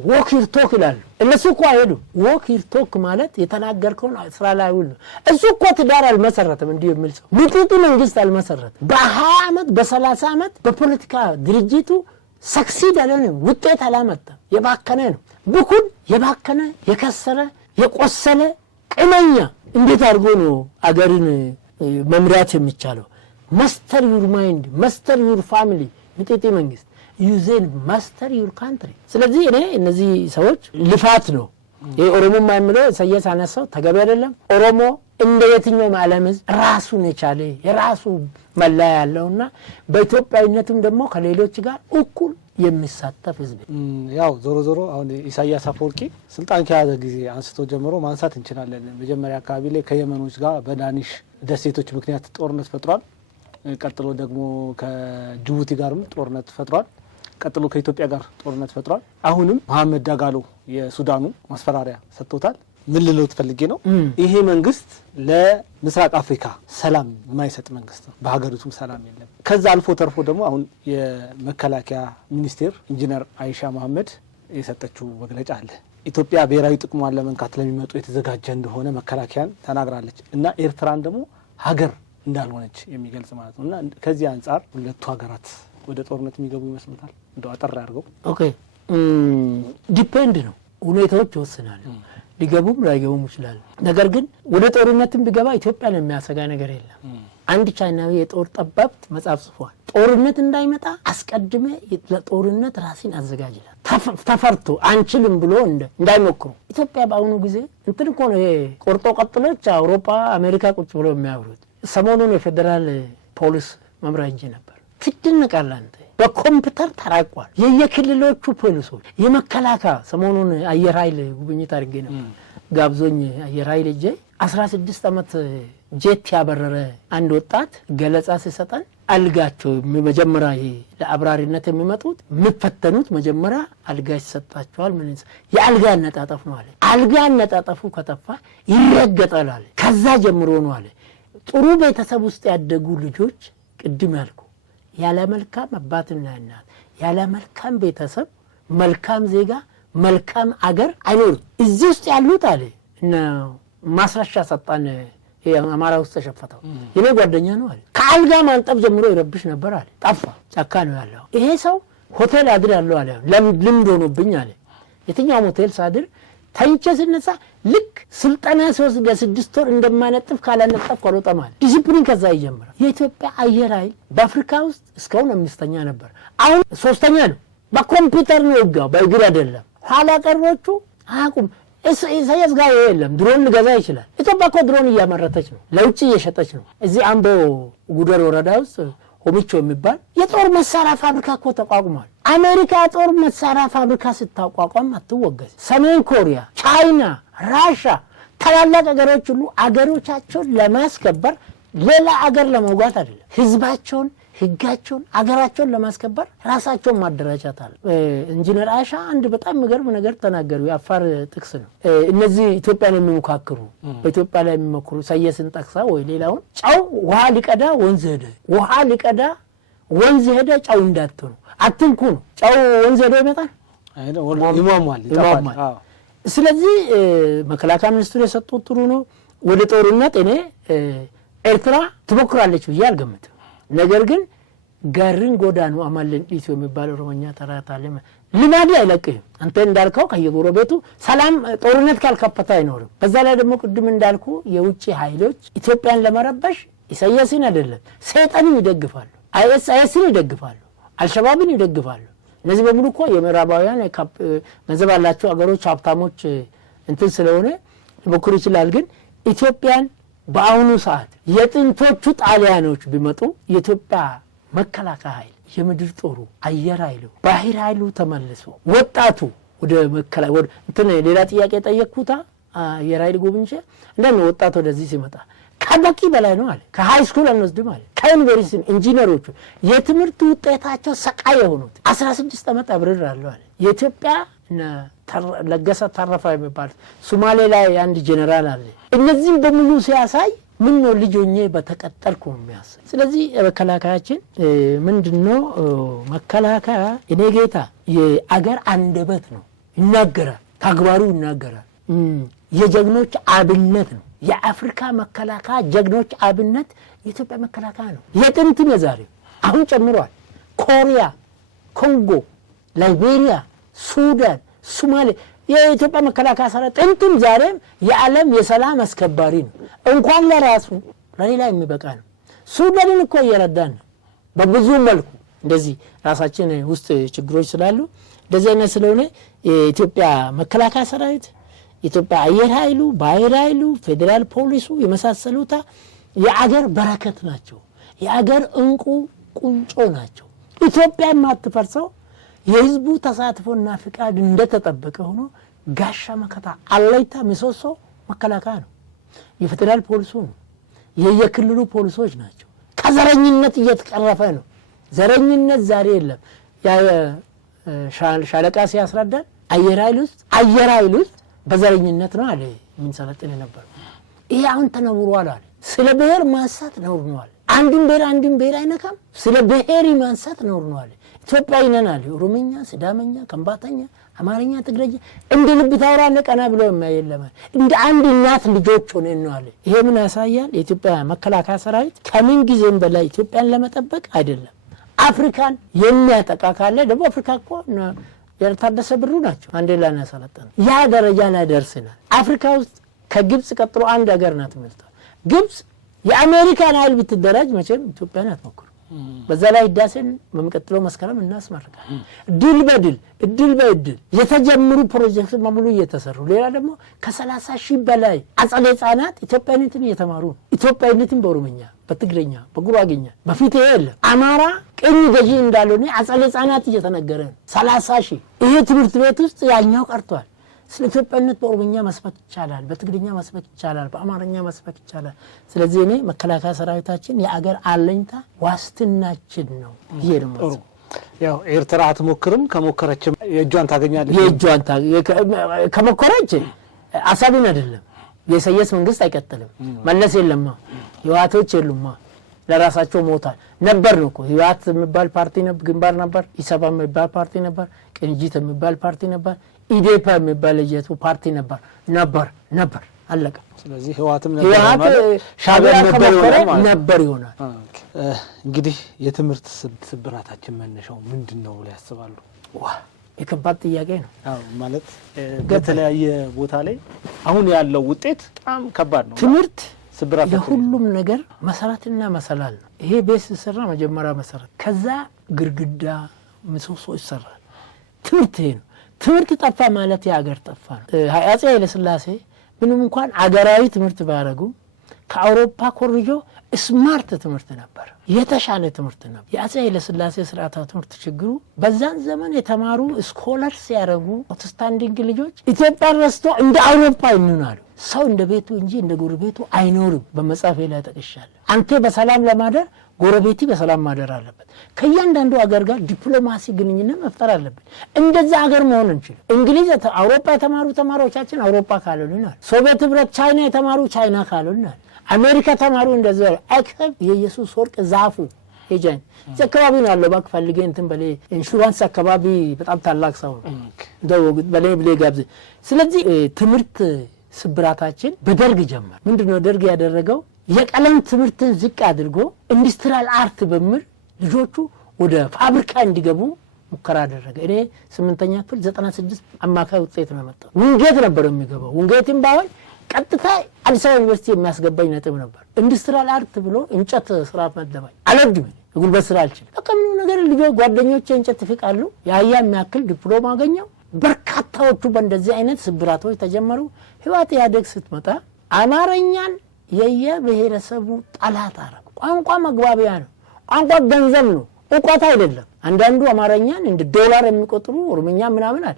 ዎክ ሂር ቶክ ይላሉ እነሱ እኮ አይሄዱ። ዎክ ሂር ቶክ ማለት የተናገርከውን ስራ ላይ ውል ነው። እሱ እኮ ትዳር አልመሰረተም እንዲህ የሚል ሰው ምጥጥ መንግስት አልመሰረተም። በ20 ዓመት በ30 ዓመት በፖለቲካ ድርጅቱ ሰክሲድ አለንም ውጤት አላመጣም። የባከነ ነው ብኩን፣ የባከነ የከሰረ የቆሰለ ቅመኛ እንዴት አድርጎ ነው አገርን መምራት የሚቻለው? ማስተር ዩር ማይንድ፣ ማስተር ዩር ፋሚሊ። ምጥጥ መንግስት ዩዜን ማስተር ዩር ካንትሪ። ስለዚህ እኔ እነዚህ ሰዎች ልፋት ነው የኦሮሞ ማይምለው ሰየስ አነሳው ተገቢ አይደለም። ኦሮሞ እንደ የትኛው ዓለም ራሱን የቻለ የራሱ መለያ ያለውና በኢትዮጵያዊነቱም ደግሞ ከሌሎች ጋር እኩል የሚሳተፍ ህዝብ። ያው ዞሮ አሁን ኢሳያስ አፈወርቂ ስልጣን ከያዘ ጊዜ አንስቶ ጀምሮ ማንሳት እንችላለን። መጀመሪያ አካባቢ ላይ ከየመኖች ጋር በዳኒሽ ደሴቶች ምክንያት ጦርነት ፈጥሯል። ቀጥሎ ደግሞ ከጅቡቲ ጋርም ጦርነት ፈጥሯል። ቀጥሎ ከኢትዮጵያ ጋር ጦርነት ፈጥሯል። አሁንም መሐመድ ዳጋሎ የሱዳኑ ማስፈራሪያ ሰጥቶታል። ምን ልለው ትፈልጌ ነው ይሄ መንግስት ለምስራቅ አፍሪካ ሰላም የማይሰጥ መንግስት ነው። በሀገሪቱም ሰላም የለም። ከዛ አልፎ ተርፎ ደግሞ አሁን የመከላከያ ሚኒስቴር ኢንጂነር አይሻ መሐመድ የሰጠችው መግለጫ አለ። ኢትዮጵያ ብሔራዊ ጥቅሟን ለመንካት ለሚመጡ የተዘጋጀ እንደሆነ መከላከያን ተናግራለች እና ኤርትራን ደግሞ ሀገር እንዳልሆነች የሚገልጽ ማለት ነው። እና ከዚህ አንጻር ሁለቱ ሀገራት ወደ ጦርነት የሚገቡ ይመስሉታል? እንደው አጠር ያርገው። ኦኬ ዲፔንድ ነው፣ ሁኔታዎች ይወስናሉ። ሊገቡም ላይገቡም ይችላል። ነገር ግን ወደ ጦርነትም ቢገባ ኢትዮጵያን የሚያሰጋ ነገር የለም። አንድ ቻይናዊ የጦር ጠበብት መጽሐፍ ጽፏል። ጦርነት እንዳይመጣ አስቀድመ ለጦርነት ራስን አዘጋጅላል። ተፈርቶ አንችልም ብሎ እንዳይሞክሩ። ኢትዮጵያ በአሁኑ ጊዜ እንትን እኮ ነው ይሄ ቆርጦ ቀጥሎች አውሮፓ አሜሪካ ቁጭ ብሎ የሚያወሩት። ሰሞኑን የፌዴራል ፖሊስ መምሪያ እንጂ ነበር ትድነቃለህ አንተ። በኮምፒውተር ተራቋል። የየክልሎቹ ፖሊሶች የመከላከያ ሰሞኑን አየር ኃይል ጉብኝት አድርጌ ነበር። ጋብዞኝ አየር ኃይል እጄ 16 ዓመት ጄት ያበረረ አንድ ወጣት ገለጻ ሲሰጠን አልጋቸው መጀመሪያ ለአብራሪነት የሚመጡት የሚፈተኑት መጀመሪያ አልጋ ይሰጣቸዋል። ምን የአልጋ አነጣጠፍ ነው አለ። አልጋ አነጣጠፉ ከተፋ ይረገጣል አለ። ከዛ ጀምሮ ነው አለ ጥሩ ቤተሰብ ውስጥ ያደጉ ልጆች ቅድም ያልኩ ያለ መልካም አባትና እናት ያለ መልካም ቤተሰብ መልካም ዜጋ መልካም አገር አይኖርም። እዚህ ውስጥ ያሉት አለ እና ማስረሻ ሰጣን የአማራ ውስጥ ተሸፈተው የኔ ጓደኛ ነው አለ። ከአልጋ ማንጠፍ ጀምሮ ይረብሽ ነበር አለ። ጠፋ፣ ጫካ ነው ያለው። ይሄ ሰው ሆቴል አድር ያለው አለ። ልምድ ሆኖብኝ አለ። የትኛውም ሆቴል ሳድር ተንቼ ስነሳ ልክ ስልጠና ሲወስድ ለ6 ወር እንደማነጥፍ ካላነጠፍ አልወጣም አለ። ዲሲፕሊን ከዛ ይጀምራል። የኢትዮጵያ አየር ኃይል በአፍሪካ ውስጥ እስካሁን 5ኛ ነበር፣ አሁን 3ኛ ነው። በኮምፒውተር ነው ይጋው፣ በእግር አይደለም። ኋላ ቀሮቹ አቁም ኢሳያስ ጋር የለም። ድሮን ሊገዛ ይችላል። ኢትዮጵያ እኮ ድሮን እያመረተች ነው፣ ለውጭ እየሸጠች ነው። እዚህ አምቦ ጉደር ወረዳ ውስጥ ሆሚቾ የሚባል የጦር መሳሪያ ፋብሪካ እኮ ተቋቁሟል። አሜሪካ የጦር መሳሪያ ፋብሪካ ስታቋቋም አትወገዝ። ሰሜን ኮሪያ፣ ቻይና፣ ራሻ ታላላቅ አገሮች ሁሉ አገሮቻቸውን ለማስከበር ሌላ አገር ለመውጋት አይደለም፣ ህዝባቸውን ህጋቸውን አገራቸውን ለማስከበር ራሳቸውን ማደራጃት አለ። ኢንጂነር አይሻ አንድ በጣም የሚገርም ነገር ተናገሩ። የአፋር ጥቅስ ነው። እነዚህ ኢትዮጵያን የሚሞካክሩ በኢትዮጵያ ላይ የሚመክሩ ኢሳያስን ጠቅሳ ወይ ሌላውን ጨው ውሃ ሊቀዳ ወንዝ ሄደ፣ ውሃ ሊቀዳ ወንዝ ሄደ፣ ጨው እንዳትሆኑ አትንኩ ነው። ጨው ወንዝ ሄደ ይመጣል ይሟሟል። ስለዚህ መከላከያ ሚኒስትሩ የሰጡት ጥሩ ነው። ወደ ጦርነት እኔ ኤርትራ ትሞክራለች ብዬ አልገምትም። ነገር ግን ጋርን ጎዳኑ አማለን ዲቶ የሚባል ኦሮሞኛ ተረት አለ። ልማድ አይለቅህም። አንተ እንዳልከው ከየጎረቤቱ ሰላም ጦርነት ካልከፈተ አይኖርም። በዛ ላይ ደግሞ ቅድም እንዳልኩ የውጭ ኃይሎች ኢትዮጵያን ለመረበሽ ኢሳያስን አይደለም ሰይጣንን ይደግፋሉ፣ አይኤስን ይደግፋሉ፣ አልሸባብን ይደግፋሉ። እነዚህ በሙሉ እኮ የምዕራባውያን ገንዘብ ያላቸው አገሮች ሀብታሞች እንትን ስለሆነ ሊሞክሩ ይችላል። ግን ኢትዮጵያን በአሁኑ ሰዓት የጥንቶቹ ጣሊያኖች ቢመጡ የኢትዮጵያ መከላከያ ኃይል የምድር ጦሩ፣ አየር ኃይሉ፣ ባህር ኃይሉ ተመልሶ ወጣቱ ወደ መከላከያ እንትን ሌላ ጥያቄ ጠየቅኩታ አየር ኃይል ጎብኝቼ እንደምን ወጣቱ ወደዚህ ሲመጣ ከበቂ በላይ ነው አለ። ከሃይ ስኩል አንወስድም አለ። ከዩኒቨርሲቲ ኢንጂነሮቹ የትምህርት ውጤታቸው ሰቃይ የሆኑት 16 ዓመት አብረር አለው አለ። የኢትዮጵያ ለገሰ ተረፈ የሚባል ሶማሌ ላይ አንድ ጄኔራል አለ። እነዚህም በሙሉ ሲያሳይ ምን ነው ልጆኜ በተቀጠልኩ የሚያሳይ። ስለዚህ መከላከያችን ምንድነው መከላከያ እኔ ጌታ የአገር አንደበት ነው፣ ይናገራል፣ ተግባሩ ይናገራል። የጀግኖች አብነት ነው። የአፍሪካ መከላከያ ጀግኖች አብነት የኢትዮጵያ መከላከያ ነው። የጥንትም የዛሬው አሁን ጨምሯል። ኮሪያ፣ ኮንጎ፣ ላይቤሪያ፣ ሱዳን፣ ሶማሌ የኢትዮጵያ መከላከያ ሰራዊት ጥንትም ዛሬም የዓለም የሰላም አስከባሪ ነው። እንኳን ለራሱ ለሌላ የሚበቃ ነው። ሱዳንን እኮ እየረዳን ነው በብዙ መልኩ። እንደዚህ ራሳችን ውስጥ ችግሮች ስላሉ እንደዚህ አይነት ስለሆነ የኢትዮጵያ መከላከያ ሰራዊት የኢትዮጵያ አየር ኃይሉ፣ ባህር ኃይሉ፣ ፌዴራል ፖሊሱ የመሳሰሉት የአገር በረከት ናቸው። የአገር እንቁ ቁንጮ ናቸው። ኢትዮጵያ የማትፈርሰው የህዝቡ ተሳትፎና ፍቃድ እንደተጠበቀ ሆኖ ጋሻ መከታ አለይታ ምሰሶ መከላከያ ነው። የፌዴራል ፖሊሱ ነው። የየክልሉ ፖሊሶች ናቸው። ከዘረኝነት እየተቀረፈ ነው። ዘረኝነት ዛሬ የለም። ሻለቃ ሲያስረዳን አየር ኃይል ውስጥ በዘረኝነት ነው አለ የምንሰለጥን ነበር። ይሄ አሁን ተነውሯል አለ። ስለ ብሔር ማንሳት ነውር ነው አለ። አንድን ብሔር አይነካም። ስለ ብሔር ማንሳት ነውር ነው አለ። ኢትዮጵያዊ ነን አለ። ኦሮሞኛ፣ ሲዳመኛ፣ ከምባታኛ፣ አማርኛ፣ ትግረኛ እንደ ልብ ታወራለህ ቀና ብሎ የማይለማ እንደ አንድ እናት ልጆች ሆነን ነው አለ። ይሄ ምን ያሳያል? የኢትዮጵያ መከላከያ ሰራዊት ከምን ጊዜም በላይ ኢትዮጵያን ለመጠበቅ አይደለም አፍሪካን የሚያጠቃ ካለ ደግሞ አፍሪካ እኮ የታደሰ ብሩ ናቸው ማንዴላ ነው ያሰለጠነው። ያ ደረጃ ላይ ደርሰናል። አፍሪካ ውስጥ ከግብጽ ቀጥሎ አንድ ሀገር ናት ምልታ ግብጽ። የአሜሪካን ኃይል ብትደራጅ መቼም ኢትዮጵያን አትሞክሩ። በዛ ላይ ህዳሴን በሚቀጥለው መስከረም እናስመርቃለን። ድል በድል እድል በእድል የተጀመሩ ፕሮጀክቶች በሙሉ እየተሰሩ ሌላ ደግሞ ከ30 ሺህ በላይ አጸደ ህጻናት ኢትዮጵያዊነትን እየተማሩ ነው። ኢትዮጵያዊነትን በኦሮሞኛ፣ በትግረኛ፣ በጉራጌኛ በፊት የለም። አማራ ቅኝ ገዢ እንዳልሆነ አጸደ ህጻናት እየተነገረ ነው። 30 ሺህ ይሄ ትምህርት ቤት ውስጥ ያኛው ቀርቷል። ስለ ኢትዮጵያዊነት በኦሮሞኛ መስበክ ይቻላል፣ በትግርኛ መስበክ ይቻላል፣ በአማርኛ መስበክ ይቻላል። ስለዚህ እኔ መከላከያ ሰራዊታችን የአገር አለኝታ ዋስትናችን ነው። ይሄ ደግሞ ያው ኤርትራ አትሞክርም፣ ከሞከረችም የእጇን ታገኛለች። ከሞከረች አሳቢን አይደለም የኢሳያስ መንግስት አይቀጥልም። መለስ የለማ፣ ህወሓቶች የሉማ፣ ለራሳቸው ሞታል ነበር ነው እኮ። ህወሓት የሚባል ፓርቲ ነበር፣ ግንባር ነበር፣ ኢሰፓ የሚባል ፓርቲ ነበር፣ ቅንጅት የሚባል ፓርቲ ነበር፣ ኢዴፓ የሚባል የቱ ፓርቲ ነበር አለቀ። ስለዚህ ህወሓትም ሻዕቢያ ነበር ይሆናል። እንግዲህ የትምህርት ስብራታችን መነሻው ምንድነው ብለው ያስባሉ? የከባድ ጥያቄ ነው። ማለት በተለያየ ቦታ ላይ አሁን ያለው ውጤት በጣም ከባድ ነው። ትምህርት ለሁሉም ነገር መሰረትና መሰላል ነው። ይሄ ቤት ሲሰራ መጀመሪያ መሰረት፣ ከዛ ግድግዳ ምሰሶ ይሰራል። ትምህርት ይሄ ነው። ትምህርት ጠፋ ማለት የአገር ጠፋ ነው። አፄ ኃይለ ሥላሴ ምንም እንኳን አገራዊ ትምህርት ባያደርጉ ከአውሮፓ ኮርጆ ስማርት ትምህርት ነበር፣ የተሻለ ትምህርት ነበር። የአፄ ኃይለሥላሴ ስርዓተ ትምህርት ችግሩ በዛን ዘመን የተማሩ ስኮለርስ ያደረጉ አውትስታንዲንግ ልጆች ኢትዮጵያን ረስቶ እንደ አውሮፓ ይኑናሉ። ሰው እንደ ቤቱ እንጂ እንደ ጎረቤቱ አይኖርም። በመጽሐፌ ላይ ጠቅሻለሁ። አንተ በሰላም ለማደር ጎረቤቲ በሰላም ማደር አለበት። ከእያንዳንዱ አገር ጋር ዲፕሎማሲ ግንኙነት መፍጠር አለበት። እንደዛ አገር መሆን እንችላለን። እንግሊዝ አውሮፓ የተማሩ ተማሪዎቻችን አውሮፓ ካልሆኑናል። ሶቪየት ህብረት ቻይና የተማሩ ቻይና ካልሆኑናል። አሜሪካ ተማሩ እንደዛ አክሰብ የኢየሱስ ወርቅ ዛፉ ሄጀን አካባቢ ነው ያለው። ባክ ፈልጌ እንትን በሌ ኢንሹራንስ አካባቢ በጣም ታላቅ ሰው ነው እንደው በሌ ብሌ ጋብዝ። ስለዚህ ትምህርት ስብራታችን በደርግ ጀመር። ምንድነው ደርግ ያደረገው? የቀለም ትምህርትን ዝቅ አድርጎ ኢንዱስትሪያል አርት በሚል ልጆቹ ወደ ፋብሪካ እንዲገቡ ሙከራ አደረገ። እኔ 8ኛ ክፍል 96 አማካይ ውጤት ነው መጣው። ውንጌት ነበር የሚገባው። ውንጌትም ባይሆን ቀጥታ አዲስ አበባ ዩኒቨርሲቲ የሚያስገባኝ ነጥብ ነበር። ኢንዱስትሪያል አርት ብሎ እንጨት ስራ መደባኝ አልወድም። ጉልበት ስራ አልችልም። በቃ ምን ነገር ልጆች ጓደኞቼ እንጨት ይፍቃሉ። ያያ የሚያክል ዲፕሎማ አገኘው። በርካታዎቹ በእንደዚህ አይነት ስብራቶች ተጀመሩ። ህይወት ያደግ ስትመጣ አማርኛን የየብሔረሰቡ ጠላት አረጉ። ቋንቋ መግባቢያ ነው። ቋንቋ ገንዘብ ነው፣ እውቀት አይደለም። አንዳንዱ አማርኛን እንደ ዶላር የሚቆጥሩ ኦሮምኛ ምናምን አለ።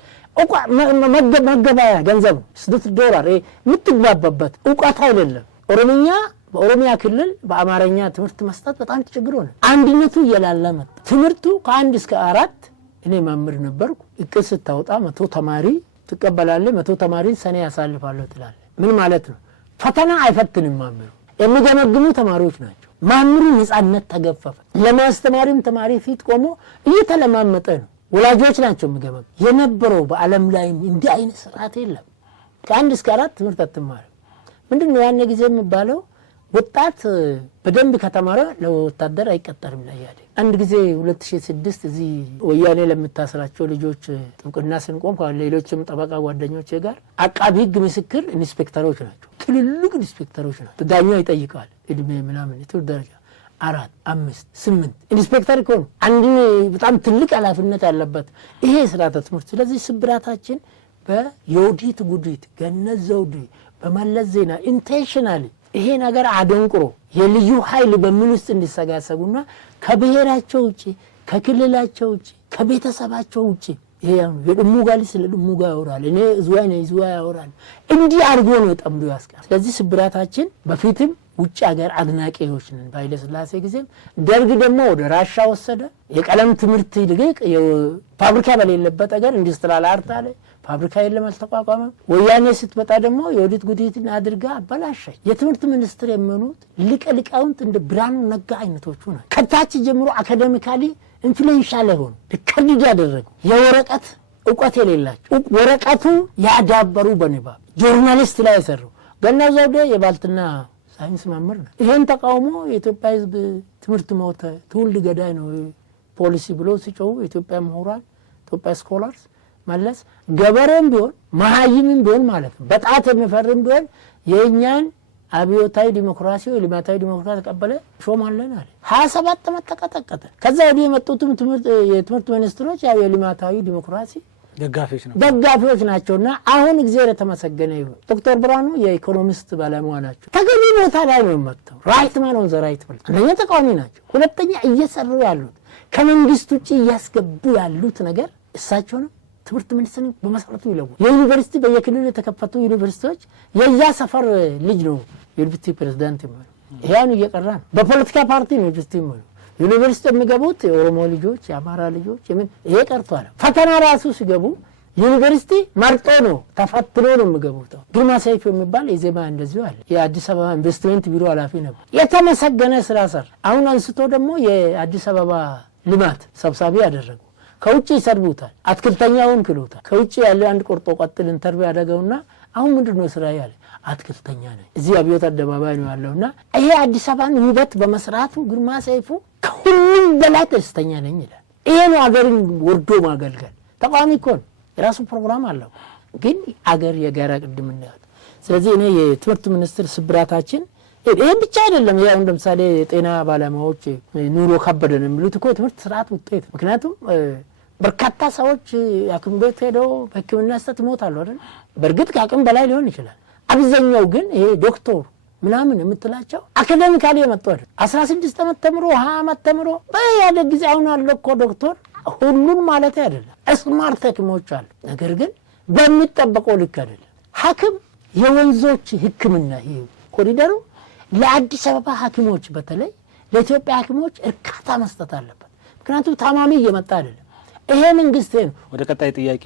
መገባያ ገንዘብ ነው። $6 የምትግባባበት እውቀት አይደለም። ኦሮምኛ በኦሮሚያ ክልል በአማርኛ ትምህርት መስጠት በጣም ተቸግሮ ነው። አንድነቱ እየላላ መጣ። ትምህርቱ ከ1 እስከ 4 እኔ መምህር ነበርኩ። እቅድ ስታወጣ 100 ተማሪ ትቀበላለህ፣ 100 ተማሪ ሰኔ ያሳልፋለሁ ትላለህ። ምን ማለት ነው? ፈተና አይፈትንም መምህሩ። የሚገመግሙ ተማሪዎች ናቸው። መምህሩ ነፃነት ተገፈፈ። ለማስተማሪም ተማሪ ፊት ቆሞ እየተለማመጠ ነው። ወላጆች ናቸው የሚገመግሙ የነበረው። በዓለም ላይ እንዲህ አይነት ስርዓት የለም። ከ1 እስከ 4 ትምህርት አትማርም። ምንድነው ያን ጊዜ የሚባለው? ወጣት በደንብ ከተማረ ለወታደር አይቀጠርም ላይ ያለ። አንድ ጊዜ 2006 እዚህ ወያኔ ለምታስራቸው ልጆች ጥብቅና ስንቆም ከሌሎችም ጠበቃ ጓደኞቼ ጋር አቃቢ ህግ ምስክር ኢንስፔክተሮች ናቸው። ትልልቅ ኢንስፔክተሮች ናቸው። ዳኛው ይጠይቃል እድሜ ምናምን የትምህርት ደረጃ 4፣ 5፣ 8 ኢንስፔክተር እኮ ነው። አንድ በጣም ትልቅ ኃላፊነት ያለበት ይሄ ስርዓተ ትምህርት። ስለዚህ ስብራታችን በዮዲት ጉዲት ገነት ዘውዴ በመለስ ዜና ኢንቴንሽናሊ ይሄ ነገር አደንቅሮ የልዩ ኃይል በሚል ውስጥ እንዲሰጋሰጉና ከብሔራቸው ውጪ ከክልላቸው ውጪ ከቤተሰባቸው ውጪ ይሄ የድሙጋ ልጅ ስለ ድሙጋ ያወራል፣ እኔ ዝዋይ ነኝ ዝዋይ ያወራል። እንዲህ አድርጎ ነው ጠምዶ ያስቀር። ስለዚህ ስብራታችን በፊትም ውጭ ሀገር አድናቂዎች ነን። በኃይለ ሥላሴ ጊዜም ደርግ ደግሞ ወደ ራሻ ወሰደ። የቀለም ትምህርት ይልቅ ፋብሪካ በሌለበት ሀገር ኢንዱስትሪያል አርት አለ። ፋብሪካ የለም፣ አልተቋቋመም። ወያኔ ስትመጣ ደግሞ የወዲት ጉዲትን አድርጋ አበላሸች። የትምህርት ሚኒስትር የሚሆኑት ሊቃውንት እንደ ብርሃኑ ነጋ አይነቶቹ ናቸው። ከታች ጀምሮ አካዴሚካሊ ኢንፍሉዌንሻል ሆኑ ሪከርድ ያደረጉ የወረቀት እውቀት የሌላቸው ወረቀቱ ያዳበሩ በንባብ ጆርናሊስት ላይ የሰሩ ገነት ዘውዴ የባልትና ሳይንስ መምህር ነው። ይሄን ተቃውሞ የኢትዮጵያ ሕዝብ ትምህርት ሞተ ትውልድ ገዳይ ነው ፖሊሲ ብሎ ሲጮሁ የኢትዮጵያ ምሁራን ኢትዮጵያ ስኮላርስ መለስ ገበሬም ቢሆን መሀይምም ቢሆን ማለት ነው በጣት የሚፈርም ቢሆን የእኛን አብዮታዊ ዲሞክራሲ ወይ ልማታዊ ዲሞክራሲ ተቀበለ ሾማለን አለ። 27 ዓመት ተቀጠቀጠ። ከዛ ወዲህ የመጡትም የትምህርት ሚኒስትሮች ያው የልማታዊ ዲሞክራሲ ደጋፊዎች ናቸውና አሁን እግዚአብሔር የተመሰገነ ይሁን። ዶክተር ብርሃኑ የኢኮኖሚስት ባለሙያ ናቸው። ተገቢ ቦታ ላይ ነው መጥተው ራይት ማን ኦን ዘ ራይት ፕሌስ። አንደኛ ተቃዋሚ ናቸው፣ ሁለተኛ እየሰሩ ያሉት ከመንግስት ውጪ እያስገቡ ያሉት ነገር እሳቸው ነው። ትምህርት ሚኒስትር በመሰረቱ ይለው የዩኒቨርሲቲ በየክልሉ የተከፈቱ ዩኒቨርሲቲዎች የዛ ሰፈር ልጅ ነው ዩኒቨርሲቲ ፕሬዝዳንት ማለት ይሄን እየቀራ ነው። በፖለቲካ ፓርቲ ነው ዩኒቨርሲቲ የሚገቡት የኦሮሞ ልጆች የአማራ ልጆች ምን ይሄ ቀርቷል። ፈተና ራሱ ሲገቡ ዩኒቨርሲቲ መርጦ ነው ተፈትኖ ነው የሚገቡት። ግርማ ሰይፉ የሚባል የዜማ እንደዚሁ አለ። የአዲስ አበባ ኢንቨስትመንት ቢሮ ኃላፊ ነበር። የተመሰገነ ስራ ሰር። አሁን አንስቶ ደግሞ የአዲስ አበባ ልማት ሰብሳቢ ያደረጉ ከውጭ ይሰርቡታል። አትክልተኛውን ክሉታል። ከውጭ ያለው አንድ ቆርጦ ቀጥል ኢንተርቪው ያደረገውና አሁን ምንድነው ስራ ያለ አትክልተኛ ነኝ እዚህ አብዮት አደባባይ ነው ያለውና ይሄ አዲስ አበባን ውበት በመስራቱ ግርማ ሰይፉ ከሁሉም በላይ ደስተኛ ነኝ ይላል። ይሄ ነው አገርን ወርዶ ማገልገል። ተቋሚ እኮ ነው፣ የራሱ ፕሮግራም አለው። ግን አገር የጋራ ቅድም እናያት። ስለዚህ እኔ የትምህርት ሚኒስትር ስብራታችን ይሄ ብቻ አይደለም። ያው እንደምሳሌ የጤና ባለሙያዎች ኑሮ ከበደን የሚሉት እኮ የትምህርት ስርዓት ውጤት። ምክንያቱም በርካታ ሰዎች ሐኪም ቤት ሄደው በሕክምና ስህተት ይሞታሉ አይደል? በእርግጥ ከአቅም በላይ ሊሆን ይችላል። አብዛኛው ግን ይሄ ዶክተር ምናምን የምትላቸው አካዳሚካሊ የመጡ አይደል 16 ዓመት ተምሮ 20 ዓመት ተምሮ በያደ ጊዜ አሁን ያለው እኮ ዶክተር ሁሉን ማለት አይደለም ስማርት ሐኪሞች አሉ ነገር ግን በሚጠበቀው ልክ አይደለም ሐኪም የወንዞች ህክምና ይሄ ኮሪደሩ ለአዲስ አበባ ሐኪሞች በተለይ ለኢትዮጵያ ሐኪሞች እርካታ መስጠት አለበት ምክንያቱም ታማሚ እየመጣ አይደለም ይሄ መንግስት ነው ወደ ቀጣይ ጥያቄ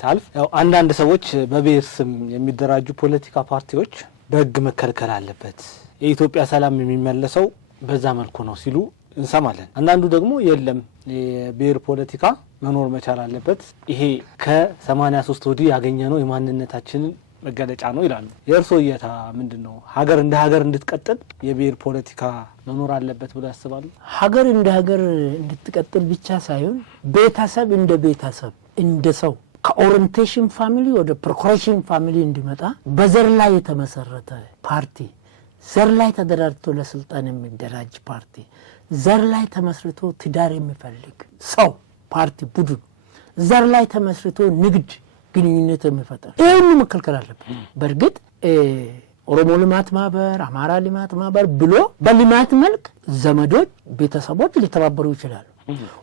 ሳልፍ ያው አንዳንድ ሰዎች በብሔር ስም የሚደራጁ ፖለቲካ ፓርቲዎች በህግ መከልከል አለበት የኢትዮጵያ ሰላም የሚመለሰው በዛ መልኩ ነው ሲሉ እንሰማለን አንዳንዱ ደግሞ የለም የብሔር ፖለቲካ መኖር መቻል አለበት ይሄ ከ83 ወዲህ ያገኘነው የማንነታችንን መገለጫ ነው ይላሉ የእርሶ እይታ ምንድነው ሀገር እንደ ሀገር እንድትቀጥል የብሔር ፖለቲካ መኖር አለበት ብለው ያስባሉ ሀገር እንደ ሀገር እንድትቀጥል ብቻ ሳይሆን ቤተሰብ እንደ ቤተሰብ እንደ ሰው ከኦሪንቴሽን ፋሚሊ ወደ ፕሮክሬሽን ፋሚሊ እንዲመጣ በዘር ላይ የተመሰረተ ፓርቲ ዘር ላይ ተደራጅቶ ለስልጣን የሚደራጅ ፓርቲ ዘር ላይ ተመስርቶ ትዳር የሚፈልግ ሰው ፓርቲ ቡድን ዘር ላይ ተመስርቶ ንግድ ግንኙነት የሚፈጠር ይሄን መከልከል አለበት በርግጥ ኦሮሞ ልማት ማህበር አማራ ልማት ማህበር ብሎ በልማት መልክ ዘመዶች ቤተሰቦች ሊተባበሩ ይችላሉ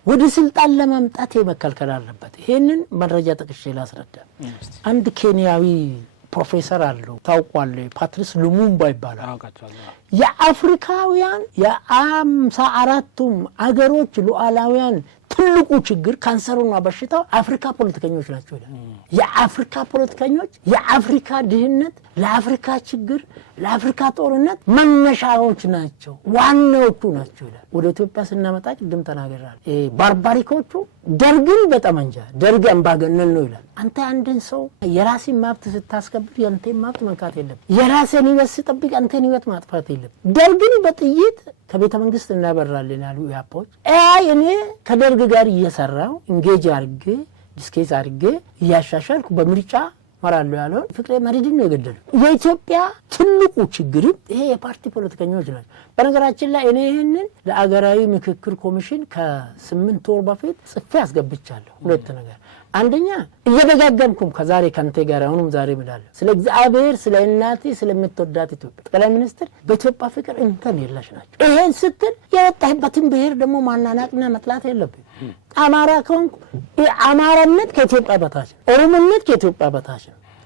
ወደ ስልጣን ለማምጣት መከልከል አለበት ይሄንን መረጃ ተከሽ ላስረዳ አንድ ኬንያዊ ፕሮፌሰር አለው ታውቋል ፓትሪስ ሉሙምባ ይባላል የአፍሪካውያን የ54ቱም አገሮች ሉዓላውያን ትልቁ ችግር ካንሰሩና በሽታው አፍሪካ ፖለቲከኞች ናቸው ይላል የአፍሪካ ፖለቲከኞች የአፍሪካ ድህነት ለአፍሪካ ችግር ለአፍሪካ ጦርነት መነሻዎች ናቸው ዋናዎቹ ናቸው ይላል ወደ ኢትዮጵያ ስናመጣ ቅድም ተናገራል ባርባሪኮቹ ደርግን በጠመንጃ ደርግ አምባገነን ነው ይላል አንተ አንድን ሰው የራስን መብት ስታስከብር ያንተን መብት መንካት የለም የራስን ህይወት ስጠብቅ አንተን ህይወት ማጥፋት የለም ደርግን በጥይት ከቤተ መንግስት እናበራለን ያሉ ያፖች እኔ ከደርግ ጋር እየሰራው እንጌጅ አርጌ ዲስኬስ አርጌ ያሻሻልኩ በምርጫ መራለው ያለው ፍቅሬ መሪድን ነው የገደለው የኢትዮጵያ ትልቁ ችግር ይሄ የፓርቲ ፖለቲከኞች ናቸው በነገራችን ላይ እኔ ይሄንን ለአገራዊ ምክክር ኮሚሽን ከ8 ወር በፊት ጽፌ አስገብቻለሁ ሁለት ነገር አንደኛ እየደጋገምኩም ከዛሬ ካንተ ጋር አሁንም ዛሬ ምዳለ ስለ እግዚአብሔር ስለ እናቴ ስለምትወዳት ኢትዮጵያ ጠቅላይ ሚኒስትር በኢትዮጵያ ፍቅር እንከን የለሽ ናቸው ይሄን ስትል የወጣህበትን ብሔር ደግሞ ማናናቅና መጥላት የለብህ አማራ ከሆንኩ አማራነት ከኢትዮጵያ በታች ኦሮሞነት ከኢትዮጵያ በታች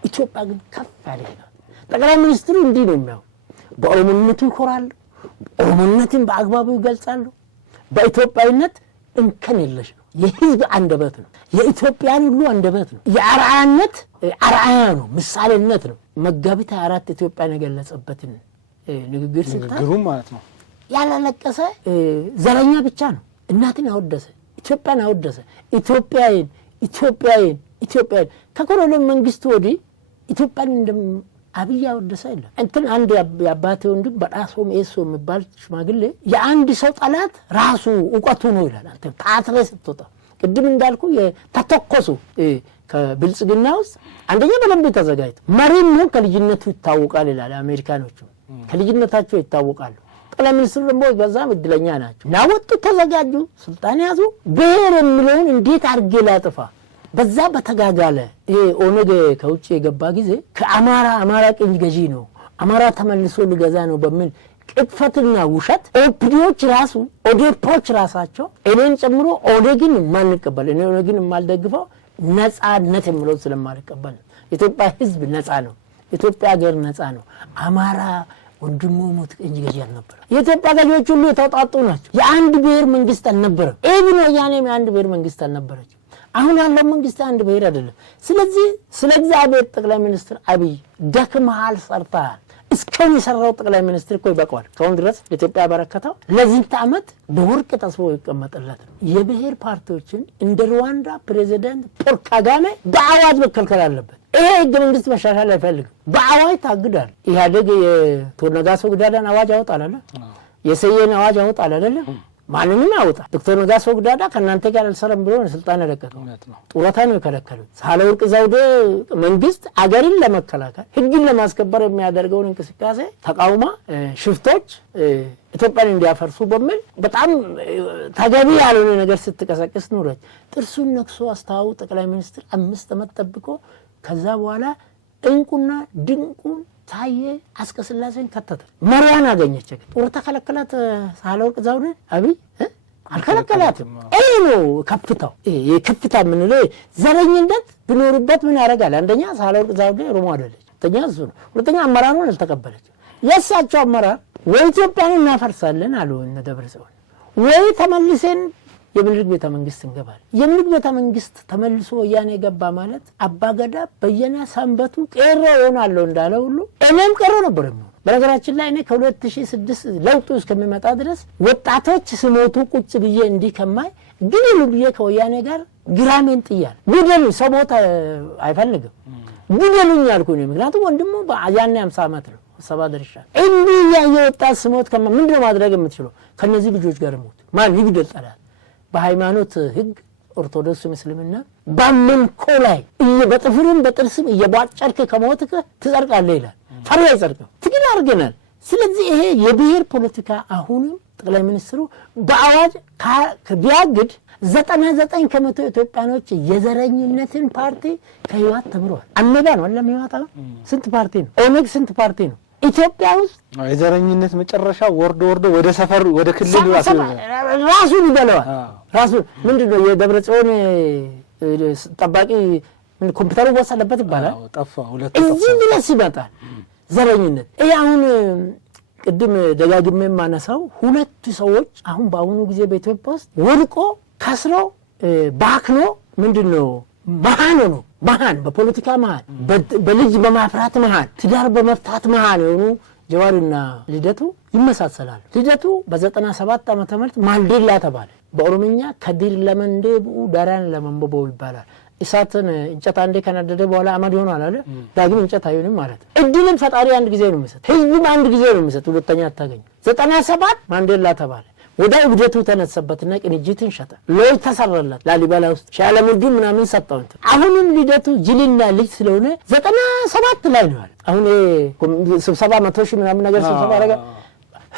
ኢትዮጵያ ግን ከፍ ያለ ነው ጠቅላይ ሚኒስትሩ እንዲህ ነው የሚያው በኦሮሞነቱ ይኮራሉ ኦሮሞነትን በአግባቡ ይገልጻሉ በኢትዮጵያዊነት እንከን የለሽ ነው የህዝብ አንደበት ነው የኢትዮጵያን ሁሉ አንደበት ነው የአርአያነት አርአያ ነው ምሳሌነት ነው መጋቢት 4 ኢትዮጵያን የገለጸበትን ንግግር ሲታገሩ ማለት ነው ያላለቀሰ ዘረኛ ብቻ ነው እናትን አወደሰ ኢትዮጵያን አወደሰ ኢትዮጵያን ከኮሎኔል መንግስቱ ወዲህ ኢትዮጵያን እንደም አብይ አወደሰ አይደል እንትን አንድ ያባቴ ወንድም በዳሶም ኤሶ የሚባል ሽማግሌ የአንድ ሰው ጠላት ራሱ ዕውቀቱ ነው ይላል አንተ ታትረስ ተጣ ቅድም እንዳልኩ የተተኮሱ ከብልጽግና ውስጥ አንደኛ በደንብ ተዘጋጅቶ መሪም ነው ከልጅነቱ ይታወቃል ይላል አሜሪካኖቹ ከልጅነታቸው ይታወቃሉ ጠቅላይ ሚኒስትሩ ደግሞ በዛም እድለኛ ናቸው ናወጡ ተዘጋጁ ስልጣን ያዙ ብሔር የሚለውን እንዴት አርጌ ላጥፋ በዛ በተጋጋለ ኦነግ ከውጭ የገባ ጊዜ ከአማራ ቅኝ ገዢ ነው አማራ ተመልሶ ሊገዛ ነው በሚል ቅጥፈትና ውሸት ኦፒዲዎች ራሱ ኦዴፖች ራሳቸው እኔን ጨምሮ ኦዴግን ማንቀበል እኔ ኦዴግን ማልደግፈው ነፃነት የሚለው ስለማልቀበል ኢትዮጵያ ህዝብ ነፃ ነው ኢትዮጵያ ሀገር ነፃ ነው አማራ ወንድሙ ሞት ቅኝ ገዢ አልነበረ የኢትዮጵያ ገዢዎች ሁሉ የተውጣጡ ናቸው የአንድ ብሔር መንግስት አልነበረ ኢብኑ ያኔም የአንድ ብሔር መንግስት አልነበረች አሁን ያለው መንግስት አንድ ብሔር አይደለም ስለዚህ ስለ እግዚአብሔር ጠቅላይ ሚኒስትር አብይ ደክመሃል ሰርተሃል እስከን የሰራው ጠቅላይ ሚኒስትር እኮ ይበቃዋል ከአሁን ድረስ ኢትዮጵያ በረከታው ለዚህ ዓመት በወርቅ ተስቦ ይቀመጥላት የብሔር ፓርቲዎችን እንደ ሩዋንዳ ፕሬዚዳንት ፖል ካጋሜ በአዋጅ መከልከል አለበት ይሄ ህገ መንግስት መሻሻል አይፈልግም በአዋጅ ታግዳል ኢህአዴግ የቶነጋሶ ግዳዳን አዋጅ አወጣል አይደል የሰየን አዋጅ አወጣል አይደል ማንንም ያወጣ ዶክተር ነጋሶ ግዳዳ ከናንተ ጋር አልሰራም ብሎ ስልጣን ያለቀቀው ጡረታ ነው የከለከለው ሳህለወርቅ ዘውዴ መንግስት አገርን ለመከላከል ህግን ለማስከበር የሚያደርገውን እንቅስቃሴ ተቃውማ ሽፍቶች ኢትዮጵያን እንዲያፈርሱ በሚል በጣም ተገቢ ያልሆነ ነገር ስትቀሰቅስ ኖረች ጥርሱን ነክሶ አስተዋው ጠቅላይ ሚኒስትር 5 ዓመት ጠብቆ ከዛ በኋላ እንቁና ድንቁን ታዬ አስቀስላሴን ከተተ መሪያን አገኘች ጦር ተከለከላት ሳህለወርቅ ዘውዴ አብይ አልከለከላትም ይሄ ነው ከፍታው የከፍታ ምን ነው ዘረኝነት ቢኖርበት ምን ያደርጋል አንደኛ ሳህለወርቅ ዘውዴ ኦሮሞ አይደለች ሁለተኛ እሱ ነው ሁለተኛ አመራሩን አልተቀበለች የሳቸው አመራር ወይ ኢትዮጵያን እናፈርሳለን አሉ እነ ደብረጽዮን ወይ ተመልሰን የምኒልክ ቤተ መንግስት እንገባለን የምኒልክ ቤተ መንግስት ተመልሶ ወያኔ ገባ ማለት አባገዳ በየና ሰንበቱ ቀሮ ይሆናል እንዳለ ሁሉ እኔም ቀሮ ነበር ነው በነገራችን ላይ እኔ ከ2006 ለውጡ እስከሚመጣ ድረስ ወጣቶች ስሞቱ ቁጭ ብዬ እንዲከማይ ግን ልብዬ ከወያኔ ጋር ግራሜን ጥያል ጉደሉ ሰሞታ አይፈልግም ጉደሉኝ ያልኩኝ ምክንያቱም ወንድሙ ያኔ 50 ዓመት ነው ሰባ ደርሻ እንዴ ያየወጣ ስሞት ምንድነው ማድረግ የምትችለው ከነዚህ ልጆች ጋር ሞት ማን ይግደል ጠላት በሃይማኖት ህግ ኦርቶዶክስ ሙስሊምና ባመንኮ ላይ በጥፍሩም በጥርስም እየባጨርክ ከሞትከ ትጸድቃለህ ይላል ፈሪያ ይጸድቃል ትግል አርገናል ስለዚህ ይሄ የብሔር ፖለቲካ አሁንም ጠቅላይ ሚኒስትሩ በአዋጅ ከቢያግድ 99 ከመቶ ኢትዮጵያኖች የዘረኝነትን ፓርቲ ከህይወት ተምረዋል አመባ ነው ለሚዋጣ ስንት ፓርቲ ነው ኦነግ ስንት ፓርቲ ነው ኢትዮጵያ ውስጥ የዘረኝነት መጨረሻ ወርዶ ወደ ሰፈር ወደ ክልል ራሱ ይበለዋል ራሱ ምንድነው የደብረጽዮን ጠባቂ ኮምፒውተሩ ወሰለበት ይባላል ጠፋ ሁለት እዚህ ድረስ ይመጣል ዘረኝነት ይሄ አሁን ቅድም ደጋግሜ ማነሳው ሁለት ሰዎች አሁን በአሁኑ ጊዜ በኢትዮጵያ ውስጥ ወድቆ ከስሮ ባክኖ ምንድነው መሃን በፖለቲካ መሃን በልጅ በማፍራት መሃን ትዳር በመፍታት መሃን የሆኑ ጀዋርና ልደቱ ይመሳሰላሉ ልደቱ በ97 ዓመተ ምህረት ማንዴላ ተባለ በኦሮምኛ ከዲር ለመንደቡ ዳራን ለመንበቦ ይባላል እሳትን እንጨት አንዴ ከነደደ በኋላ አመድ ይሆናል አይደል ዳግም እንጨት አይሆንም ማለት እድልን ፈጣሪ አንድ ጊዜ ነው የሚሰጥ ህዝብም አንድ ጊዜ ነው የሚሰጥ ሁለተኛ አታገኝ 97 ማንዴላ ተባለ ወደ እብደቱ ተነሰበትና ቅንጅትን ሸጠ ሎይ ተሰራለት ላሊበላ ውስጥ ሻለሙዲ ምናምን ሰጣው አሁንም ልደቱ ጅልና ልጅ ስለሆነ 97 ላይ ነው አሁን ስብሰባ 100 ሺህ ምናምን ነገር ስብሰባ አረጋ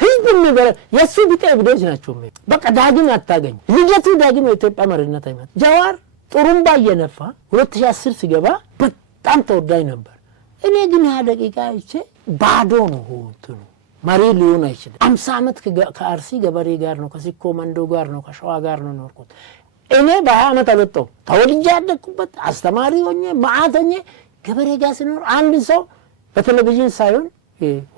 ህዝብም ነገር የሱ ቢጤ እብዶች ናቸው በቃ ዳግም አታገኝ ልደቱ ዳግም የኢትዮጵያ መሪነት አይመጣ ጀዋር ጥሩምባ እየነፋ 2010 ሲገባ በጣም ተወዳጅ ነበር እኔ ግን 20 ደቂቃ አይቼ ባዶ ነው ሆንቱ ማሪ ሊሆን አይችልም 50 ዓመት ከአርሲ ገበሬ ጋር ነው ከሲኮ መንዶ ጋር ነው ከሸዋ ጋር ነው ኖርኩት እኔ በ20 ዓመት አልወጣው ተወልጄ ያደግኩበት አስተማሪ ሆኜ ማአተኛ ገበሬ ጋር ሲኖር አንድ ሰው በቴሌቪዥን ሳይሆን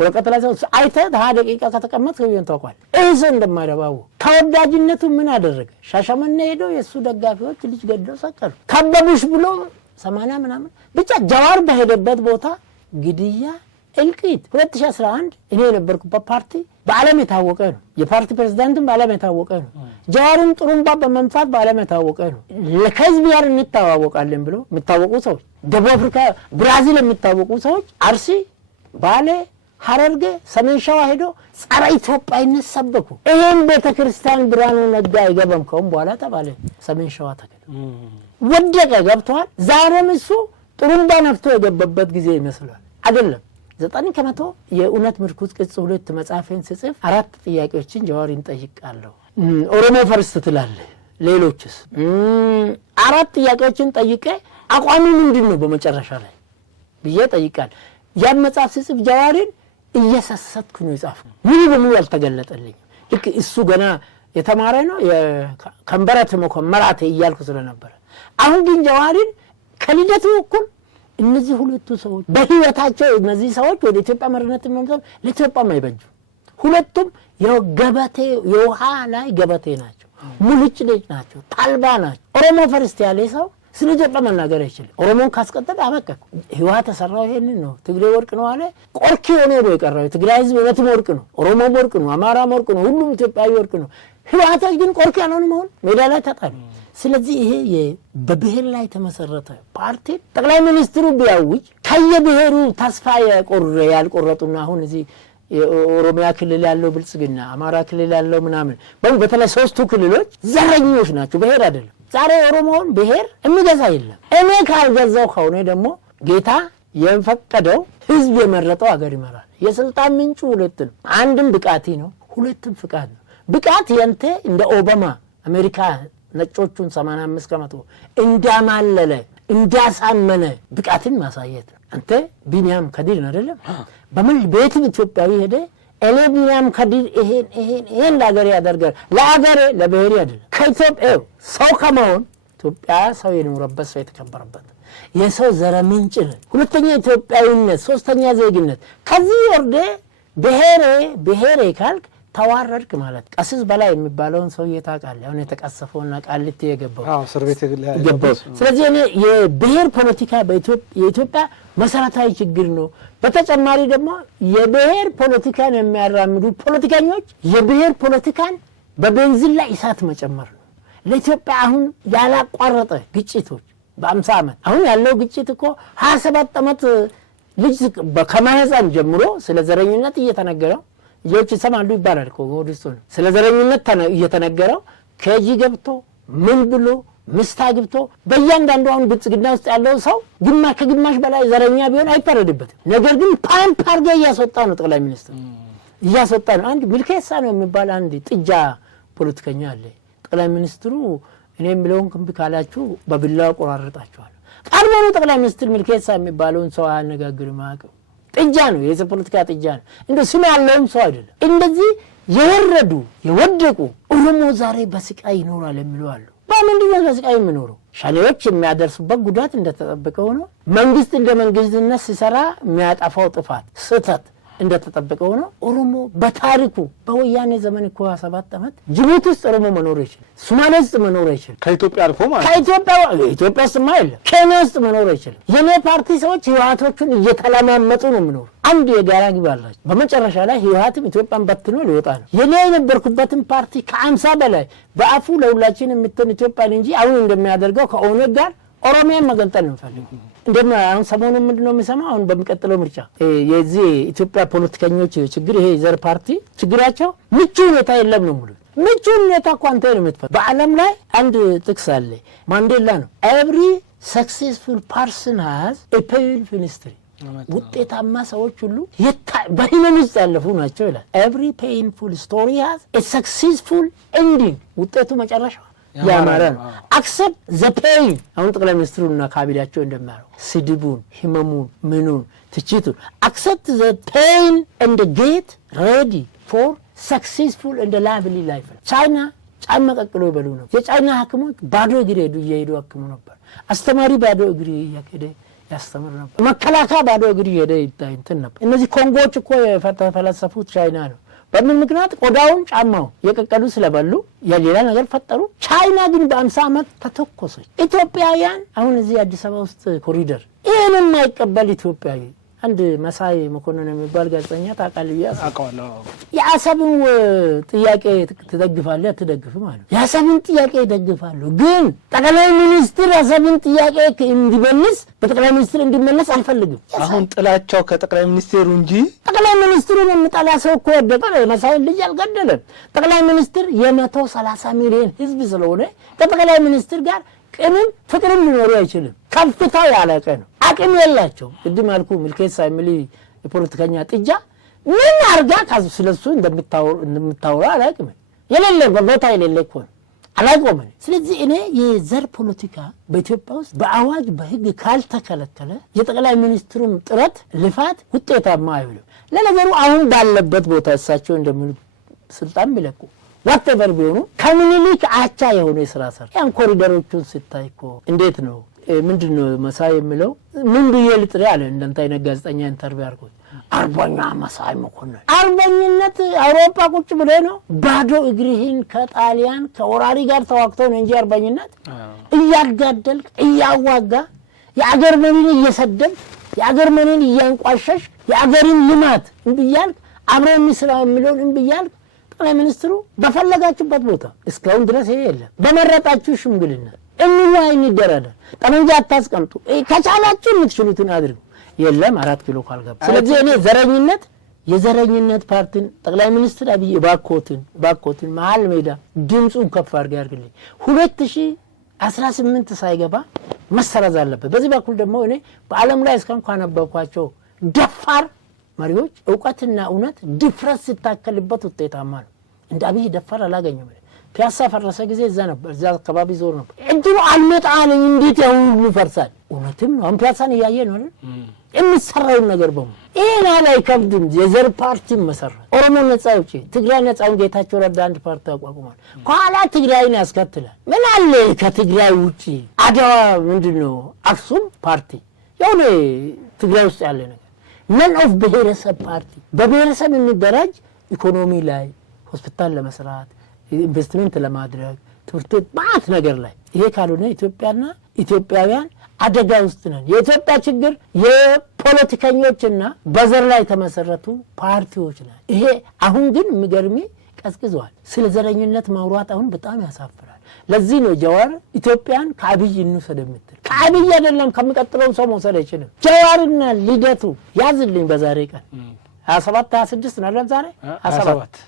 ወረቀት ላይ አይተ 20 ደቂቃ ከተቀመጥክ ይሆን ተቋል እዚህ እንደማይረባው ተወዳጅነቱ ምን አደረገ ሻሸመኔ ሄዶ የሱ ደጋፊዎች ልጅ ገደው ሰቀሉ ከበቡሽ ብሎ 80 ምናምን ብቻ ጀዋር በሄደበት ቦታ ግድያ እልቂት 2011 እኔ የነበርኩበት ፓርቲ በዓለም የታወቀ ነው የፓርቲ ፕሬዝዳንትም በዓለም የታወቀ ነው ጀዋርን ጥሩምባ በመንፋት በዓለም የታወቀ ነው ለከዝብ ያር እንታወቃለን ብሎ የሚታወቁ ሰዎች ደቡብ አፍሪካ ብራዚል የሚታወቁ ሰዎች አርሲ ባሌ ሐረርጌ ሰሜን ሸዋ ሄዶ ጸረ ኢትዮጵያዊነት ሰበኩ ይሄን ቤተክርስቲያን ብርሃኑ ነጋ አይገባም ከሆነ በኋላ ተባለ ሰሜን ሸዋ ተከለ ወደቀ ገብቷል ዛሬም እሱ ጥሩምባ ነፍቶ የገባበት ጊዜ ይመስላል አይደለም 90 ከመቶ የኡነት ምርኩዝ ቅጽ 2 መጻፈን ሲጽፍ 4 ጥያቄዎችን ጀዋርን ጠይቃለሁ ኦሮሞ ፈርስት ትላለ ሌሎችስ 4 ጥያቄዎችን ጠይቄ አቋሙ ምንድነው በመጨረሻ ላይ ብዬ ጠይቃል ያን መጻፍ ሲጽፍ ጀዋርን እየሰሰትኩ ነው ይጻፈው ምን በምን ያልተገለጠልኝ ልክ እሱ ገና የተማረ ነው የከምበረት መኮመራቴ ይያልኩ ስለነበር አሁን ግን ጀዋርን ከልደቱ እኩል እነዚህ ሁለቱ ሰዎች በህይወታቸው እነዚህ ሰዎች ወደ ኢትዮጵያ መሪነት መምጣት ለኢትዮጵያ ማይበጁ ሁለቱም የገበቴ የውሃ ላይ ገበቴ ናቸው ሙልጭ ልጅ ናቸው ታልባ ናቸው ኦሮሞ ፈርስት ያለ ሰው ስለ ኢትዮጵያ መናገር አይችልም ኦሮሞን ካስቀጠለ አበቃ ህይዋ ተሰራው ይሄንን ነው ትግሬ ወርቅ ነው አለ ቆርኪ ሆኖ ነው የቀረው ትግራይ ህዝብ እውነትም ወርቅ ነው ኦሮሞ ወርቅ ነው አማራ ወርቅ ነው ሁሉም ኢትዮጵያዊ ወርቅ ነው ህዋታች ግን ቆርኪ ያልሆነ መሆን ሜዳ ላይ ተጣሉ ስለዚህ ይሄ በብሔር ላይ ተመሰረተ ፓርቲ ጠቅላይ ሚኒስትሩ ቢያውጅ ከየብሔሩ ተስፋ ያልቆረጡና አሁን እዚህ የኦሮሚያ ክልል ያለው ብልጽግና አማራ ክልል ያለው ምናምን በተለይ ሶስቱ ክልሎች ዘረኞች ናቸው ብሔር አይደለም ዛሬ ኦሮሞን ብሔር የሚገዛ የለም እኔ ካልገዛው ከሆነ ደግሞ ጌታ የፈቀደው ህዝብ የመረጠው ሀገር ይመራል የስልጣን ምንጩ ሁለት ነው አንድም ብቃቲ ነው ሁለቱም ፍቃድ ነው ብቃት ያንተ እንደ ኦባማ አሜሪካ ነጮቹን 85 ከመቶ እንዳማለለ እንዳሳመነ ብቃትን ማሳየት ነው። አንተ ቢኒያም ከዲር አይደለም በምን ቤትም ኢትዮጵያዊ ሄደ እኔ ቢኒያም ከዲር ይሄን ለሀገሬ ያደርጋል ለሀገሬ ለብሔሬ አይደለም። ከኢትዮጵያ ሰው ከመሆን ኢትዮጵያ ሰው የኖረበት ሰው የተከበረበት የሰው ዘረ ምንጭ ነው። ሁለተኛ ኢትዮጵያዊነት፣ ሶስተኛ ዜግነት። ከዚህ ወርደ ብሔሬ ካልክ ተዋረድክ ማለት። ቀሲስ በላይ የሚባለውን ሰው ታውቃለህ? አሁን የተቀሰፈውና ቃሊቲ የገባው እስር ቤት የገባው። ስለዚህ እኔ የብሔር ፖለቲካ የኢትዮጵያ መሰረታዊ ችግር ነው። በተጨማሪ ደግሞ የብሔር ፖለቲካን የሚያራምዱ ፖለቲከኞች የብሔር ፖለቲካን በቤንዚን ላይ እሳት መጨመር ነው። ለኢትዮጵያ አሁን ያላቋረጠ ግጭቶች በ50 ዓመት አሁን ያለው ግጭት እኮ 27 ዓመት ልጅ ከማህፀን ጀምሮ ስለ ዘረኝነት እየተነገረው ልጆች ይሰማሉ ይባላል እኮ ወዲስቱ ስለ ዘረኝነት እየተነገረው ከጂ ገብቶ ምን ብሎ ምስታ ግብቶ በእያንዳንዱ አሁን ብልጽግና ውስጥ ያለው ሰው ከግማሽ በላይ ዘረኛ ቢሆን አይፈረድበትም። ነገር ግን ፓምፕ አድርጎ እያስወጣ ነው ጠቅላይ ሚኒስትር እያስወጣ ነው። አንድ ሚልኬሳ ነው የሚባል አንድ ጥጃ ፖለቲከኛ አለ። ጠቅላይ ሚኒስትሩ እኔ የሚለውን ክንብ ካላችሁ በቢላው ቆራረጣችኋል። ቀድሞውኑ ጠቅላይ ሚኒስትር ሚልኬሳ የሚባለውን ሰው አያነጋግርም አያውቅም። ጥጃ ነው፣ የዚህ ፖለቲካ ጥጃ ነው። እንደ ስም ያለውም ሰው አይደለም። እንደዚህ የወረዱ የወደቁ ኦሮሞ ዛሬ በስቃይ ይኖራል የሚሉ አሉ። በምንድን ነው በስቃይ የሚኖረው? ሸኔዎች የሚያደርሱበት ጉዳት እንደተጠበቀ ሆኖ መንግስት እንደ መንግስትነት ሲሰራ የሚያጠፋው ጥፋት ስህተት እንደተጠበቀ ሆኖ ኦሮሞ በታሪኩ በወያኔ ዘመን እኮ 27 ዓመት ጅቡቲ ውስጥ ኦሮሞ መኖር ይችላል፣ ሶማሌ ውስጥ መኖር ይችላል። ከኢትዮጵያ አልፎ ማለት ከኢትዮጵያ ውስጥ የለም ኬንያ ውስጥ መኖር ይችላል። የኔ ፓርቲ ሰዎች ህወሓቶቹን እየተለማመጡ ነው የሚኖሩ። አንድ የጋራ ግብ አላቸው። በመጨረሻ ላይ ህወሓትም ኢትዮጵያን በትኖ ሊወጣ ነው። የኔ የነበርኩበትን ፓርቲ ከ50 በላይ በአፉ ለሁላችን የምትሆን ኢትዮጵያን እንጂ አሁን እንደሚያደርገው ከኦነግ ጋር ኦሮሚያን መገንጠል ነው የሚፈልገው። እንደማ አሁን ሰሞኑን ምንድነው የሚሰማው? አሁን በሚቀጥለው ምርጫ የዚህ ኢትዮጵያ ፖለቲከኞች ችግር ይሄ ዘር ፓርቲ ችግራቸው ምቹ ሁኔታ የለም ነው ሙሉ ምቹ ሁኔታ እኮ አንተ ነው የምትፈልገው። በዓለም ላይ አንድ ጥቅስ አለ ማንዴላ ነው every successful person has a painful history። ውጤታማ ሰዎች ሁሉ በህመም ውስጥ ያለፉ ናቸው ይላል። every painful story has a successful ending። ውጤቱ መጨረሻው ያማረ ነው። accept the pain። አሁን ጠቅላይ ሚኒስትሩና ካቢኔያቸው እንደማያው ስድቡን፣ ህመሙን፣ ምኑን፣ ትችቱን accept the pain and get ready for successful and lively life። ቻይና ጫማ ቀቅሎ ይበሉ ነው። የቻይና ሐኪሞች ባዶ እግር እየሄዱ ያክሙ ነበር። አስተማሪ ባዶ እግር እየሄደ ያስተምር ነበር። መከላከያ ባዶ እግር እየሄደ እንትን ነበር። እነዚህ ኮንጎዎች እኮ የፈለሰፉት ቻይና ነው። በምን ምክንያት? ቆዳውን ጫማው የቀቀሉ ስለበሉ የሌላ ነገር ፈጠሩ። ቻይና ግን በ50 ዓመት ተተኮሰች። ኢትዮጵያውያን አሁን እዚህ አዲስ አበባ ውስጥ ኮሪደር ይሄንን የማይቀበል ኢትዮጵያዊ አንድ መሳይ መኮንን የሚባል ጋዜጠኛ ታውቃለህ? አውቀዋለሁ። የአሰብን ጥያቄ ትደግፋለህ አትደግፍም አለ። የአሰብን ጥያቄ ይደግፋለሁ፣ ግን ጠቅላይ ሚኒስትር የአሰብን ጥያቄ እንዲመልስ በጠቅላይ ሚኒስትር እንዲመለስ አልፈልግም። አሁን ጥላቻው ከጠቅላይ ሚኒስትሩ እንጂ ጠቅላይ ሚኒስትሩን የሚጠላ ሰው እኮ ወደቀ። መሳይ ልጅ አልገደለም። ጠቅላይ ሚኒስትር 130 ሚሊዮን ህዝብ ስለሆነ ከጠቅላይ ሚኒስትር ጋር ቅንም ፍቅርም ሊኖሩ አይችልም። ከፍታው ያለቀ ነው። አቅም የላቸው። ቅድም ያልኩ ሚልኬሳ የሚል የፖለቲከኛ ጥጃ ምን አርጋ ካዙ ስለሱ እንደምታወራ አላቅም። የሌለ በቦታ የሌለ እኮ አላቆመ። ስለዚህ እኔ የዘር ፖለቲካ በኢትዮጵያ ውስጥ በአዋጅ በህግ ካልተከለከለ የጠቅላይ ሚኒስትሩም ጥረት ልፋት ውጤታማ አይሆንም። ለነገሩ አሁን ባለበት ቦታ እሳቸው እንደምን ስልጣን ቢለቁ whatever ቢሆኑ ከምኒልክ አቻ የሆነ ስራ ሰር ያን ኮሪደሮቹን ስታይ እኮ እንዴት ነው ምንድነው መሳይ የሚለው ምን ብዬ ልጥሪ አለ። እንደንታ አይነት ጋዜጠኛ ኢንተርቪው አድርጎት አርበኛ መሳይ መኮንን አርበኝነት አውሮፓ ቁጭ ብለ ነው ባዶ እግርህን ከጣሊያን ከወራሪ ጋር ተዋግተው ነው እንጂ አርበኝነት እያጋደልክ እያዋጋ የአገር መሪን እየሰደብ የአገር መሪን እያንቋሸሽ የአገርን ልማት እንብያልክ አብረው የሚስራው የሚለውን እንብያልክ ጠቅላይ ሚኒስትሩ በፈለጋችሁበት ቦታ እስካሁን ድረስ ይሄ የለም። በመረጣችሁ ሽምግልና እንዋይ እንደራደር፣ ጠመንጃ አታስቀምጡ፣ ከቻላችሁ የምትችሉትን አድርጉ። የለም 4 ኪሎ ካልገባ። ስለዚህ እኔ የዘረኝነት ፓርቲን ጠቅላይ ሚኒስትር አብይ ባኮትን መሀል ሜዳ ድምጹን ከፍ አድርገው ያርግልኝ። 2018 ሳይገባ መሰረዝ አለበት። በዚህ በኩል ደግሞ እኔ በዓለም ላይ እስካሁን ካነበብኳቸው ደፋር መሪዎች ዕውቀትና እውነት ድፍረት ሲታከልበት ውጤታማ ነው። እንደ አብይ ደፋር አላገኘም። ፒያሳ ፈረሰ ጊዜ እዛ ነበር፣ እዛ አካባቢ ዞር ነበር። እንትኑ አልመጣልኝ እንዴት ያሁሉ ይፈርሳል? እውነትም ነው። አሁን ፒያሳን እያየ ነው አይደል? የሚሰራውን ነገር በሙሉ ይሄን ላይ ከብድም የዘር ፓርቲ መሰረት ኦሮሞ ነጻ አውጪ፣ ትግራይ ነጻ አውጪ፣ ጌታቸው ረዳ አንድ ፓርቲ አቋቁሟል። ከኋላ ትግራይን ያስከትላል። ምን አለ ከትግራይ ውጪ አድዋ ምንድነው አክሱም ፓርቲ የሆነ ትግራይ ውስጥ ያለ ነገር ነን ኦፍ ብሔረሰብ ፓርቲ በብሔረሰብ የሚደራጅ ኢኮኖሚ ላይ ሆስፒታል ለመስራት ኢንቨስትመንት ለማድረግ ትምህርት ቤት ነገር ላይ ይሄ ካልሆነ ኢትዮጵያና ኢትዮጵያውያን አደጋ ውስጥ ነን። የኢትዮጵያ ችግር የፖለቲከኞችና በዘር ላይ የተመሰረቱ ፓርቲዎች ናቸው። ይሄ አሁን ግን የሚገርሚ ቀዝቅዟል። ስለ ዘረኝነት ማውራት አሁን በጣም ያሳፍራል። ለዚህ ነው ጀዋር ኢትዮጵያን ከአብይ እንውሰድ የምትል። ከአብይ አይደለም ከሚቀጥለው ሰው መውሰድ አይችልም። ጀዋርና ልደቱ ያዝልኝ በዛሬ ቀን 27 26 ነው አይደል? ዛሬ 27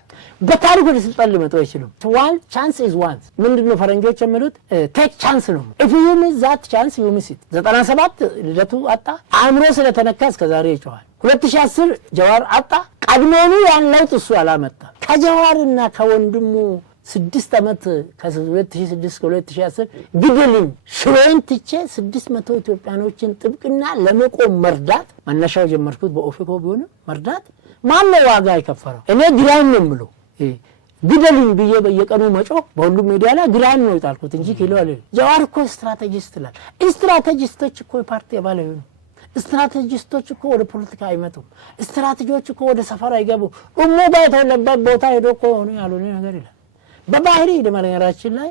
በታሪክ ወደ ስልጣን ሊመጡ አይችሉም። one chance is once ምንድነው ፈረንጆች የሚሉት take chance ነው። if you miss that chance you miss it 97 ልደቱ አጣ። አእምሮ ስለተነካ እስከ ዛሬ ይጮሃል። 2010 ጀዋር አጣ። ቀድሞውኑ ያን ለውጥ እሱ አላመጣ። ከጀዋርና ከወንድሙ 6 ዓመት ከ2006 እስከ 2010 ግድልም ሽሬን ትቼ 600 ኢትዮጵያኖችን ጥብቅና ለመቆም መርዳት መነሻው ጀመርኩት በኦፌኮ ቢሆንም መርዳት ማነው ዋጋ የከፈለው? እኔ ግራም ነው የምለው ግደልኝ ብዬ በየቀኑ መጮህ በሁሉም ሚዲያ ላይ ግራም ነው የጣልኩት እንጂ ኪሎ አለ። ጀዋር እኮ ስትራቴጂስት ይላል። ስትራቴጂስቶች እኮ የፓርቲ አባል አይሆኑ። ስትራቴጂስቶች እኮ ወደ ፖለቲካ አይመጡም። ስትራቴጂዎች እኮ ወደ ሰፈር አይገቡ። ኡሙ ባይተለበት ቦታ ሄዶ እኮ ነው ያሉኝ ነገር ይላል። በባህሪ ደማለኛራችን ላይ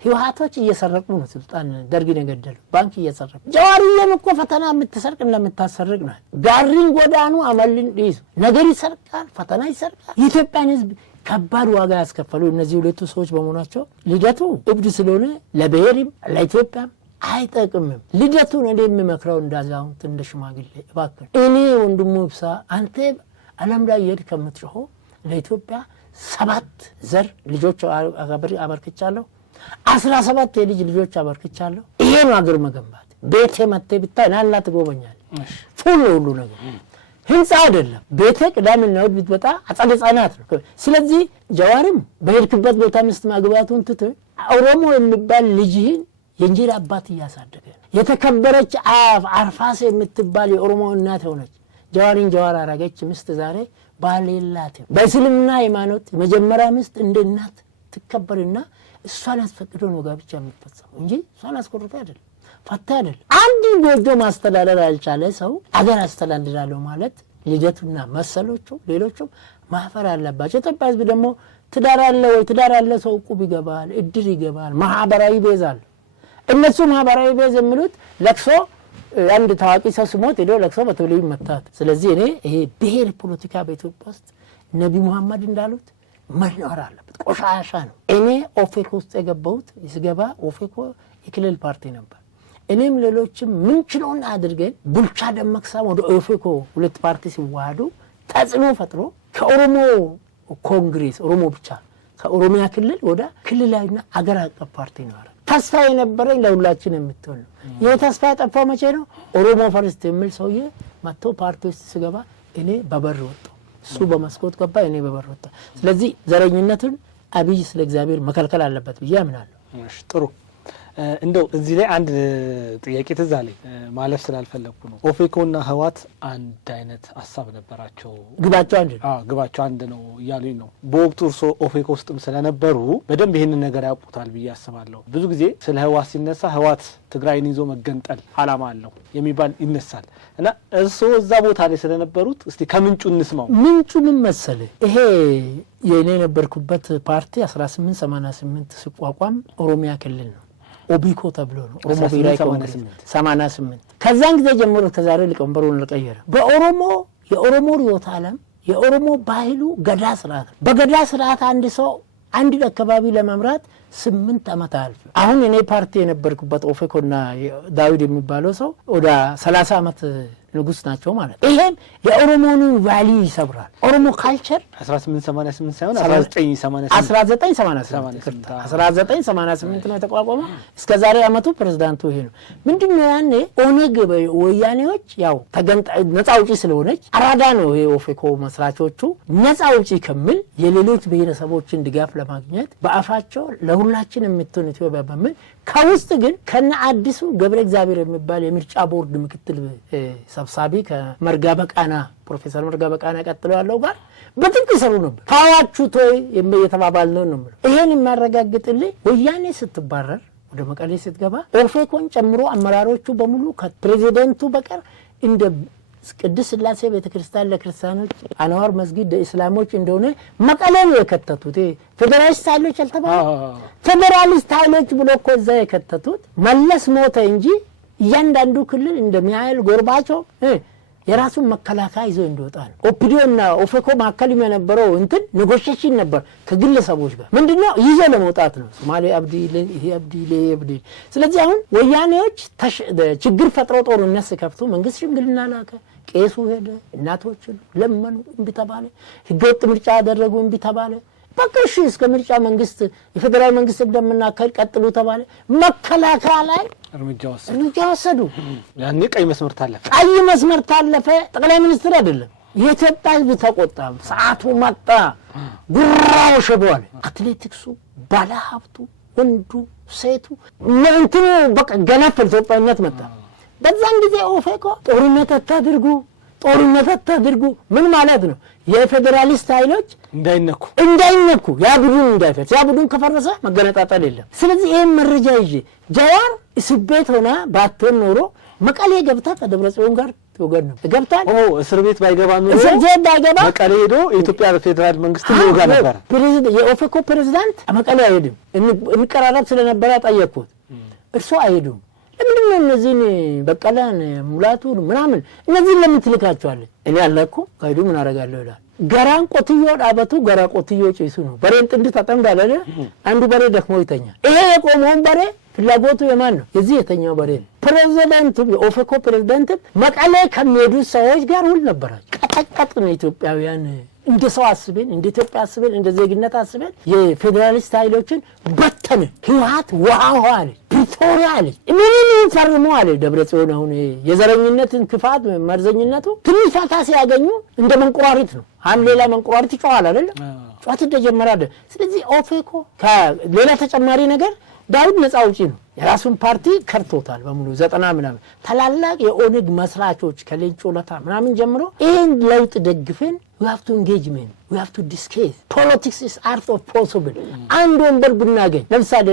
ህወሓቶች እየሰረቁ ነው ስልጣን ደርግን የገደሉ ባንክ እየሰረቁ። ጀዋርዬም እኮ ፈተና የምትሰርቅ እንደምታሰርቅ ነው። ጋሪን ጎዳኑ አመልን ዲስ ነገር ይሰርቃል፣ ፈተና ይሰርቃል። የኢትዮጵያን ህዝብ ከባድ ዋጋ ያስከፈሉ እነዚህ ሁለቱ ሰዎች በመሆናቸው ልደቱ እብድ ስለሆነ ለብሔርም ለኢትዮጵያም አይጠቅምም። ልደቱን እኔ የሚመክረው እንዳዛውን እንደ ሽማግሌ እባክህ እኔ ወንድሙ ይብሳ አንተ ዓለም ላይ የሄድ ከምትጮኸው ለኢትዮጵያ 7 ዘር ልጆች አበርክቻለሁ 17 የልጅ ልጆች አበርክቻለሁ። ይሄ ነው አገር መገንባት። ቤቴ መጥተህ ብታይ ናላ ትጎበኛለህ። ፉል ሁሉ ነገር ህንጻ አይደለም። ቤቴ ቅዳሜና እሑድ ብትመጣ አጸደ ህጻናት ነው። ስለዚህ ጀዋርም በሄድክበት ቦታ ሚስት ማግባቱን ትተህ ኦሮሞ የሚባል ልጅህን የእንጀራ አባት እያሳደገ የተከበረች አርፋስ የምትባል የኦሮሞ እናት ሆነች ጀዋርን ጀዋር አረገች ሚስት ዛሬ ባሌላት። በእስልምና ሃይማኖት መጀመሪያ ሚስት እንደ እናት ትከበርና እሷን አስፈቅዶ ነው ጋብቻ የሚፈጸመው እንጂ እሷን አስቆርጦ አይደለም፣ ፈታ አይደለም። አንድ ጎጆ ማስተዳደር ያልቻለ ሰው አገር አስተዳድራለሁ ማለት ልደቱና መሰሎቹ ሌሎቹም ማፈር አለባቸው። ኢትዮጵያ ህዝብ ደግሞ ትዳር አለ ወይ ትዳር አለ ሰው ቁብ ይገባል፣ እድር ይገባል፣ ማህበራዊ ቤዝ አለ። እነሱ ማህበራዊ ቤዝ የሚሉት ለቅሶ አንድ ታዋቂ ሰው ስሞት ሄዶ ለቅሶ በተለይ መታት። ስለዚህ እኔ ይሄ ብሔር ፖለቲካ በኢትዮጵያ ውስጥ ነብይ መሐመድ እንዳሉት መኖር አለበት። ቆሻሻ ነው። እኔ ኦፌኮ ውስጥ የገባሁት ስገባ ኦፌኮ የክልል ፓርቲ ነበር። እኔም ሌሎችም ምን ችለውን አድርገን ቡልቻ ደመቅሳ ወደ ኦፌኮ ሁለት ፓርቲ ሲዋሃዱ ተጽዕኖ ፈጥሮ ከኦሮሞ ኮንግሬስ ኦሮሞ ብቻ ከኦሮሚያ ክልል ወደ ክልላዊና አገር አቀፍ ፓርቲ ነው። ተስፋ የነበረኝ ለሁላችን የምትሆን ነው። ይሄ ተስፋ የጠፋው መቼ ነው? ኦሮሞ ፈርስት የሚል ሰውዬ መጥቶ ፓርቲ ውስጥ ሲገባ እኔ በበር ወጣሁ፣ እሱ በመስኮት ገባ፣ እኔ በበር ወጣሁ። ስለዚህ ዘረኝነትን አብይ ስለ እግዚአብሔር መከልከል አለበት ብዬ አምናለሁ። እሺ ጥሩ። እንደው እዚህ ላይ አንድ ጥያቄ ትዝ አለኝ ማለፍ ስላልፈለኩ ነው። ኦፌኮና ህወሓት አንድ አይነት ሀሳብ ነበራቸው። ግባቸው አንድ ነው። ግባቸው አንድ ነው እያሉኝ ነው። በወቅቱ እርስዎ ኦፌኮ ውስጥም ስለነበሩ በደንብ ይህንን ነገር ያውቁታል ብዬ አስባለሁ። ብዙ ጊዜ ስለ ህወሓት ሲነሳ ህወሓት ትግራይን ይዞ መገንጠል አላማ አለው የሚባል ይነሳል እና እርስዎ እዛ ቦታ ላይ ስለነበሩት እስቲ ከምንጩ እንስማው። ምንጩ ምን መሰለ? ይሄ የኔ የነበርኩበት ፓርቲ 1888 ሲቋቋም ኦሮሚያ ክልል ነው። ኦቢኮ ተብሎ ነው። ኦሮሞ ብሔራዊ ኮንግረስ 88 ከዛን ጊዜ ጀምሮ ከዛሬ ሊቀመንበሩን ለቀየረ በኦሮሞ የኦሮሞ ርዕዮተ ዓለም የኦሮሞ ባህሉ ገዳ ስርዓት ነው። በገዳ ስርዓት አንድ ሰው አንድ አካባቢ ለመምራት 8 ዓመት አልፎ አሁን እኔ ፓርቲ የነበርኩበት ኦፌኮና ዳዊት የሚባለው ሰው ወደ 30 ዓመት ንጉስ ናቸው ማለት ይሄም የኦሮሞኑ ቫልዩ ይሰብራል። ኦሮሞ ካልቸር 1888 ሳይሆን 1988 ነው የተቋቋመው። እስከ ዛሬ አመቱ ፕሬዝዳንቱ ይሄ ነው። ምንድነው ያኔ ኦነግ ወያኔዎች ያው ነፃ አውጪ ስለሆነች አራዳ ነው ይሄ ኦፌኮ መስራቾቹ ነፃ አውጪ ከሚል የሌሎች ብሔረሰቦችን ድጋፍ ለማግኘት በአፋቸው ለሁላችን የምትሆን ኢትዮጵያ በሚል ከውስጥ ግን ከነ አዲሱ ገብረ እግዚአብሔር የሚባል የምርጫ ቦርድ ምክትል ሰብሳቢ ከመርጋ በቃና ፕሮፌሰር መርጋ በቃና ቀጥሎ ያለው ጋር በጥብቅ ይሰሩ ነበር። ታዋችሁ ቶይ የተባባል ነው ነው። ይሄን የሚያረጋግጥልኝ ወያኔ ስትባረር ወደ መቀሌ ስትገባ ኦፌኮን ጨምሮ አመራሮቹ በሙሉ ከፕሬዚደንቱ በቀር እንደ ቅድስት ሥላሴ ቤተክርስቲያን ለክርስቲያኖች አንዋር መስጊድ ለእስላሞች እንደሆነ መቀሌ ነው የከተቱት። ፌደራሊስት ኃይሎች አልተባሉ ፌደራሊስት ኃይሎች ብሎ እኮ እዛ የከተቱት መለስ ሞተ እንጂ እያንዳንዱ ክልል እንደሚያህል ጎርባቸው የራሱን መከላከያ ይዞ እንደወጣ ነው። ኦፒዲዮና ኦፌኮ ማከል የነበረው እንትን ኔጎሺዬሽን ነበር ከግለሰቦች ጋር ምንድነው ይዞ ለመውጣት ነው። ሶማሌ አብዲሌ ይሄ አብዲሌ አብዲ። ስለዚህ አሁን ወያኔዎች ችግር ፈጥረው ጦርነት ሲከፍቱ መንግስት ሽምግልና ላከ። ቄሱ ሄደ፣ እናቶች ለመኑ፣ እምቢ ተባለ። ህገወጥ ምርጫ ያደረጉ እምቢ ተባለ። በቃ እሺ እስከ ምርጫ መንግስት የፌደራል መንግስት እንደምናከል ቀጥሉ ተባለ። መከላከያ ላይ እርምጃ ወሰዱ። ያኔ ቀይ መስመር ታለፈ። ጠቅላይ ሚኒስትር አይደለም የኢትዮጵያ ህዝብ ተቆጣ። ሰዓቱ መጣ። ጉራው ሸቧል። አትሌቲክሱ፣ ባለሀብቱ፣ ወንዱ፣ ሴቱ እንትኑ በቃ ገነፈል ኢትዮጵያነት መጣ። በዛን ጊዜ ኦፌኮ ጦርነት አታድርጉ ምን ማለት ነው? የፌደራሊስት ኃይሎች እንዳይነኩ ያ ቡድን እንዳይፈርስ። ያ ቡድን ከፈረሰ መገነጣጠል የለም። ስለዚህ ይሄን መረጃ ይዤ ጃዋር እስር ቤት ሆና ባትሆን ኖሮ መቀሌ ገብታ ከደብረጽዮን ጋር ትወገድ ነው። ገብታል። እስር ቤት ባይገባ መቀሌ ሄዶ የኢትዮጵያ ፌደራል መንግስት ይወጋ ነበር። የኦፌኮ ፕሬዝዳንት መቀሌ አይሄድም። እንቀራረብ ስለነበረ ጠየቅኩት። እርሱ አይሄዱም። ለምንድነው እነዚህን በቀላን ሙላቱ ምናምን እነዚህን ለምን ትልካቸዋለህ? እኔ አለኩ ካይዱ ምን አደርጋለሁ ይላል። ገራን ቆትዮ ዳበቱ ገራ ቆትዮ ጭሱ ነው። በሬን ጥንድ ተጠምዳለ። አንዱ በሬ ደክሞ ይተኛል። ይሄ የቆመውን በሬ ፍላጎቱ የማን ነው? የዚህ የተኛው በሬ ነው። ፕሬዝዳንቱ የኦፌኮ ፕሬዝዳንት መቀሌ ከሚሄዱ ሰዎች ጋር ሁሉ ነበራቸው። ቀጠቀጥ ነው ኢትዮጵያውያን እንደ ሰው አስበን እንደ ኢትዮጵያ አስበን እንደ ዜግነት አስበን የፌደራሊስት ኃይሎችን በተነ። ህወሓት ዋው አለ፣ ፕሪቶሪያ አለ፣ ምንም ፈርሞ አለ። ደብረጽዮን አሁን የዘረኝነትን ክፋት መርዘኝነቱ ትንሽ ፋታ ሲያገኙ እንደ መንቁራሪት ነው። ሌላ መንቁራሪት ይጮሃል አይደል? ጫት ተጀመረ አይደል? ስለዚህ ኦፌኮ ከሌላ ተጨማሪ ነገር ዳውድ ነፃ አውጪ ነው። የራሱን ፓርቲ ከርቶታል በሙሉ 90 ምናምን ታላላቅ የኦነግ መስራቾች ከሌንጮ ለታ ምናምን ጀምሮ ይሄን ለውጥ ደግፈን we have to engagement, we have to discuss. Politics is art of possible. አንድ ወንበር ብናገኝ ለምሳሌ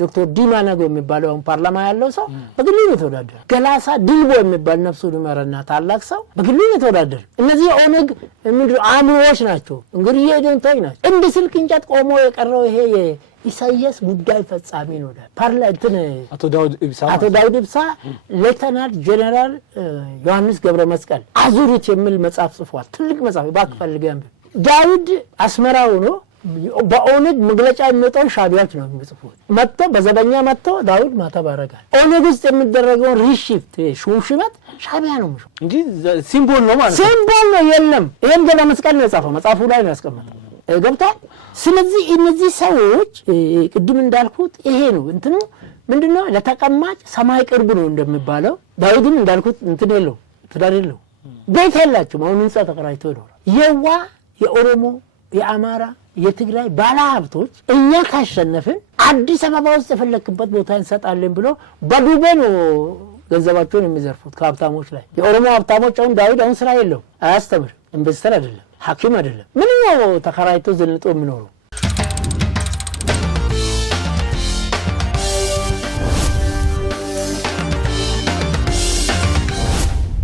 ዶክተር ዲማ ነገ የሚባለው ፓርላማ ያለው ሰው በግሉ ተወዳደረ። ገላሳ ድልቦ የሚባል ነፍሱ ሊመረና ታላቅ ሰው በግሉ ተወዳደረ። እነዚህ ኦነግ ምንድነው አምሮዎች ናቸው። እንግዲህ የደንታይ ናቸው። እንደ ስልክ እንጨት ቆሞ የቀረው ይሄ ኢሳይያስ ጉዳይ ፈጻሚ ነው። ፓርላንትን አቶ ዳውድ ኢብሳ ሌተናንት ጀነራል ዮሐንስ ገብረ መስቀል አዙሪት የሚል መጽሐፍ ጽፏል። ትልቅ መጽሐፍ ባክፈልገም ዳውድ አስመራው ነው። በኦነግ መግለጫ የሚወጣው ሻቢያዎች ነው የሚጽፉት። መጥቶ በዘበኛ መጥቶ ዳውድ ማተባረጋል። ኦነግ ውስጥ የሚደረገው ሪሺፍት ሹምሽበት ሻቢያ ነው እንጂ ሲምቦል ነው ማለት ነው። ሲምቦል ነው የለም። ይሄን ገብረ መስቀል ነው የጻፈው። መጽሐፉ ላይ ነው ያስቀመጠው። ገብቷል። ስለዚህ እነዚህ ሰዎች ቅድም እንዳልኩት ይሄ ነው እንትኑ ምንድነው ለተቀማጭ ሰማይ ቅርብ ነው እንደሚባለው። ዳዊትም እንዳልኩት እንትን የለው ትዳር የለው ቤት የላቸውም። አሁን ህንጻ ተከራይቶ ይኖራል። የዋ የኦሮሞ የአማራ የትግራይ ባለሀብቶች እኛ ካሸነፍን አዲስ አበባ ውስጥ የፈለክበት ቦታ እንሰጣለን ብሎ በዱቤ ነው ገንዘባቸውን የሚዘርፉት ከሀብታሞች ላይ። የኦሮሞ ሀብታሞች አሁን ዳዊት አሁን ስራ የለው፣ አያስተምር፣ ኢንቨስተር አይደለም፣ ሐኪም አይደለም። ምን ነው ተከራይቶ ዘልጦ የሚኖረው?